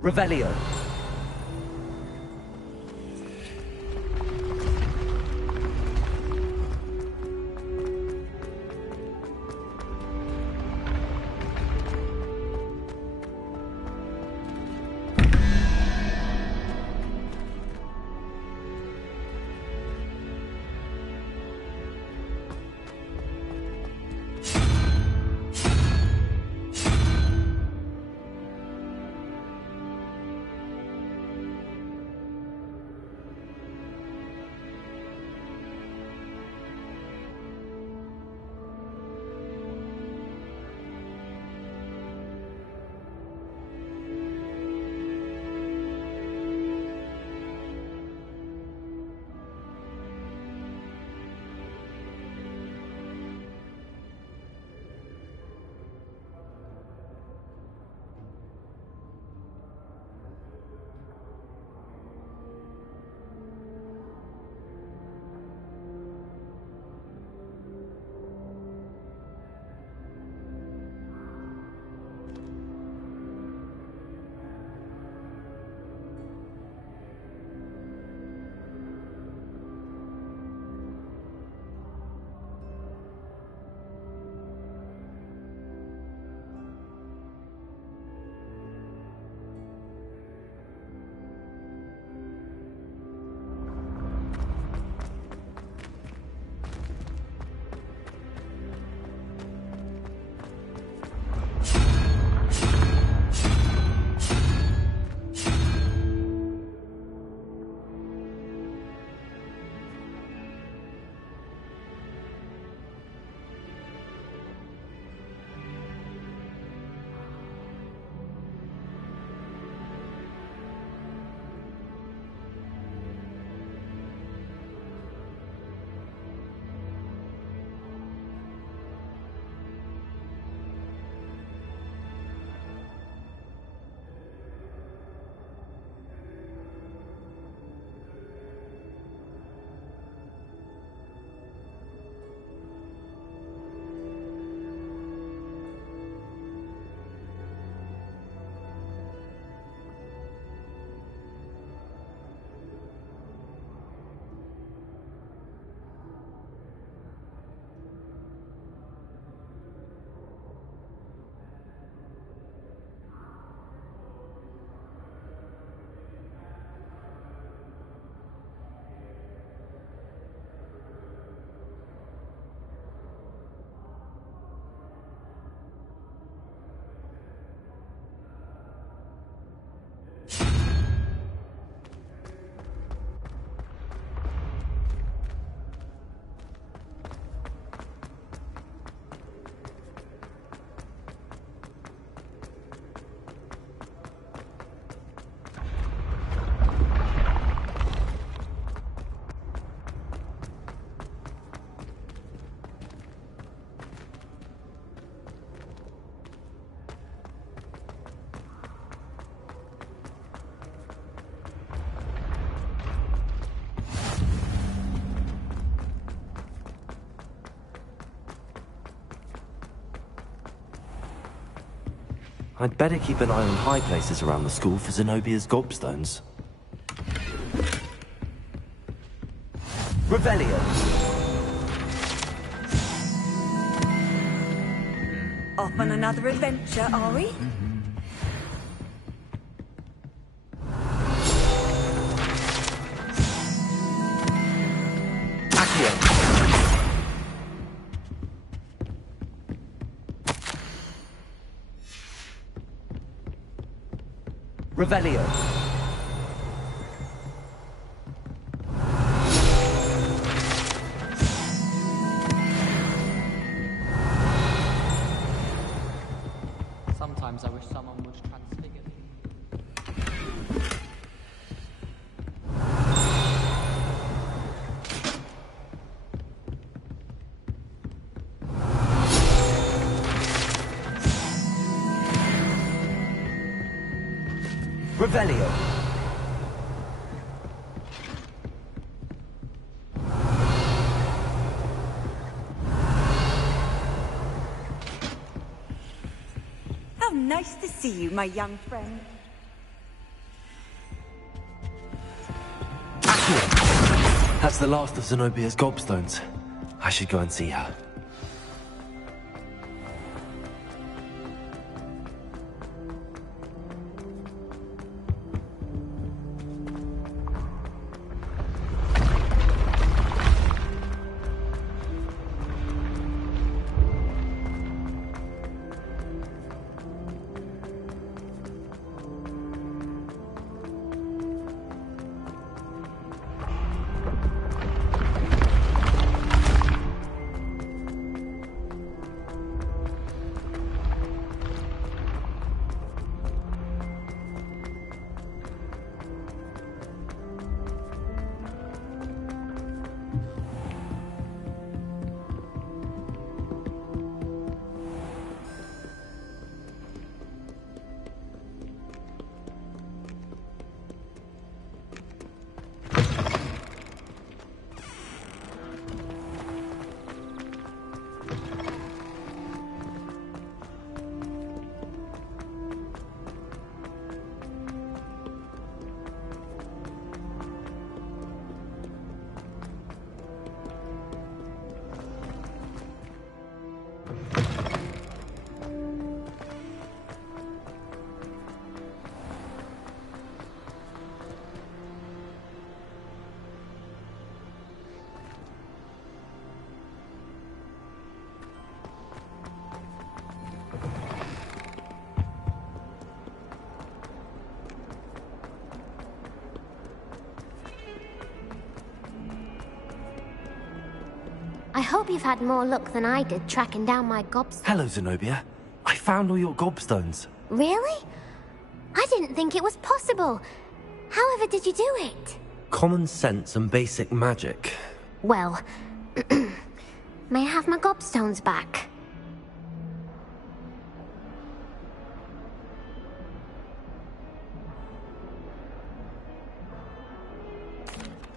Revelio. I'd better keep an eye on high places around the school for Zenobia's gobstones. Revelio! Off on another adventure, are we? Revelio. Sometimes I wish someone would transfigure me. Revelio. How nice to see you, my young friend. That's the last of Zenobia's gobstones. I should go and see her. I hope you've had more luck than I did tracking down my gobstones. Hello, Zenobia. I found all your gobstones. Really? I didn't think it was possible. However did you do it? Common sense and basic magic. Well, may I have my gobstones back?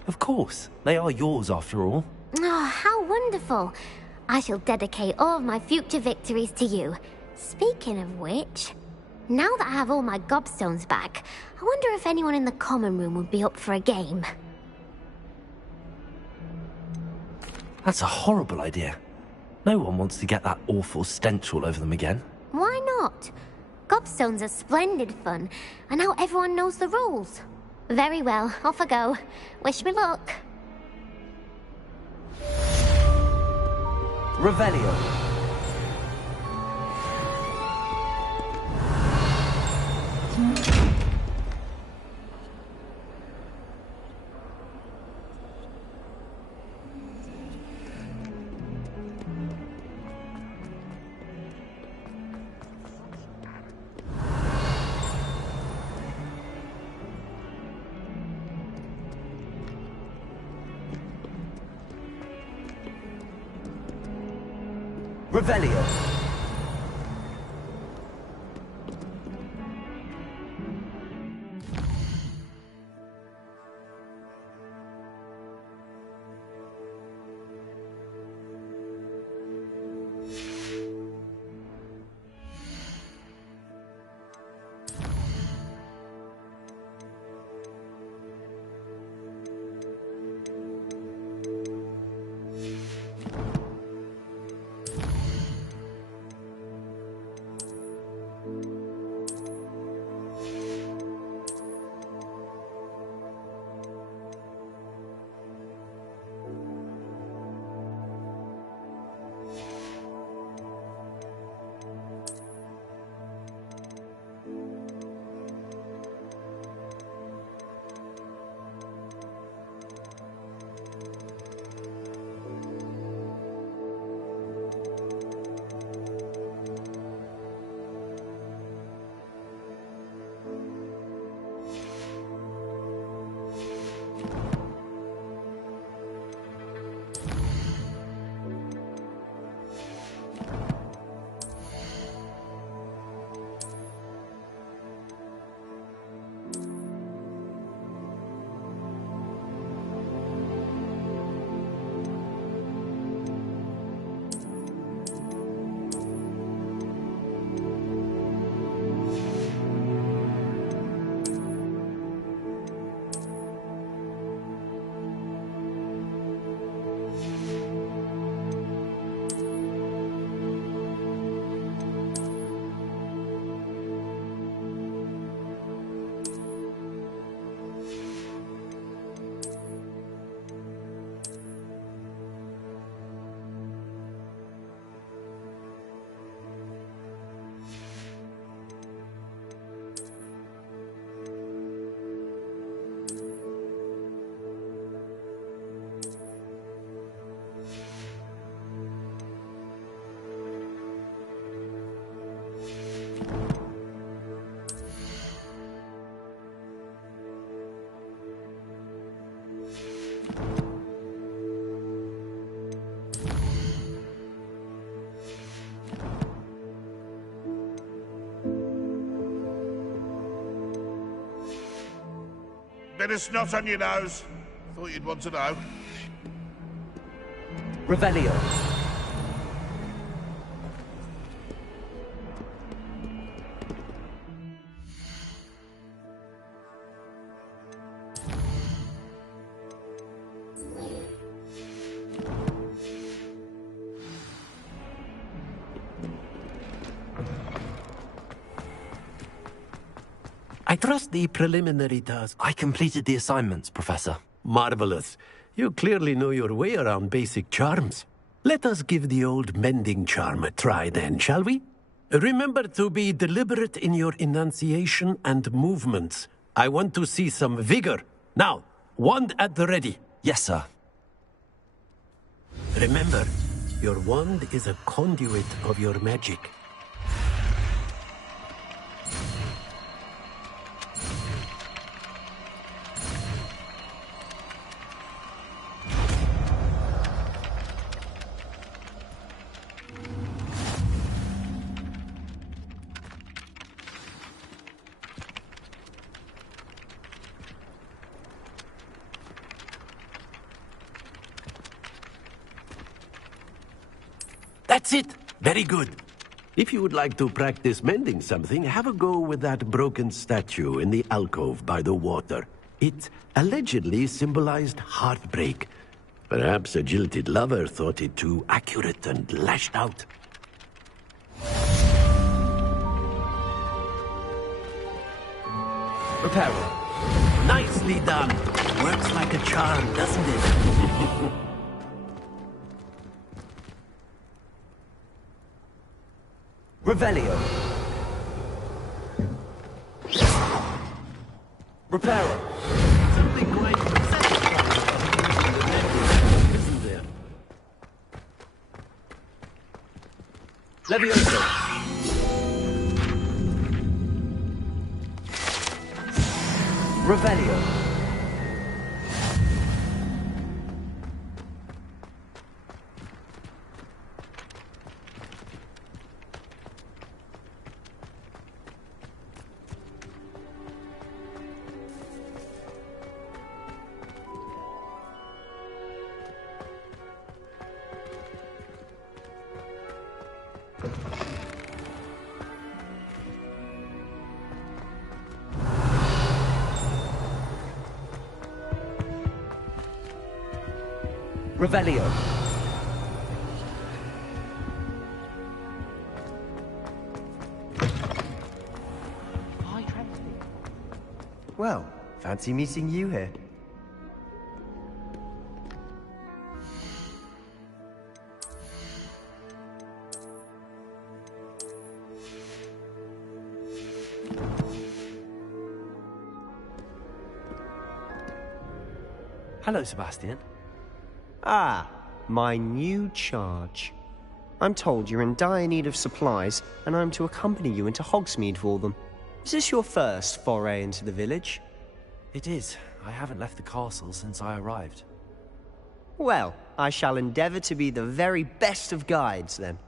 Of course. They are yours after all. Oh, how wonderful. I shall dedicate all of my future victories to you. Speaking of which, now that I have all my gobstones back, I wonder if anyone in the common room would be up for a game. That's a horrible idea. No one wants to get that awful stench all over them again. Why not? Gobstones are splendid fun, and now everyone knows the rules. Very well, off I go. Wish me luck. Revelio. Revelio. Bit of snot on your nose. Thought you'd want to know. Revelio. I trust the preliminary task. I completed the assignments, Professor. Marvelous. You clearly know your way around basic charms. Let us give the old mending charm a try then, shall we? Remember to be deliberate in your enunciation and movements. I want to see some vigor. Now, wand at the ready. Yes, sir. Remember, your wand is a conduit of your magic. That's it! Very good. If you would like to practice mending something, have a go with that broken statue in the alcove by the water. It allegedly symbolized heartbreak. Perhaps a jilted lover thought it too accurate and lashed out. Reparo. Nicely done. Works like a charm, doesn't it? Revelio. Reparo. Something quite satisfying about using the isn't there? Levioso. Revelio. Revelio. Well, fancy meeting you here. Hello, Sebastian. Ah, my new charge. I'm told you're in dire need of supplies, and I'm to accompany you into Hogsmeade for them. Is this your first foray into the village? It is. I haven't left the castle since I arrived. Well, I shall endeavour to be the very best of guides, then.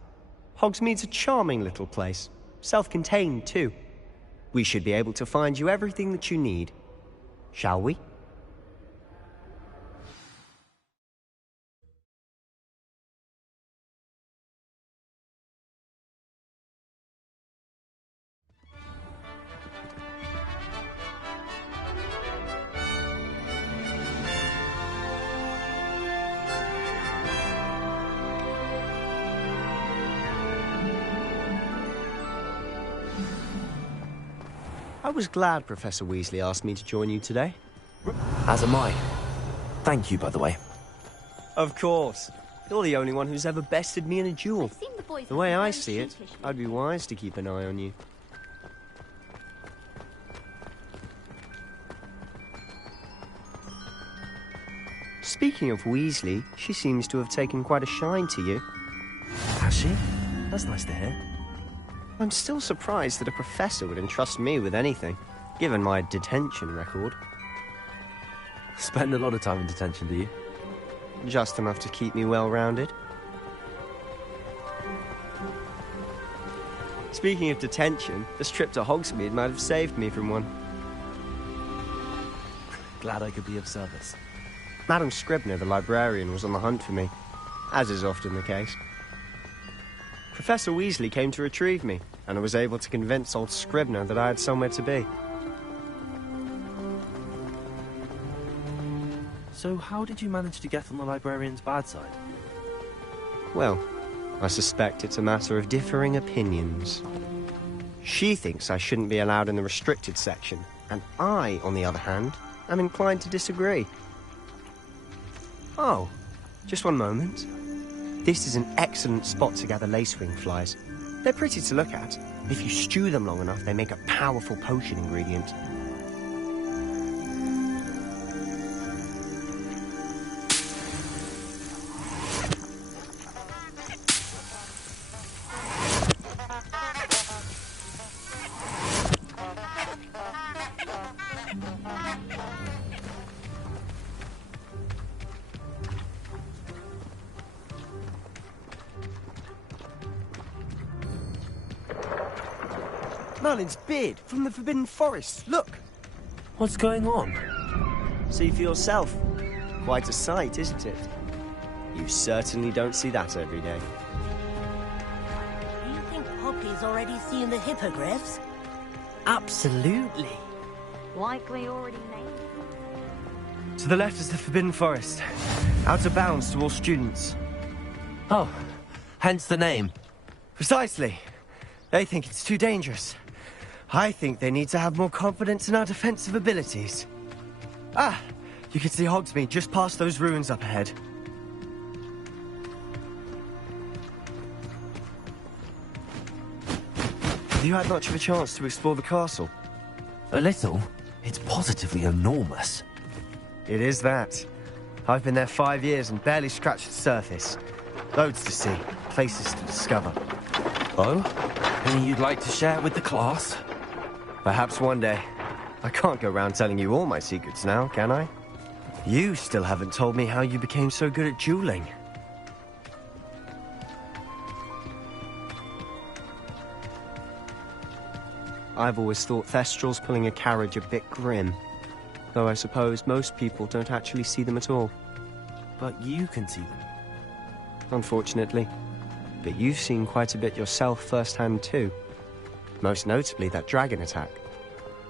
Hogsmeade's a charming little place. Self-contained, too. We should be able to find you everything that you need. Shall we? I was glad Professor Weasley asked me to join you today. As am I. Thank you, by the way. Of course. You're the only one who's ever bested me in a duel. The way I see it, I'd be wise to keep an eye on you. Speaking of Weasley, she seems to have taken quite a shine to you. Has she? That's nice to hear. I'm still surprised that a professor would entrust me with anything, given my detention record. Spend a lot of time in detention, do you? Just enough to keep me well-rounded. Speaking of detention, this trip to Hogsmeade might have saved me from one. glad I could be of service. Madam Scribner, the librarian, was on the hunt for me, as is often the case. Professor Weasley came to retrieve me, and I was able to convince old Scribner that I had somewhere to be. So how did you manage to get on the librarian's bad side? Well, I suspect it's a matter of differing opinions. She thinks I shouldn't be allowed in the restricted section, and I, on the other hand, am inclined to disagree. Oh, just one moment. This is an excellent spot to gather lacewing flies. They're pretty to look at. If you stew them long enough, they make a powerful potion ingredient. Merlin's beard from the Forbidden Forest. Look! What's going on? See for yourself. Quite a sight, isn't it? You certainly don't see that every day. Do you think Poppy's already seen the hippogriffs? Absolutely. Likely already named. To the left is the Forbidden Forest. Out of bounds to all students. Oh, hence the name. Precisely. They think it's too dangerous. I think they need to have more confidence in our defensive abilities. Ah, you can see Hogsmeade just past those ruins up ahead. Have you had much of a chance to explore the castle? A little. It's positively enormous. It is that. I've been there 5 years and barely scratched the surface. Loads to see, places to discover. Oh? Any you'd like to share with the class? Perhaps one day. I can't go around telling you all my secrets now, can I? You still haven't told me how you became so good at dueling. I've always thought Thestrals pulling a carriage a bit grim. Though I suppose most people don't actually see them at all. But you can see them. Unfortunately. But you've seen quite a bit yourself firsthand too. Most notably that dragon attack.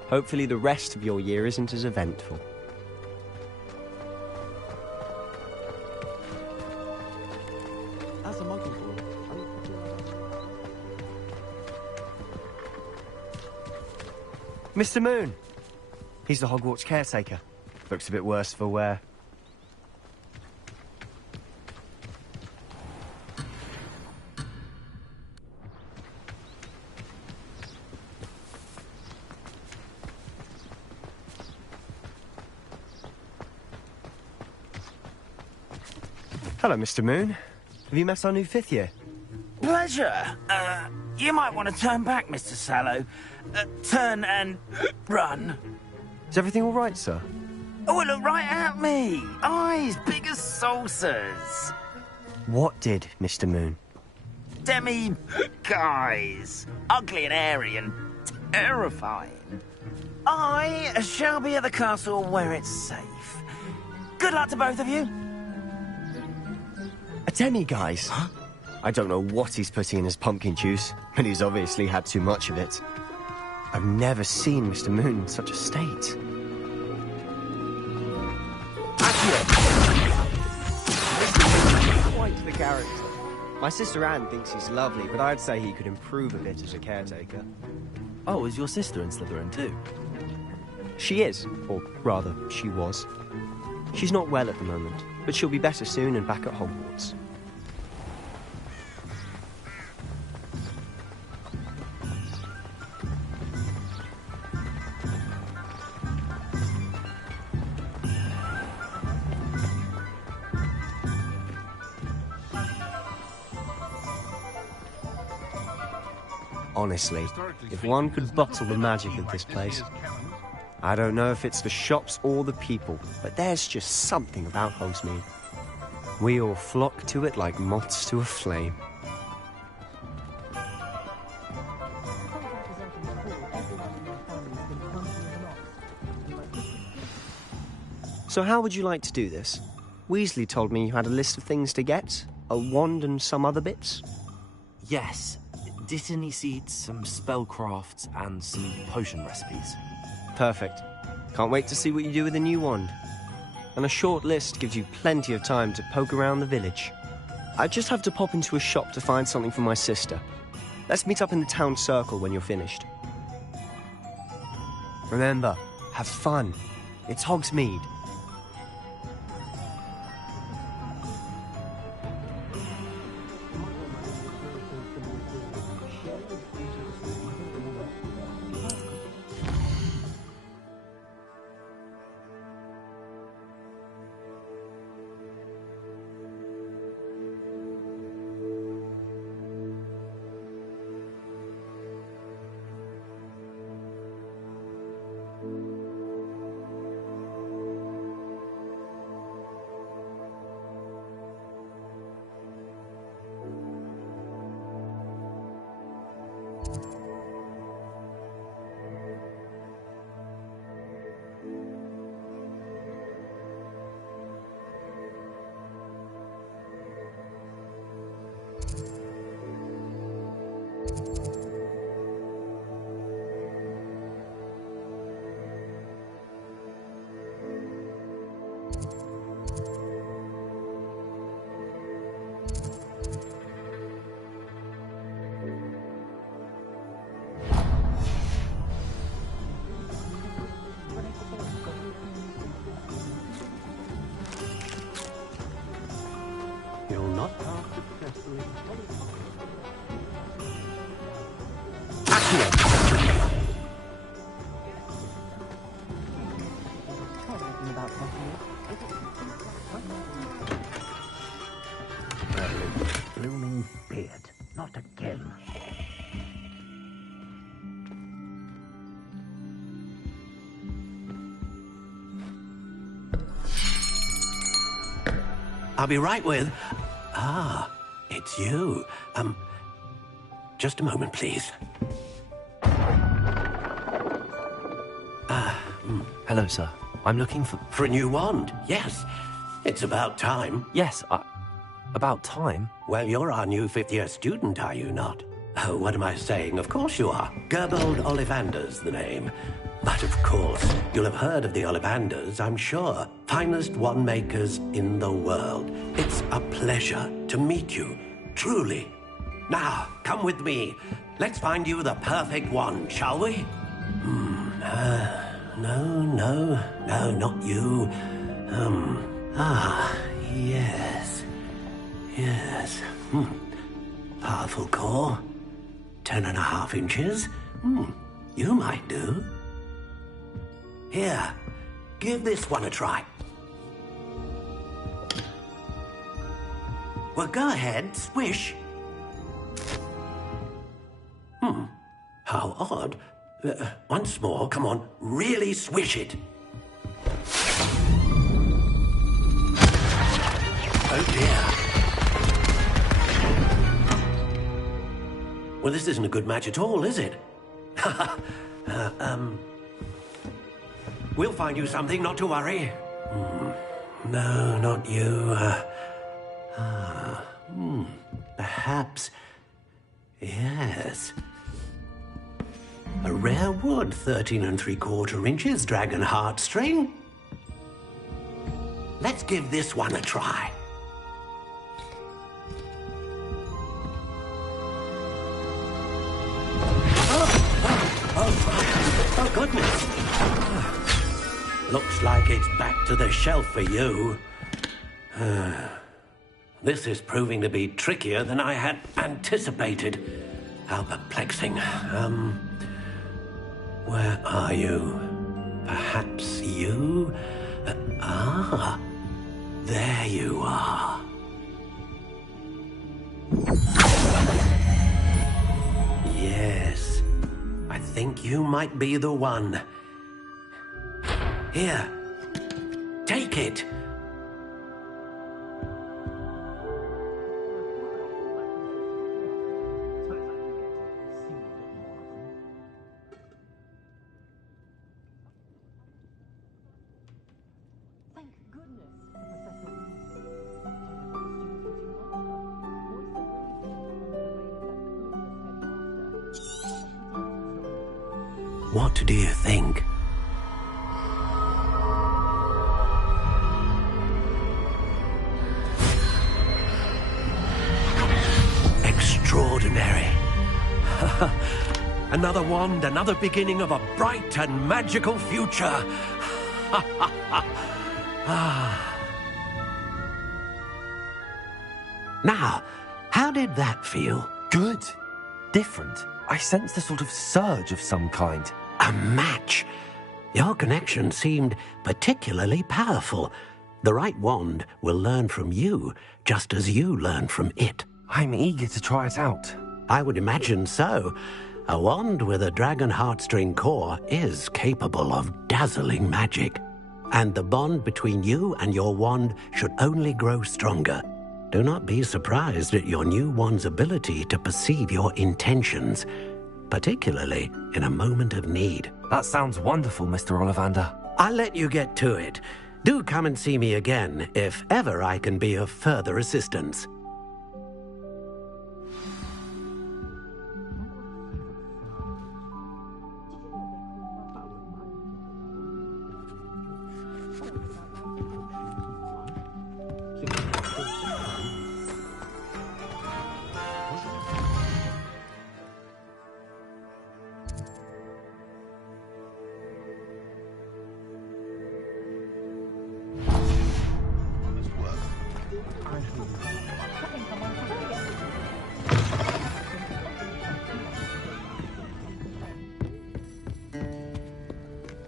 Hopefully the rest of your year isn't as eventful. As a monkey boy, Mr. Moon! He's the Hogwarts caretaker. Looks a bit worse for wear. Hello, Mr. Moon. Have you met our new 5th year? Pleasure. You might want to turn back, Mr. Sallow. Turn and run. Is everything all right, sir? Oh, look right at me. Eyes big as saucers. What did, Mr. Moon? Guys. Ugly and airy and terrifying. I shall be at the castle where it's safe. Good luck to both of you. A demi-guise? Huh? I don't know what he's putting in his pumpkin juice, but he's obviously had too much of it. I've never seen Mr. Moon in such a state. Quite the character. My sister Anne thinks he's lovely, but I'd say he could improve a bit as a caretaker. Oh, is your sister in Slytherin too? She is, or rather, she was. She's not well at the moment, but she'll be better soon and back at Hogwarts. Honestly, if one could bottle the magic of this place. I don't know if it's the shops or the people, but there's just something about Hogsmeade. We all flock to it like moths to a flame. So how would you like to do this? Weasley told me you had a list of things to get, a wand and some other bits. Yes, Dittany seeds, some spellcrafts, and some potion recipes. Perfect. Can't wait to see what you do with the new wand. And a short list gives you plenty of time to poke around the village. I just have to pop into a shop to find something for my sister. Let's meet up in the town circle when you're finished. Remember, have fun. It's Hogsmeade. You'll not pass successfully. Blooming beard. Not again. I'll be right with... Ah, it's you. Just a moment, please. Hello, sir. I'm looking for... For a new wand, yes. It's about time. Yes, about time? Well, you're our new fifth-year student, are you not? Oh, what am I saying? Of course you are. Gerbold Ollivander's the name. But of course, you'll have heard of the Ollivanders, I'm sure. Finest wand makers in the world. It's a pleasure to meet you, truly. Now, come with me. Let's find you the perfect wand, shall we? No, not you. Yes. Powerful core. 10.5 inches. You might do. Here, give this one a try. Well, go ahead, swish. How odd. Once more, come on, really swish it. Oh dear. Well, this isn't a good match at all, is it? We'll find you something, not to worry. No, not you. Perhaps... Yes. A rare wood, 13 3/4 inches, dragon heartstring. Let's give this one a try. Oh, goodness. Looks like it's back to the shelf for you. This is proving to be trickier than I had anticipated. How perplexing. Where are you? Perhaps you? There you are. Yes, I think you might be the one. Here, take it. Thank What do you think? Extraordinary. Another wand, another beginning of a bright and magical future. Now, how did that feel? Good. Different. I sensed a sort of surge of some kind. A match. Your connection seemed particularly powerful. The right wand will learn from you, just as you learn from it. I'm eager to try it out. I would imagine so. A wand with a dragon heartstring core is capable of dazzling magic. And the bond between you and your wand should only grow stronger. Do not be surprised at your new wand's ability to perceive your intentions, particularly in a moment of need. That sounds wonderful, Mr. Ollivander. I'll let you get to it. Do come and see me again if ever I can be of further assistance.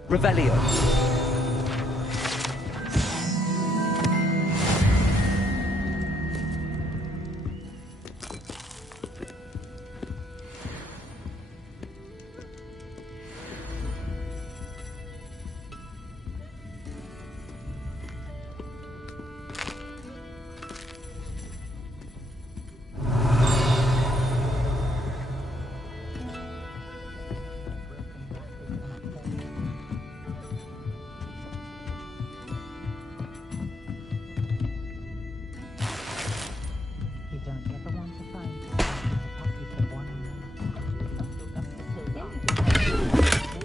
Revelio.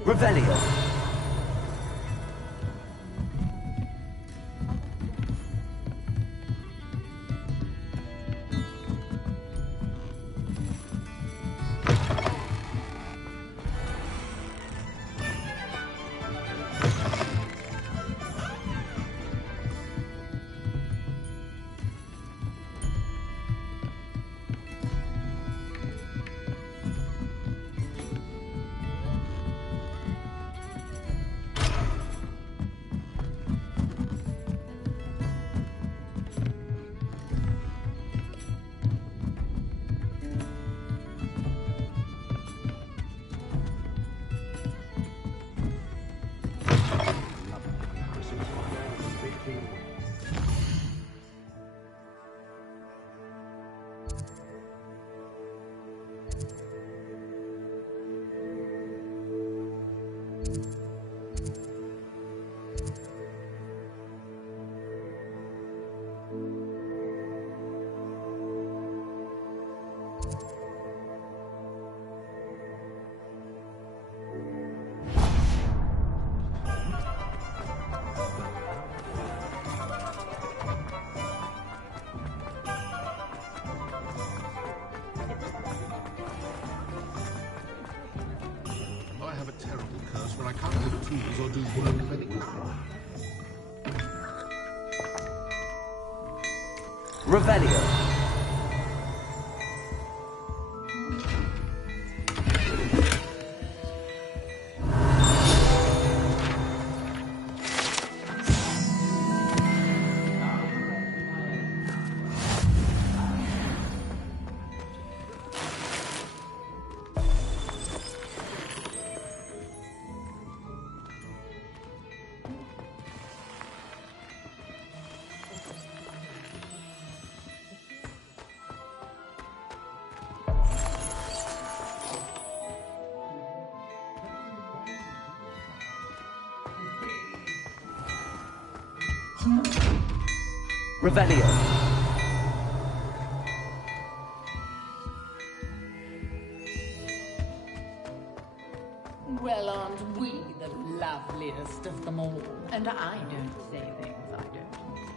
Revelio. Or do work medical. Revelio. Revelio. Well, aren't we the loveliest of them all? And I don't say things I don't mean.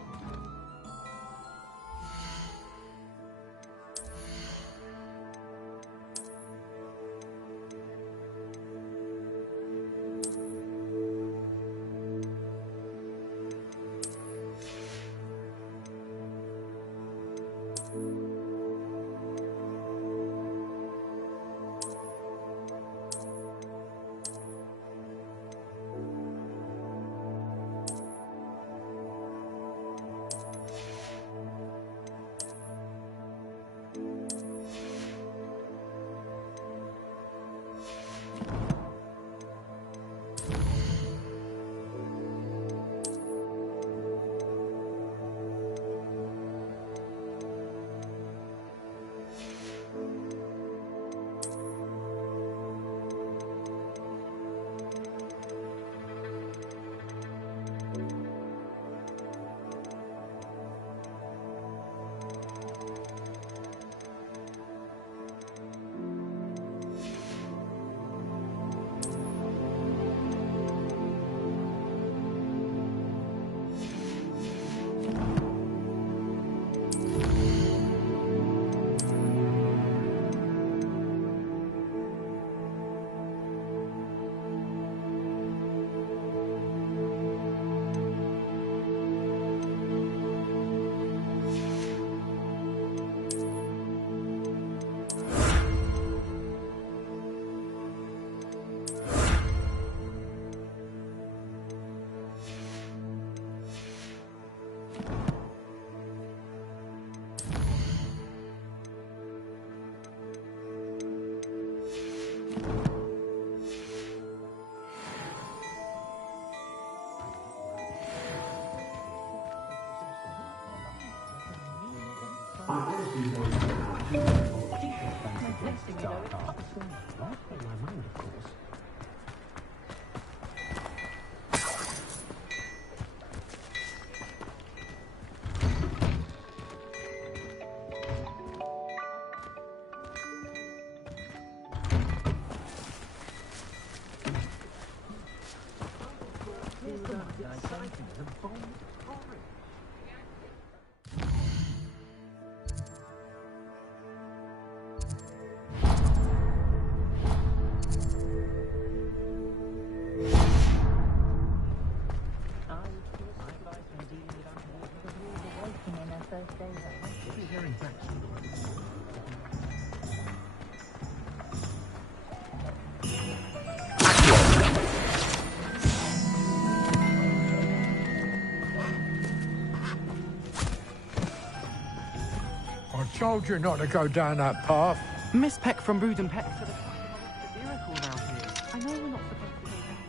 I told you not to go down that path. Miss Peck from Brood and Peck said it's a miracle around here. I know we're not supposed to go down.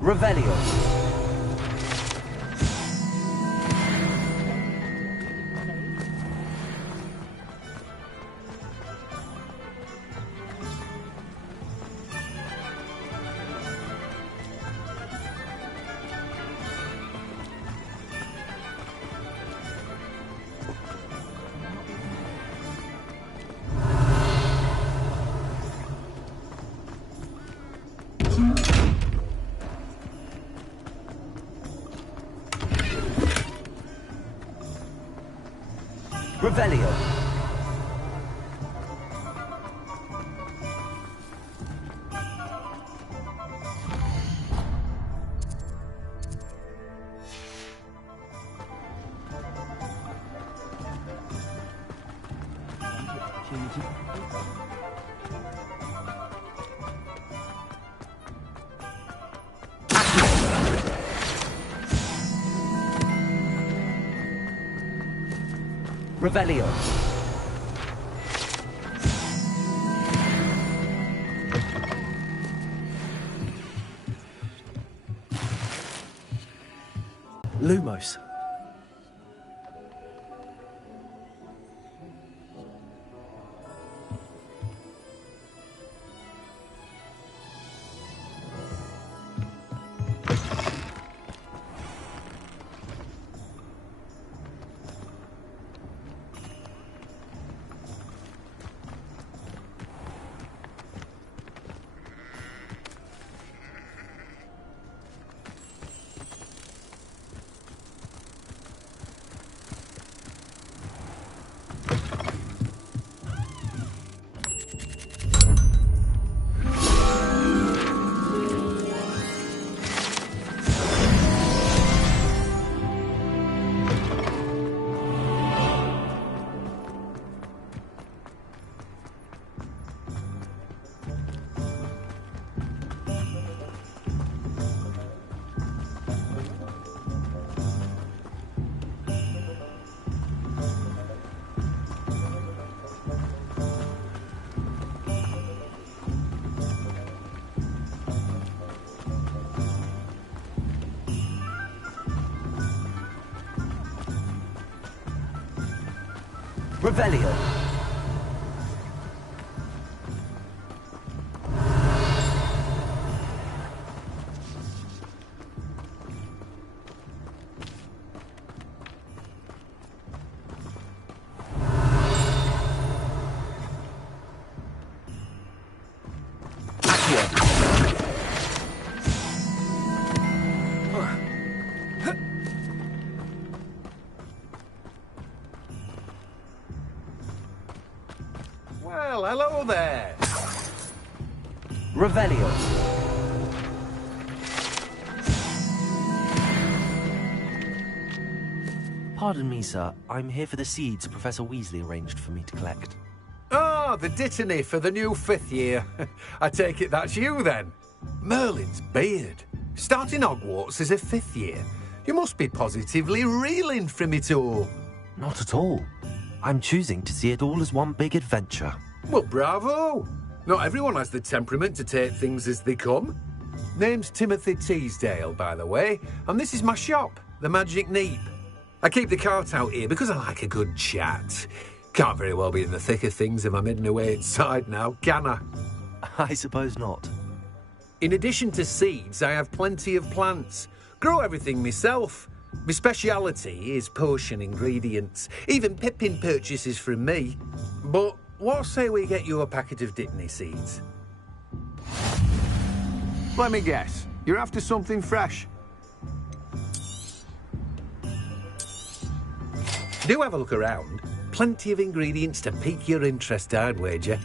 Revelio. Revelio. Revelio. Lumos. Revelio. Well, hello there. Revelio. Pardon me, sir. I'm here for the seeds Professor Weasley arranged for me to collect. Ah, the dittany for the new 5th year. I take it that's you, then. Merlin's beard. Starting Hogwarts as a 5th year. You must be positively reeling from it all. Not at all. I'm choosing to see it all as one big adventure. Well, bravo. Not everyone has the temperament to take things as they come. Name's Timothy Teasdale, by the way, and this is my shop, the Magic Neep. I keep the cart out here because I like a good chat. Can't very well be in the thick of things if I'm hidden away inside now, can I? I suppose not. In addition to seeds, I have plenty of plants. Grow everything myself. My speciality is potion ingredients. Even Pippin purchases from me. But what say we get you a packet of Dittany seeds? Let me guess. You're after something fresh. Do have a look around. Plenty of ingredients to pique your interest, I'd wager.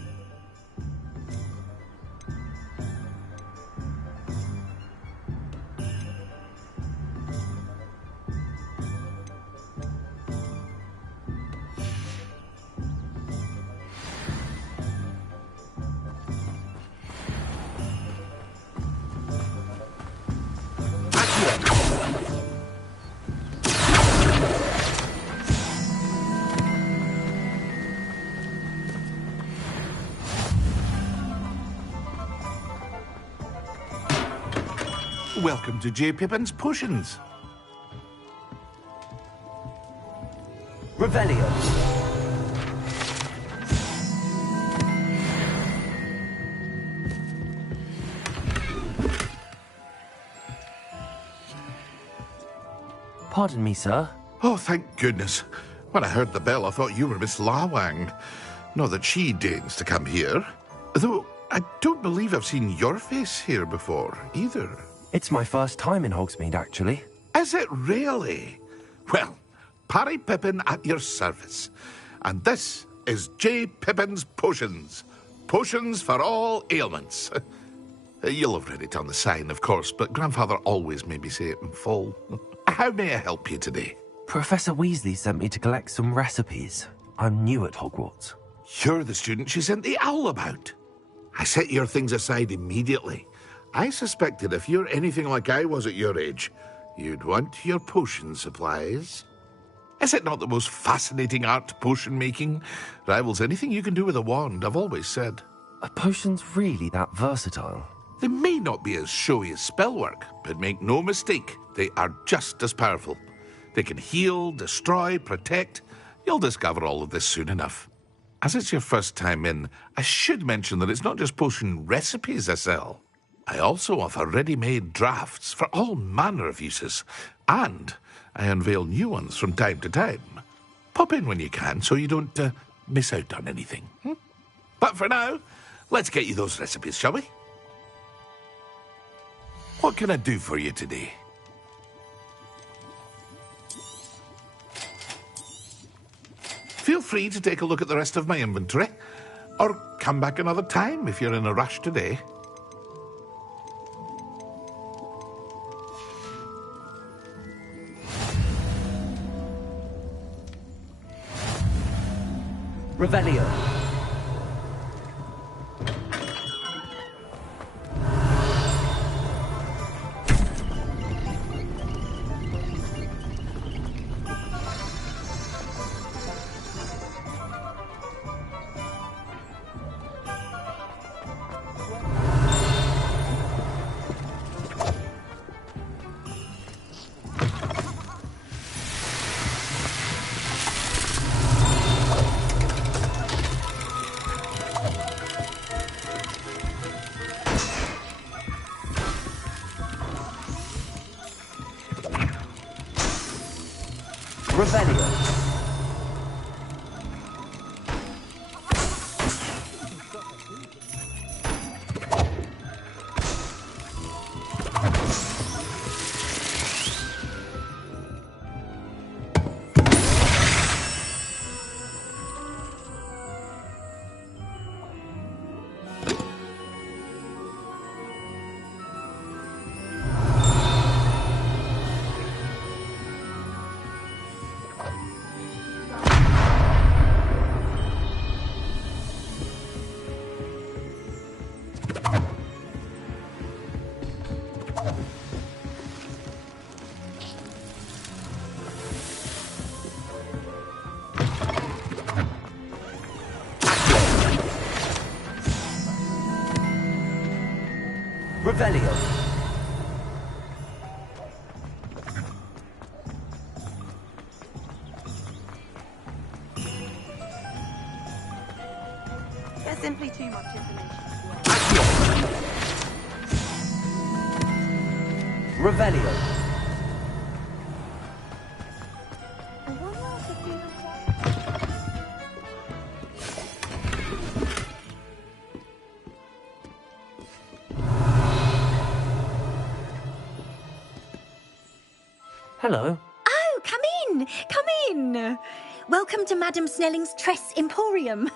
Welcome to J. Pippin's Potions. Revelio. Pardon me, sir. Oh, thank goodness. When I heard the bell, I thought you were Miss Lawang. Not that she deigns to come here. Though I don't believe I've seen your face here before, either. It's my first time in Hogsmeade, actually. Is it really? Well, Parry Pippin at your service. And this is J. Pippin's Potions. Potions for all ailments. You'll have read it on the sign, of course, but Grandfather always made me say it in full. How may I help you today? Professor Weasley sent me to collect some recipes. I'm new at Hogwarts. You're the student she sent the owl about. I set your things aside immediately. I suspected if you're anything like I was at your age, you'd want your potion supplies. Is it not the most fascinating art, potion making? Rivals anything you can do with a wand, I've always said. Are potions really that versatile? They may not be as showy as spellwork, but make no mistake, they are just as powerful. They can heal, destroy, protect. You'll discover all of this soon enough. As it's your first time in, I should mention that it's not just potion recipes I sell. I also offer ready-made drafts for all manner of uses, and I unveil new ones from time to time. Pop in when you can so you don't miss out on anything. But for now, let's get you those recipes, shall we? What can I do for you today? Feel free to take a look at the rest of my inventory, or come back another time if you're in a rush today. Revelio. Revelio. Revelio. There's simply too much information. Revelio. Hello. Oh, come in! Come in! Welcome to Madame Snelling's Tress Emporium.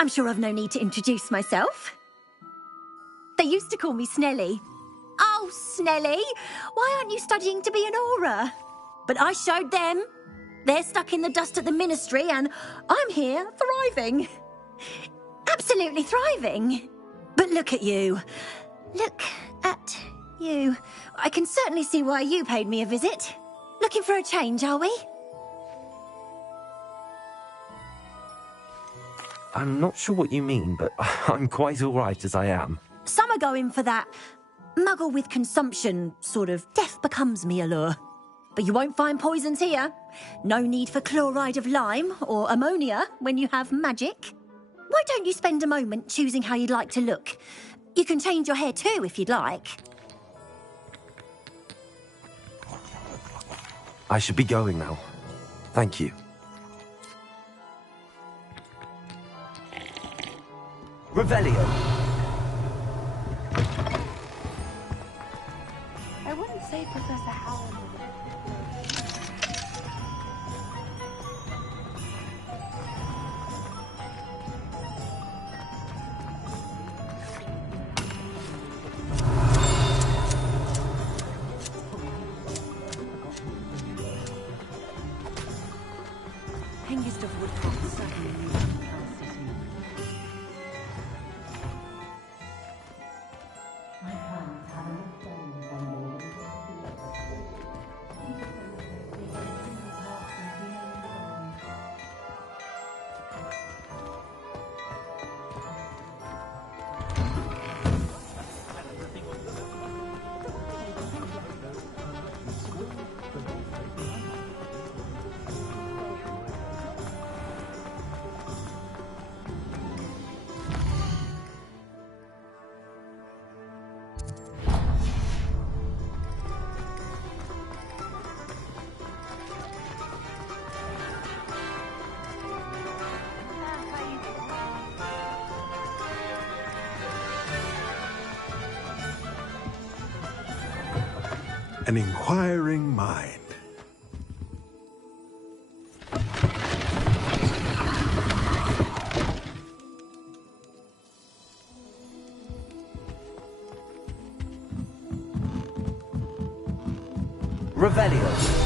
I'm sure I've no need to introduce myself. They used to call me Snelly. Oh, Snelly, why aren't you studying to be an aura? But I showed them. They're stuck in the dust at the Ministry, and I'm here thriving. Absolutely thriving. But look at you. Look at you. I can certainly see why you paid me a visit. Looking for a change, are we? I'm not sure what you mean, but I'm quite all right as I am. Some are going for that muggle with consumption, sort of death becomes me allure. But you won't find poisons here. No need for chloride of lime or ammonia when you have magic. Why don't you spend a moment choosing how you'd like to look? You can change your hair too if you'd like. I should be going now. Thank you. Revelio. I wouldn't say Professor Howard was kingest of woodcocks. An inquiring mind. Revelio.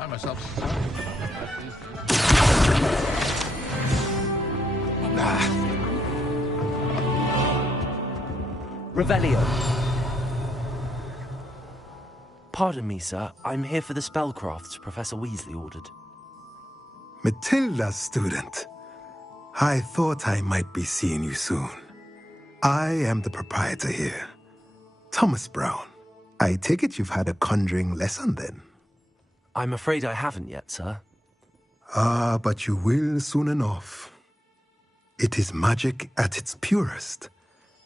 Find myself. Revelio. Pardon me, sir. I'm here for the spellcrafts Professor Weasley ordered. Matilda's student. I thought I might be seeing you soon. I am the proprietor here, Thomas Brown. I take it you've had a conjuring lesson then? I'm afraid I haven't yet, sir. Ah, but you will soon enough. It is magic at its purest,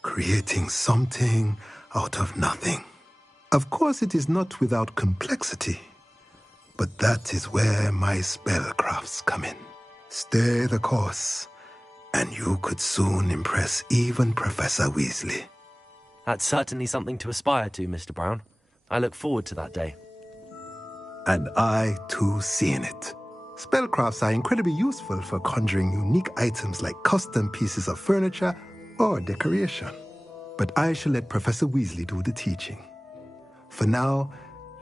creating something out of nothing. Of course, it is not without complexity, but that is where my spellcrafts come in. Stay the course, and you could soon impress even Professor Weasley. That's certainly something to aspire to, Mr. Brown. I look forward to that day. And I, too, see in it. Spellcrafts are incredibly useful for conjuring unique items like custom pieces of furniture or decoration. But I shall let Professor Weasley do the teaching. For now,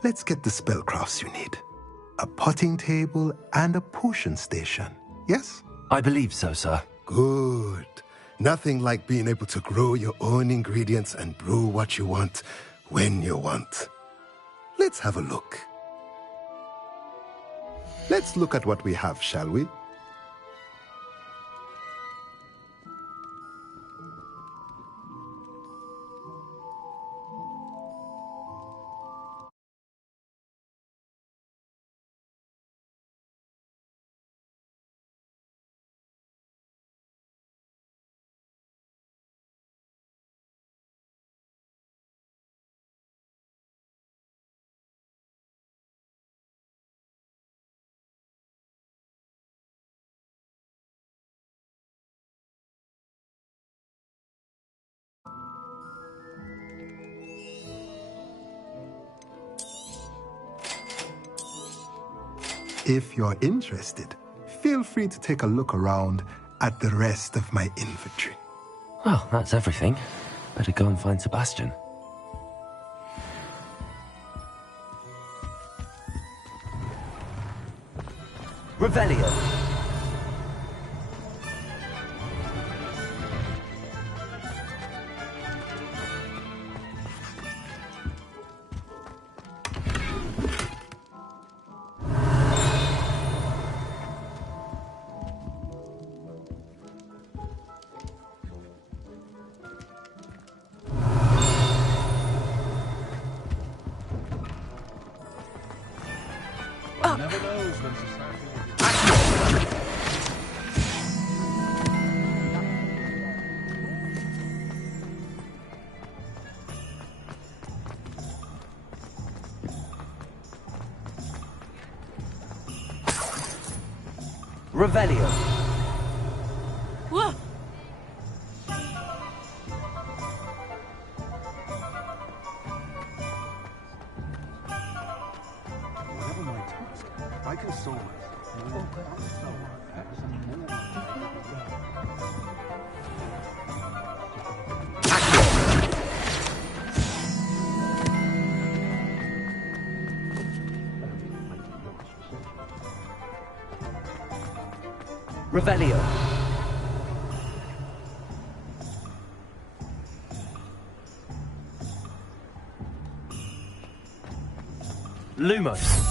let's get the spellcrafts you need. A potting table and a potion station, yes? I believe so, sir. Good. Nothing like being able to grow your own ingredients and brew what you want when you want. Let's have a look. Let's look at what we have, shall we? If you're interested, feel free to take a look around at the rest of my inventory. Well, that's everything. Better go and find Sebastian. Revelio. One never knows when society Revelio. Whoa! Whatever my task, I can solve it. Revelio. Lumos.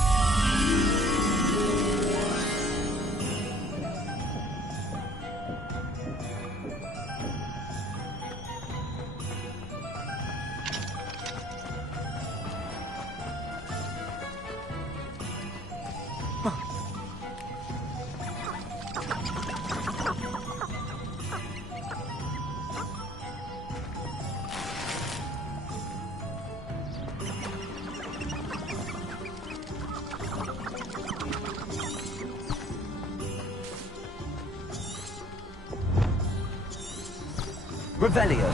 Revelio.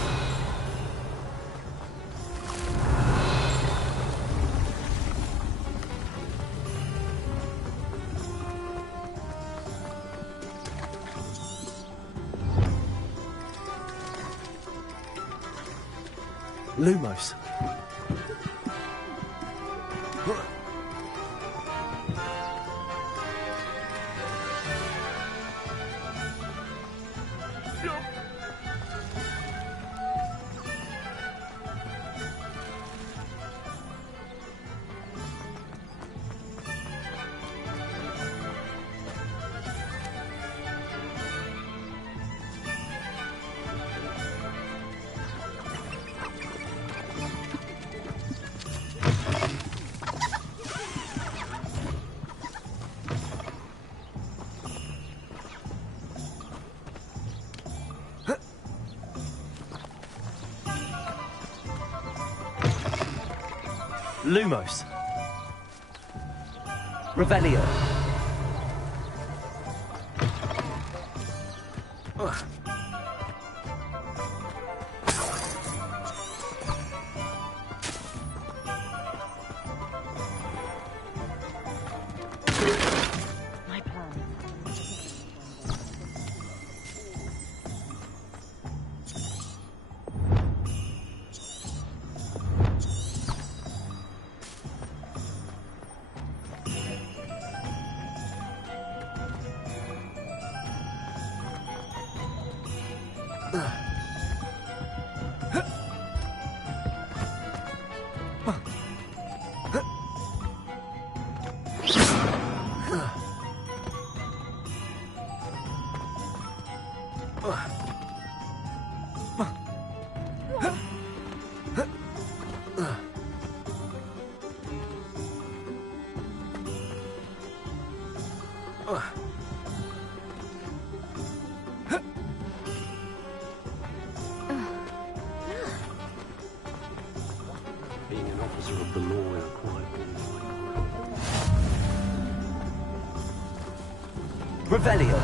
Lumos. Lumos. Revelio. My plan. Being an officer of the law is quite... Revelio.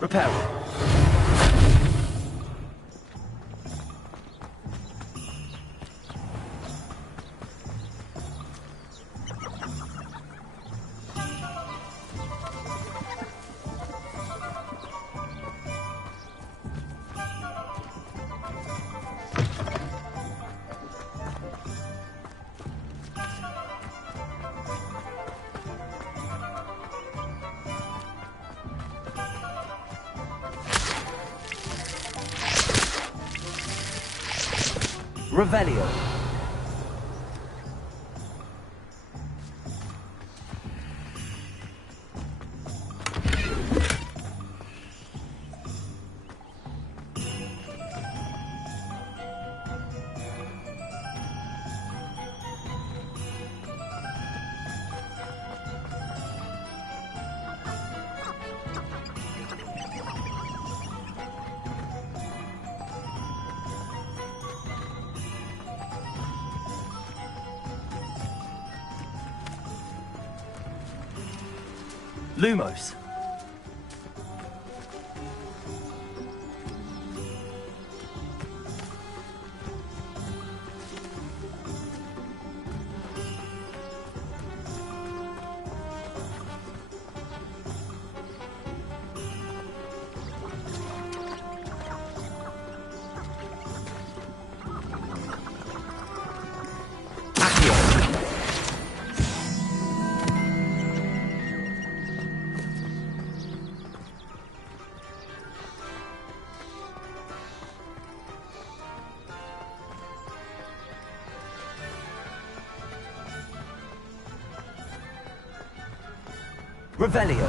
Repair. Revelio. Lumos. Revelio.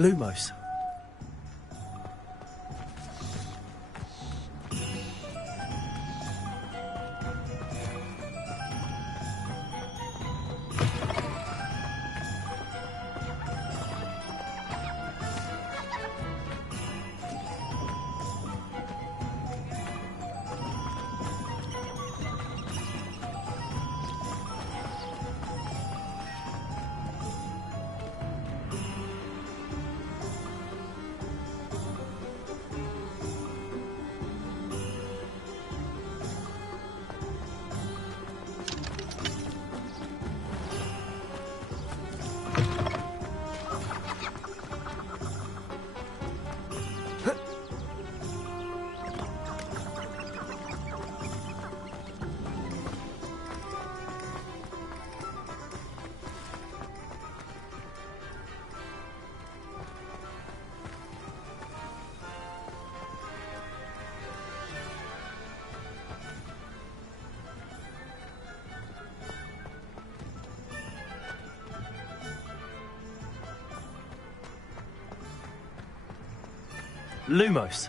Lumos. Lumos.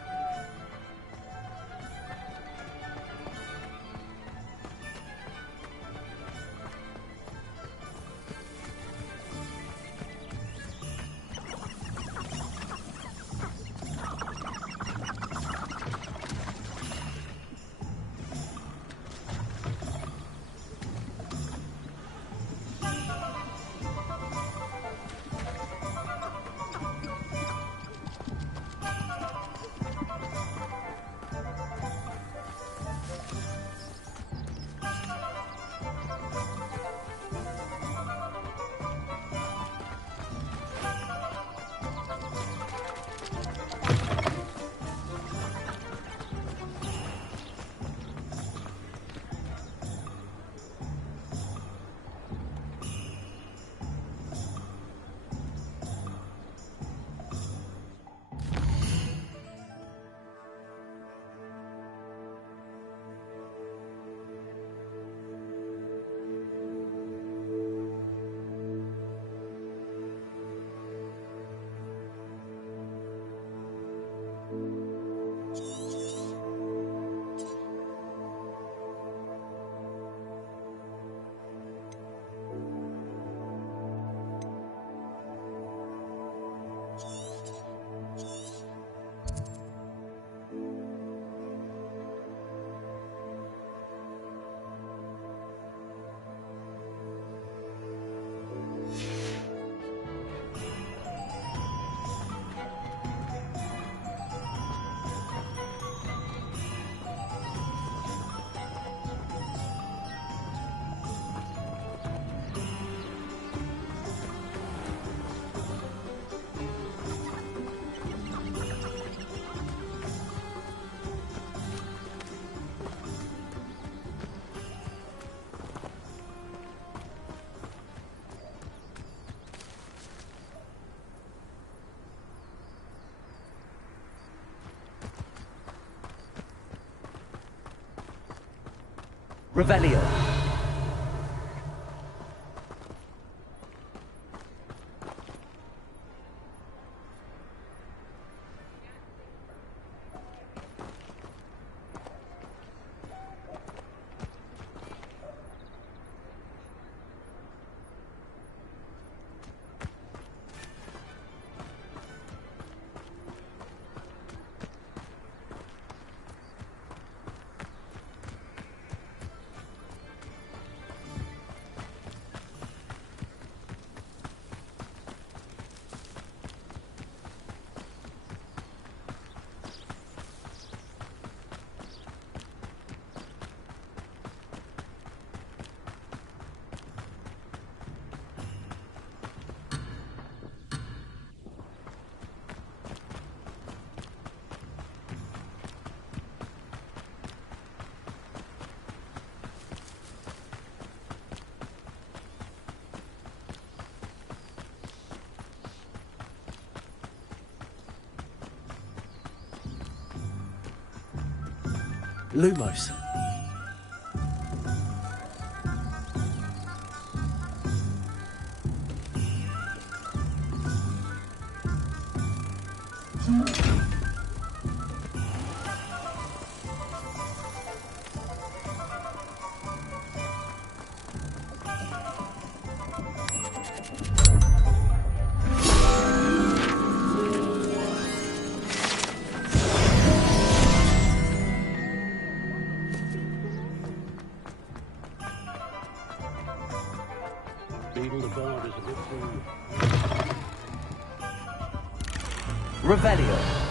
Revelio. Lumos. Revelio.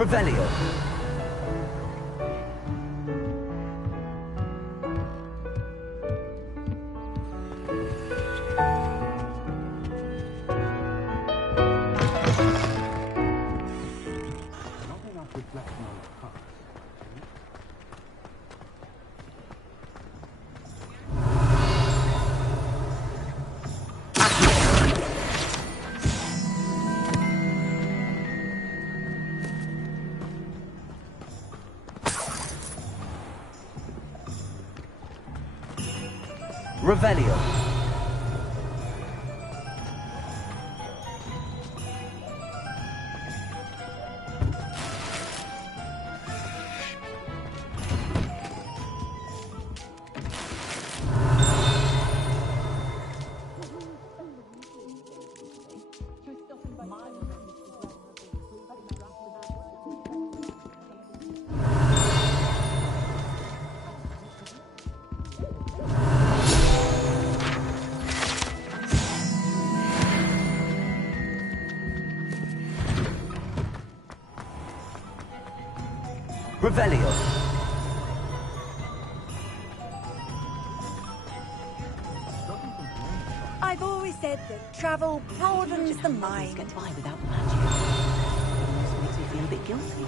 Revelio. Revelio. Revelio. I've always said that travel broadens the mind. Get by without magic. Almost makes me feel a bit guilty.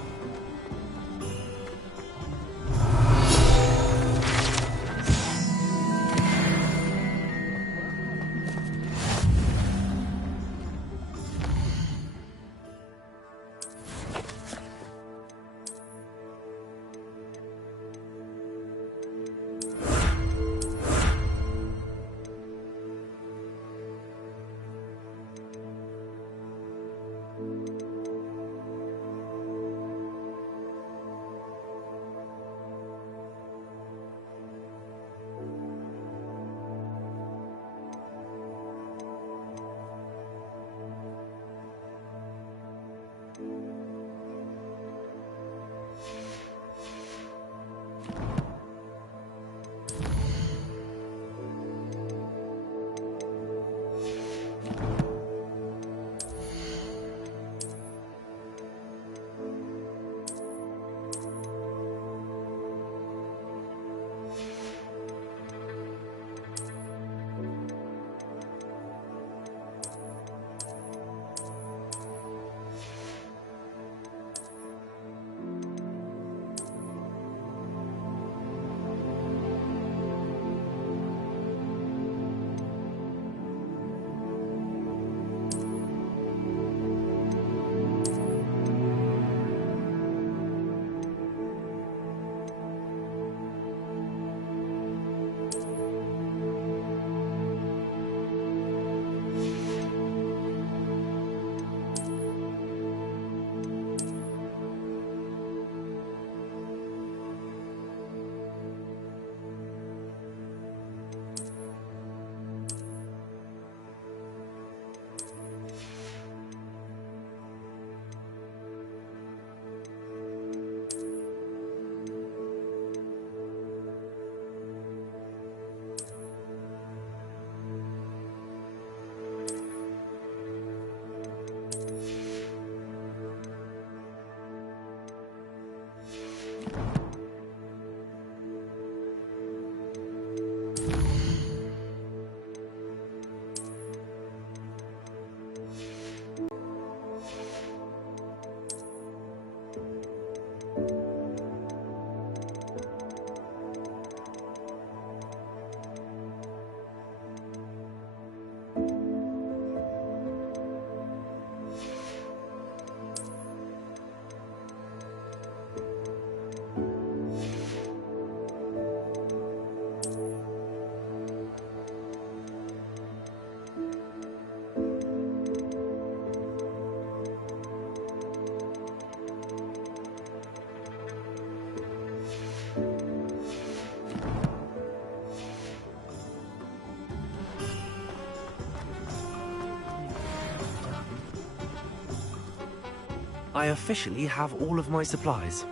I officially have all of my supplies.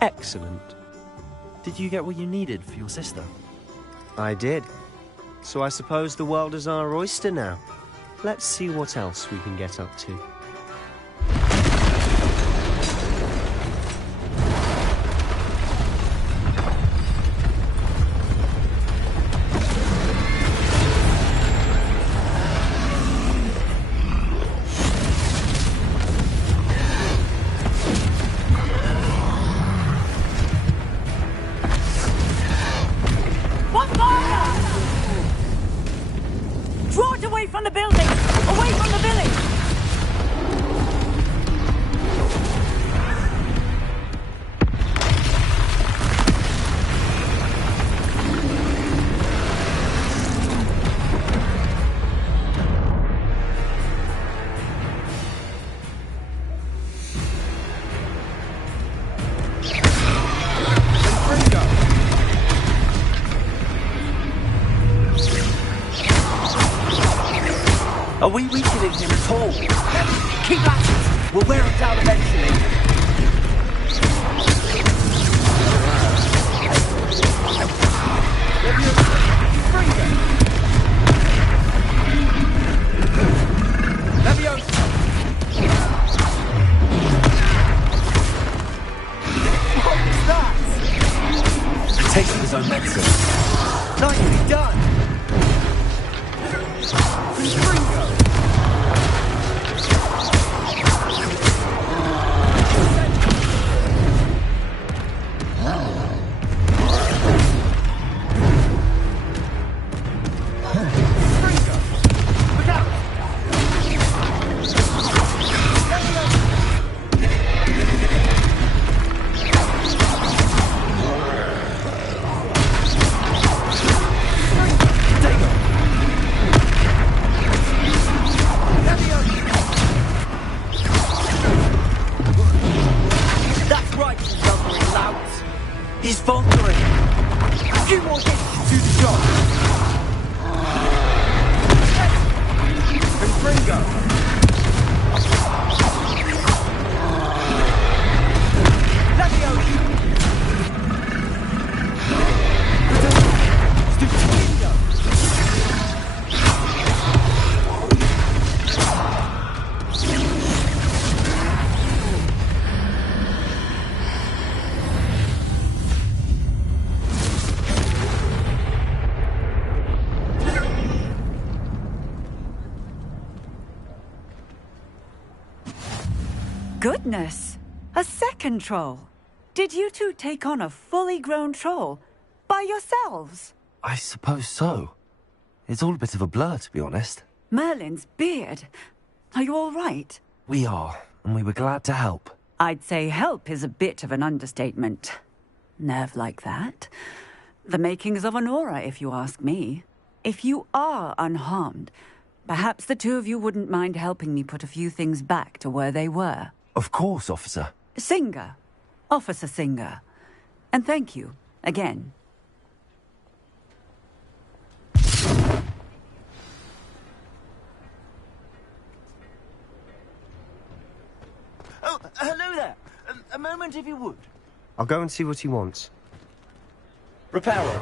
Excellent. Did you get what you needed for your sister? I did. So I suppose the world is our oyster now. Let's see what else we can get up to. Draw it away from the building! Away from the village! Are we weakening him at all? Keep at it! We'll wear him down eventually. Leviosa! What is that? He takes his own medicine. Nicely done! He's faltering. A few more hits to the shot. And Fringo. Goodness! A second troll! Did you two take on a fully grown troll? By yourselves? I suppose so. It's all a bit of a blur, to be honest. Merlin's beard. Are you all right? We are, and we were glad to help. I'd say help is a bit of an understatement. Nerve like that. The makings of an aura, if you ask me. If you are unharmed, perhaps the two of you wouldn't mind helping me put a few things back to where they were. Of course, officer. Singer. Officer Singer. And thank you, again. Oh, hello there. A moment if you would. I'll go and see what he wants. Reparo.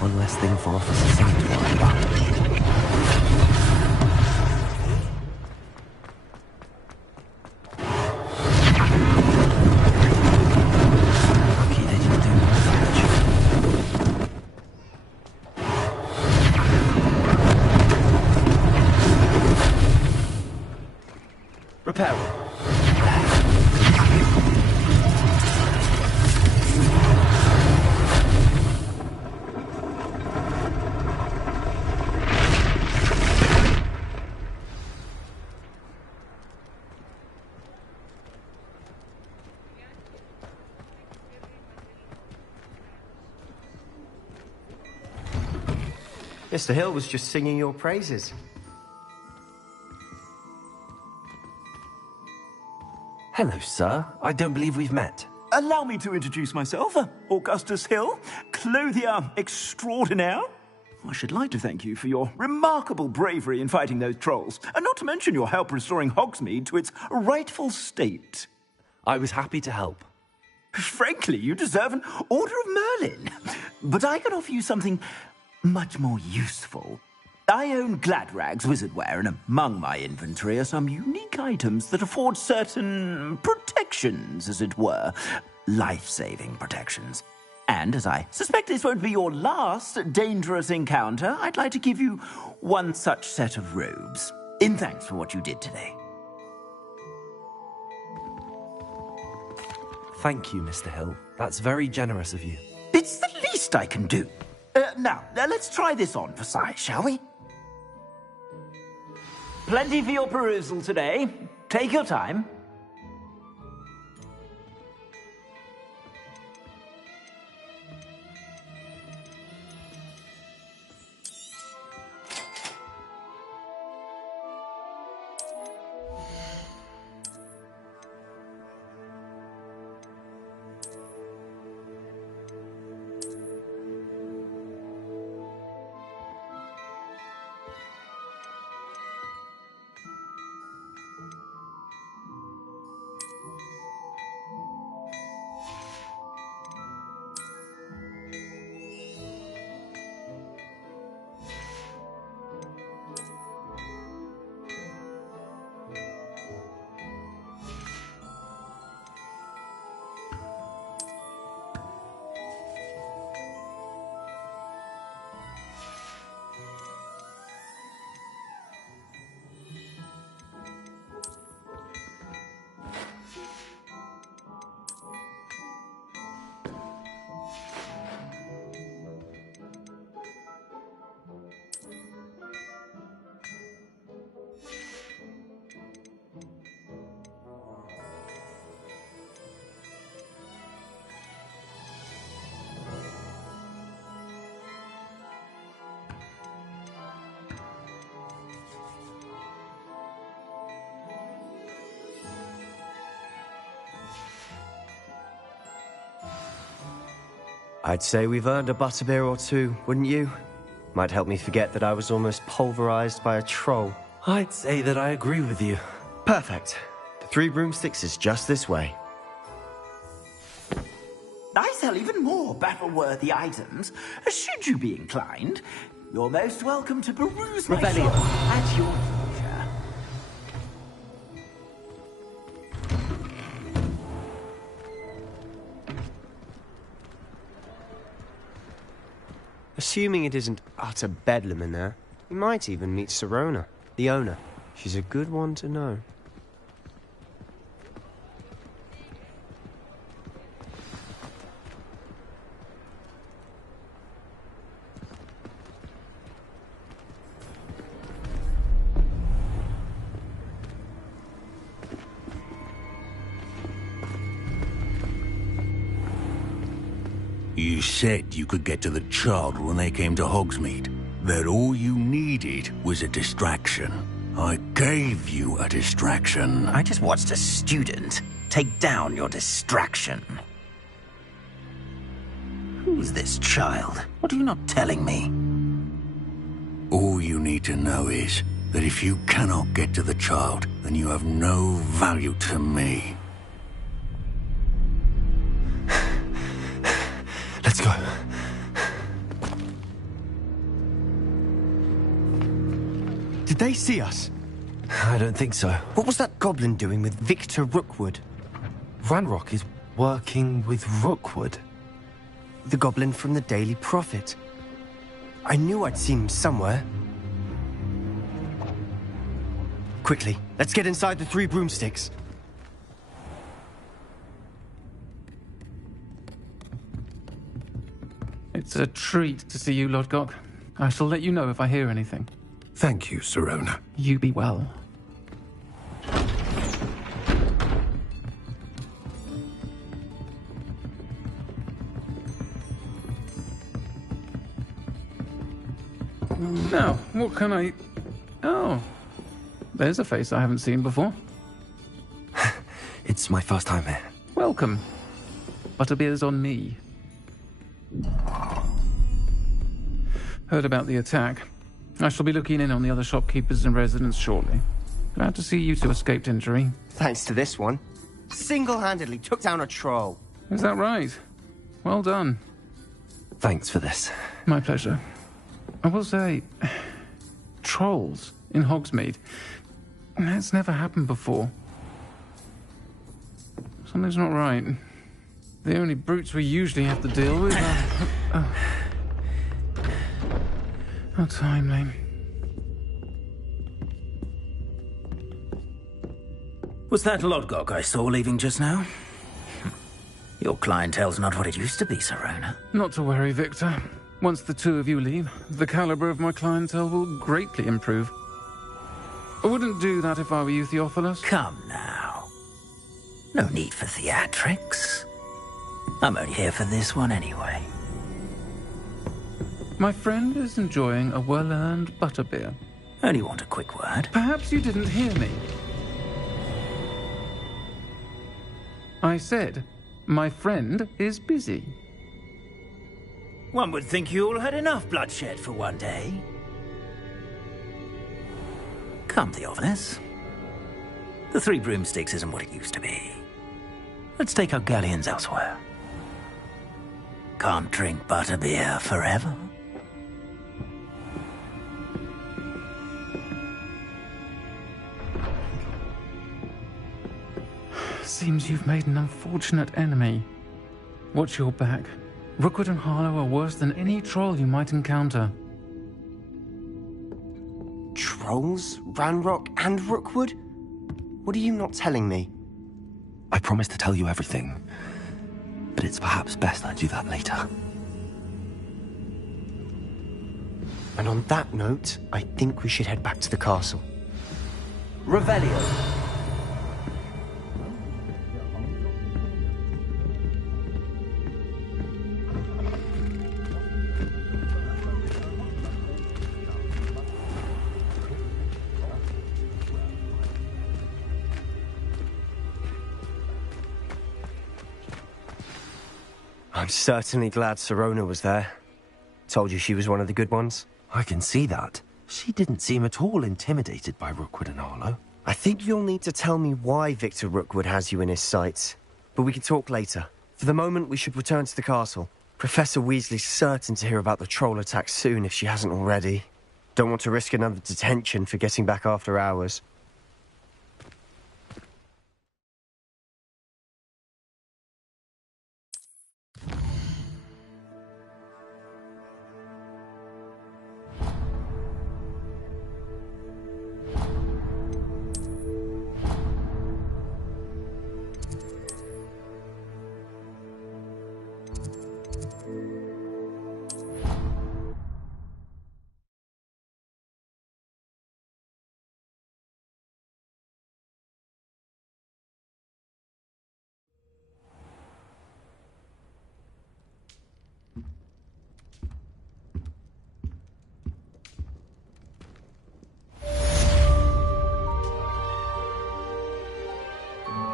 One less thing for Officer Singer to worry about. Lucky they didn't do more damage. Reparo. Mr. Hill was just singing your praises. Hello, sir. I don't believe we've met. Allow me to introduce myself. Augustus Hill, clothier extraordinaire. I should like to thank you for your remarkable bravery in fighting those trolls, and not to mention your help restoring Hogsmeade to its rightful state. I was happy to help. Frankly, you deserve an Order of Merlin. But I can offer you something much more useful. I own Gladrag's wizardware, and among my inventory are some unique items that afford certain protections, as it were. Life-saving protections. And as I suspect this won't be your last dangerous encounter, I'd like to give you one such set of robes, in thanks for what you did today. Thank you, Mr. Hill. That's very generous of you. It's the least I can do. Now, let's try this on for size, shall we? Plenty for your perusal today. Take your time. I'd say we've earned a butterbeer or two, wouldn't you? Might help me forget that I was almost pulverized by a troll. I'd say that I agree with you. Perfect. The 3 broomsticks is just this way. I sell even more battle-worthy items. Should you be inclined, you're most welcome to peruse my Rebellion. shop at your leisure. Assuming it isn't utter bedlam in there, we might even meet Sirona, the owner. She's a good one to know. You said you could get to the child when they came to Hogsmeade. That all you needed was a distraction. I gave you a distraction. I just watched a student take down your distraction. Who's this child? What are you not telling me? All you need to know is that if you cannot get to the child, then you have no value to me. Let's go. Did they see us? I don't think so. What was that goblin doing with Victor Rookwood? Ranrock is working with Rookwood. The goblin from the Daily Prophet. I knew I'd seen him somewhere. Quickly, let's get inside the 3 broomsticks. It's a treat to see you, Lodgok. I shall let you know if I hear anything. Thank you, Sirona. You be well. Now, what can I... Oh, there's a face I haven't seen before. It's my first time here. Welcome. Butterbeer's on me. Heard about the attack. I shall be looking in on the other shopkeepers and residents shortly. Glad to see you two escaped injury. Thanks to this one. Single-handedly took down a troll. Is that right? Well done. Thanks for this. My pleasure. I will say, trolls in Hogsmeade. That's never happened before. Something's not right. The only brutes we usually have to deal with are... How timely. Was that Lodgok I saw leaving just now? Your clientele's not what it used to be, Serona. Not to worry, Victor. Once the two of you leave, the caliber of my clientele will greatly improve. I wouldn't do that if I were you, Theophilus. Come now. No need for theatrics. I'm only here for this one anyway. My friend is enjoying a well-earned butterbeer. Only want a quick word. Perhaps you didn't hear me. I said, my friend is busy. One would think you all had enough bloodshed for one day. Come, Theophilus. The Three Broomsticks isn't what it used to be. Let's take our galleons elsewhere. Can't drink butterbeer forever. Seems you've made an unfortunate enemy. Watch your back. Rookwood and Harlow are worse than any troll you might encounter. Trolls? Ranrock and Rookwood? What are you not telling me? I promised to tell you everything, but it's perhaps best I do that later. And on that note, I think we should head back to the castle. Revelio. I'm certainly glad Serona was there. Told you she was one of the good ones. I can see that. She didn't seem at all intimidated by Rookwood and Harlow. I think you'll need to tell me why Victor Rookwood has you in his sights. But we can talk later. For the moment, we should return to the castle. Professor Weasley's certain to hear about the troll attack soon if she hasn't already. Don't want to risk another detention for getting back after hours.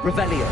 Revelio.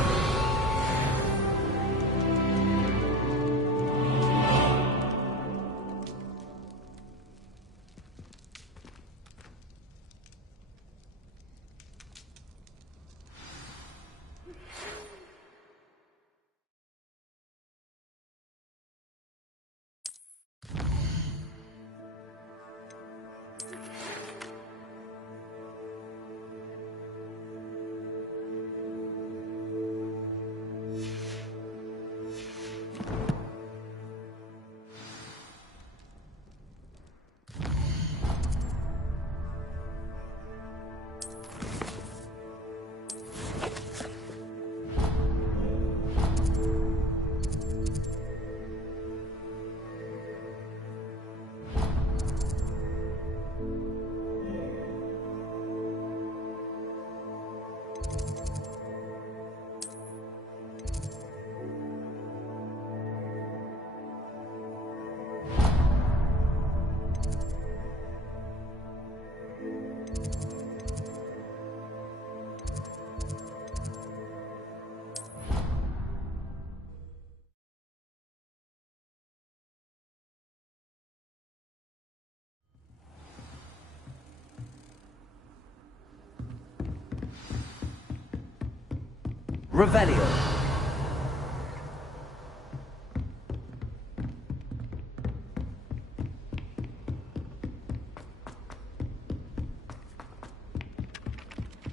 Revelio.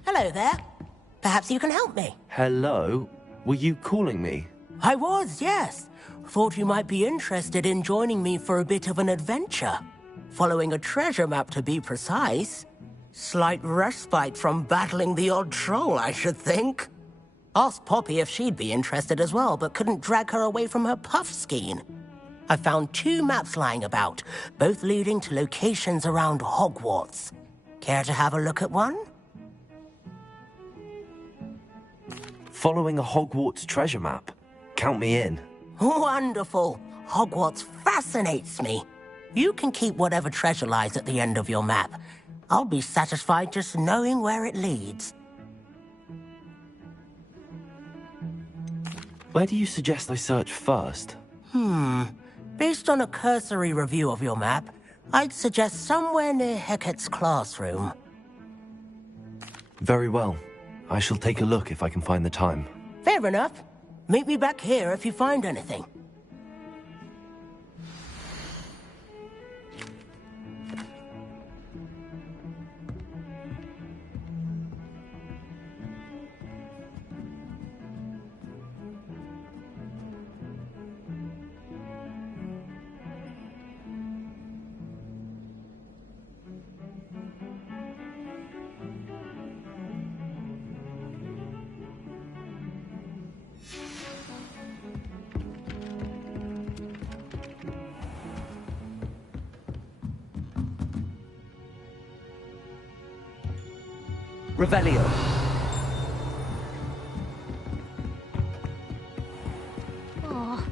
Hello there. Perhaps you can help me. Hello? Were you calling me? I was, yes. Thought you might be interested in joining me for a bit of an adventure. Following a treasure map, to be precise. Slight respite from battling the odd troll, I should think. Asked Poppy if she'd be interested as well, but couldn't drag her away from her puff skein. I found 2 maps lying about, both leading to locations around Hogwarts. Care to have a look at one? Following a Hogwarts treasure map? Count me in. Wonderful. Hogwarts fascinates me. You can keep whatever treasure lies at the end of your map. I'll be satisfied just knowing where it leads. Where do you suggest I search first? Based on a cursory review of your map, I'd suggest somewhere near Hecate's classroom. Very well. I shall take a look if I can find the time. Fair enough. Meet me back here if you find anything. Revelio. Oh.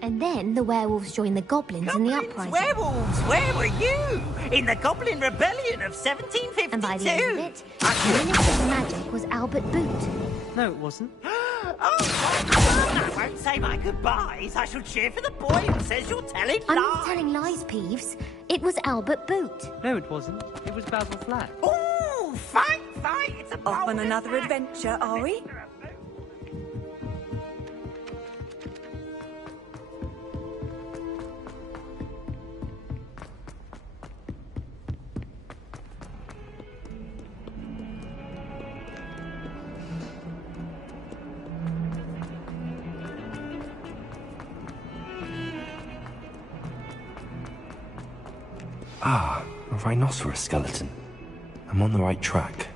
And then the werewolves joined the goblins in the uprising. Werewolves, where were you? In the Goblin Rebellion of 1752. And by the end of it, the Minister of Magic was Albert Boot. No, it wasn't. I won't say my goodbyes. I shall cheer for the boy who says you're telling lies. I'm not telling lies, Peeves. It was Albert Boot. No, it wasn't. It was Basil Flack. Ooh, fight! It's a Off on another adventure, are we? Ah, a rhinoceros skeleton. I'm on the right track.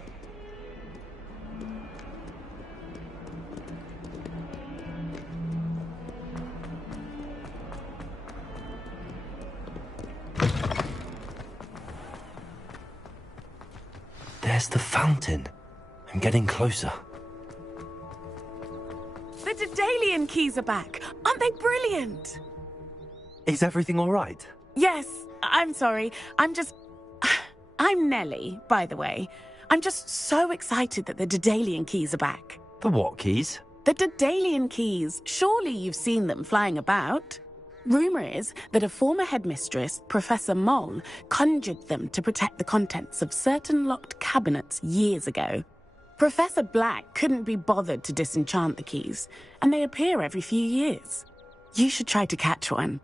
There's the fountain. I'm getting closer. The Daedalian keys are back. Aren't they brilliant? Is everything all right? Yes, I'm sorry. I'm Nellie, by the way. I'm just so excited that the Daedalian keys are back. The what keys? The Daedalian keys. Surely you've seen them flying about. Rumour is that a former headmistress, Professor Moll, conjured them to protect the contents of certain locked cabinets years ago. Professor Black couldn't be bothered to disenchant the keys, and they appear every few years. You should try to catch one.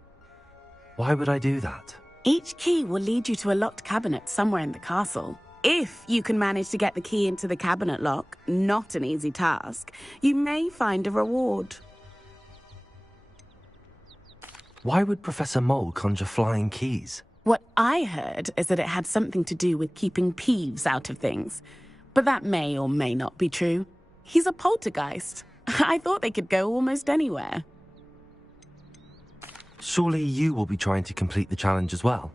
Why would I do that? Each key will lead you to a locked cabinet somewhere in the castle. If you can manage to get the key into the cabinet lock, not an easy task, you may find a reward. Why would Professor Mole conjure flying keys? What I heard is that it had something to do with keeping Peeves out of things. But that may or may not be true. He's a poltergeist. I thought they could go almost anywhere. Surely you will be trying to complete the challenge as well?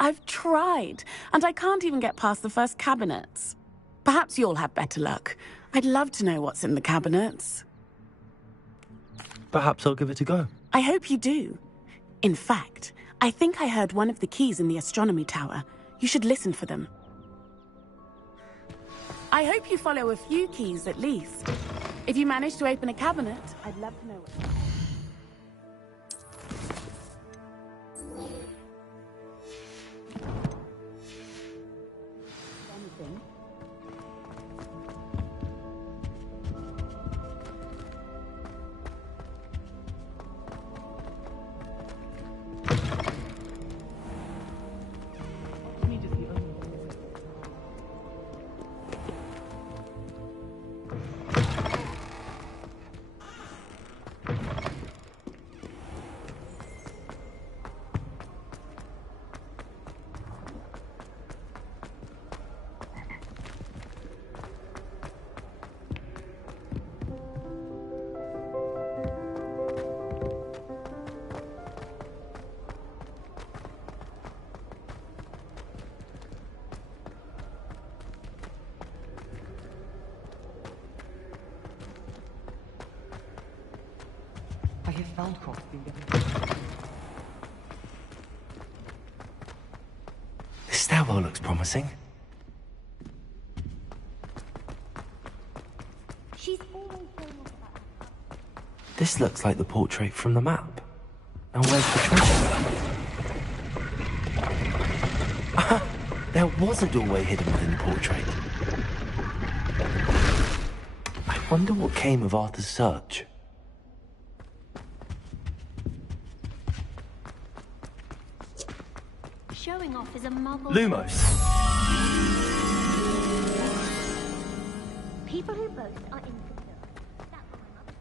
I've tried, and I can't even get past the first cabinets. Perhaps you'll have better luck. I'd love to know what's in the cabinets. Perhaps I'll give it a go. I hope you do. In fact, I think I heard one of the keys in the astronomy tower. You should listen for them. I hope you follow a few keys at least. If you manage to open a cabinet, I'd love to know what... Soundcroft's been getting... This stairwell looks promising. She's always going on about her. This looks like the portrait from the map. Now where's the treasure? There was a doorway hidden within the portrait. I wonder what came of Arthur's search. Showing off is a muggle. Lumos. People who boast are insecure. That's what my mother...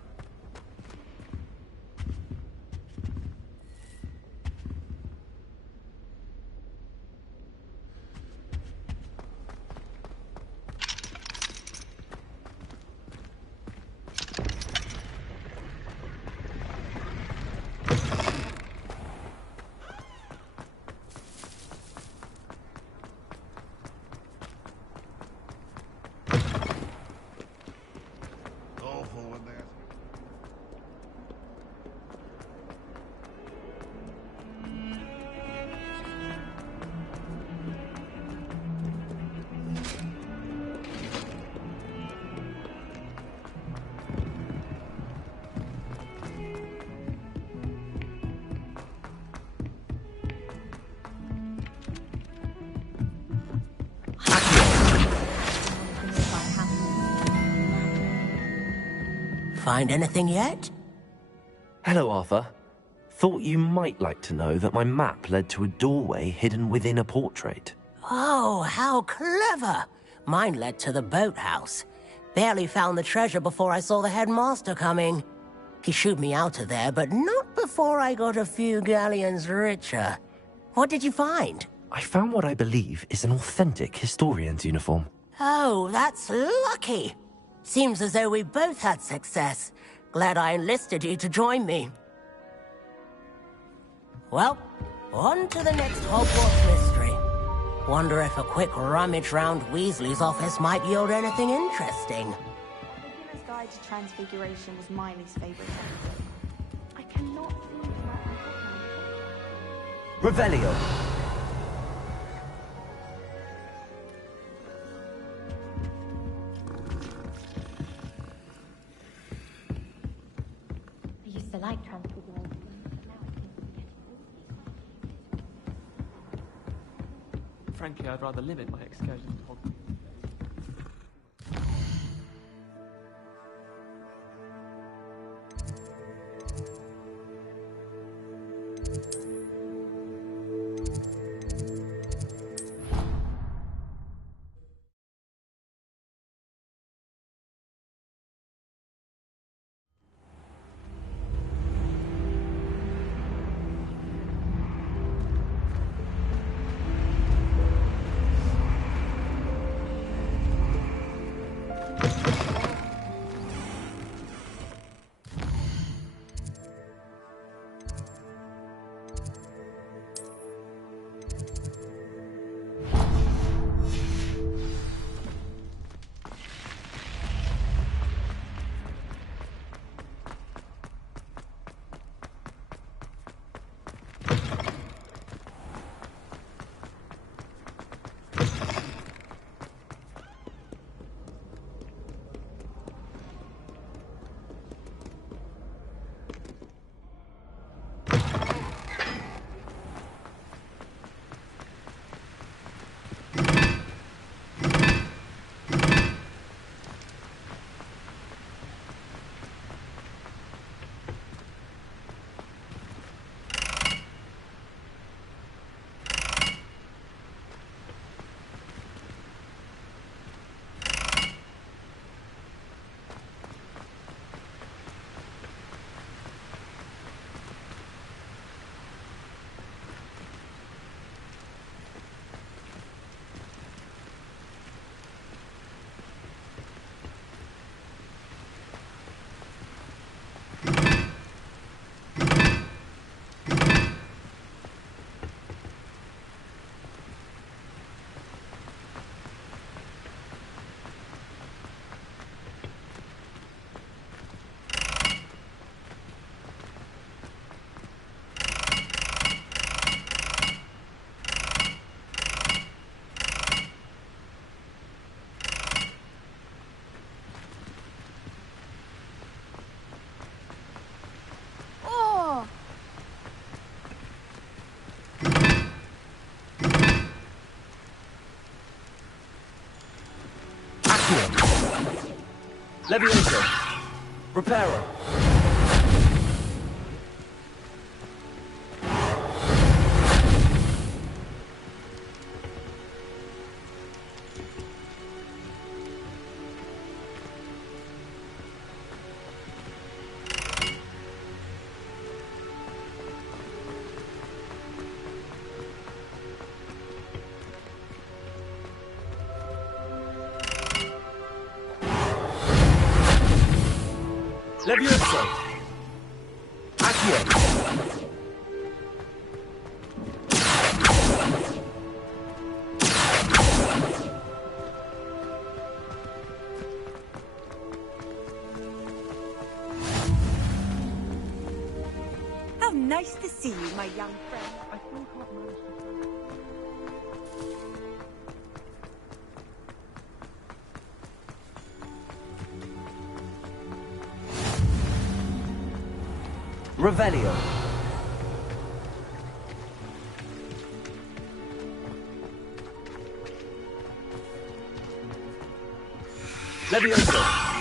Find anything yet? Hello, Arthur. Thought you might like to know that my map led to a doorway hidden within a portrait. Oh, how clever! Mine led to the boathouse. Barely found the treasure before I saw the headmaster coming. He shooed me out of there, but not before I got a few galleons richer. What did you find? I found what I believe is an authentic historian's uniform. Oh, that's lucky. Seems as though we both had success. Glad I enlisted you to join me. Well, on to the next Hogwarts mystery. Wonder if a quick rummage round Weasley's office might yield anything interesting. Beginner's Guide to Transfiguration was my least favorite. I cannot see where I Revelio. I used to like transfiguration, but now it seems to be getting awfully. Frankly, I'd rather limit my excursions to Hogwarts. Levioso. Reparo. Levioso. Accio. How nice to see you, my young friend. I think I've managed to... Revelio. Levioso.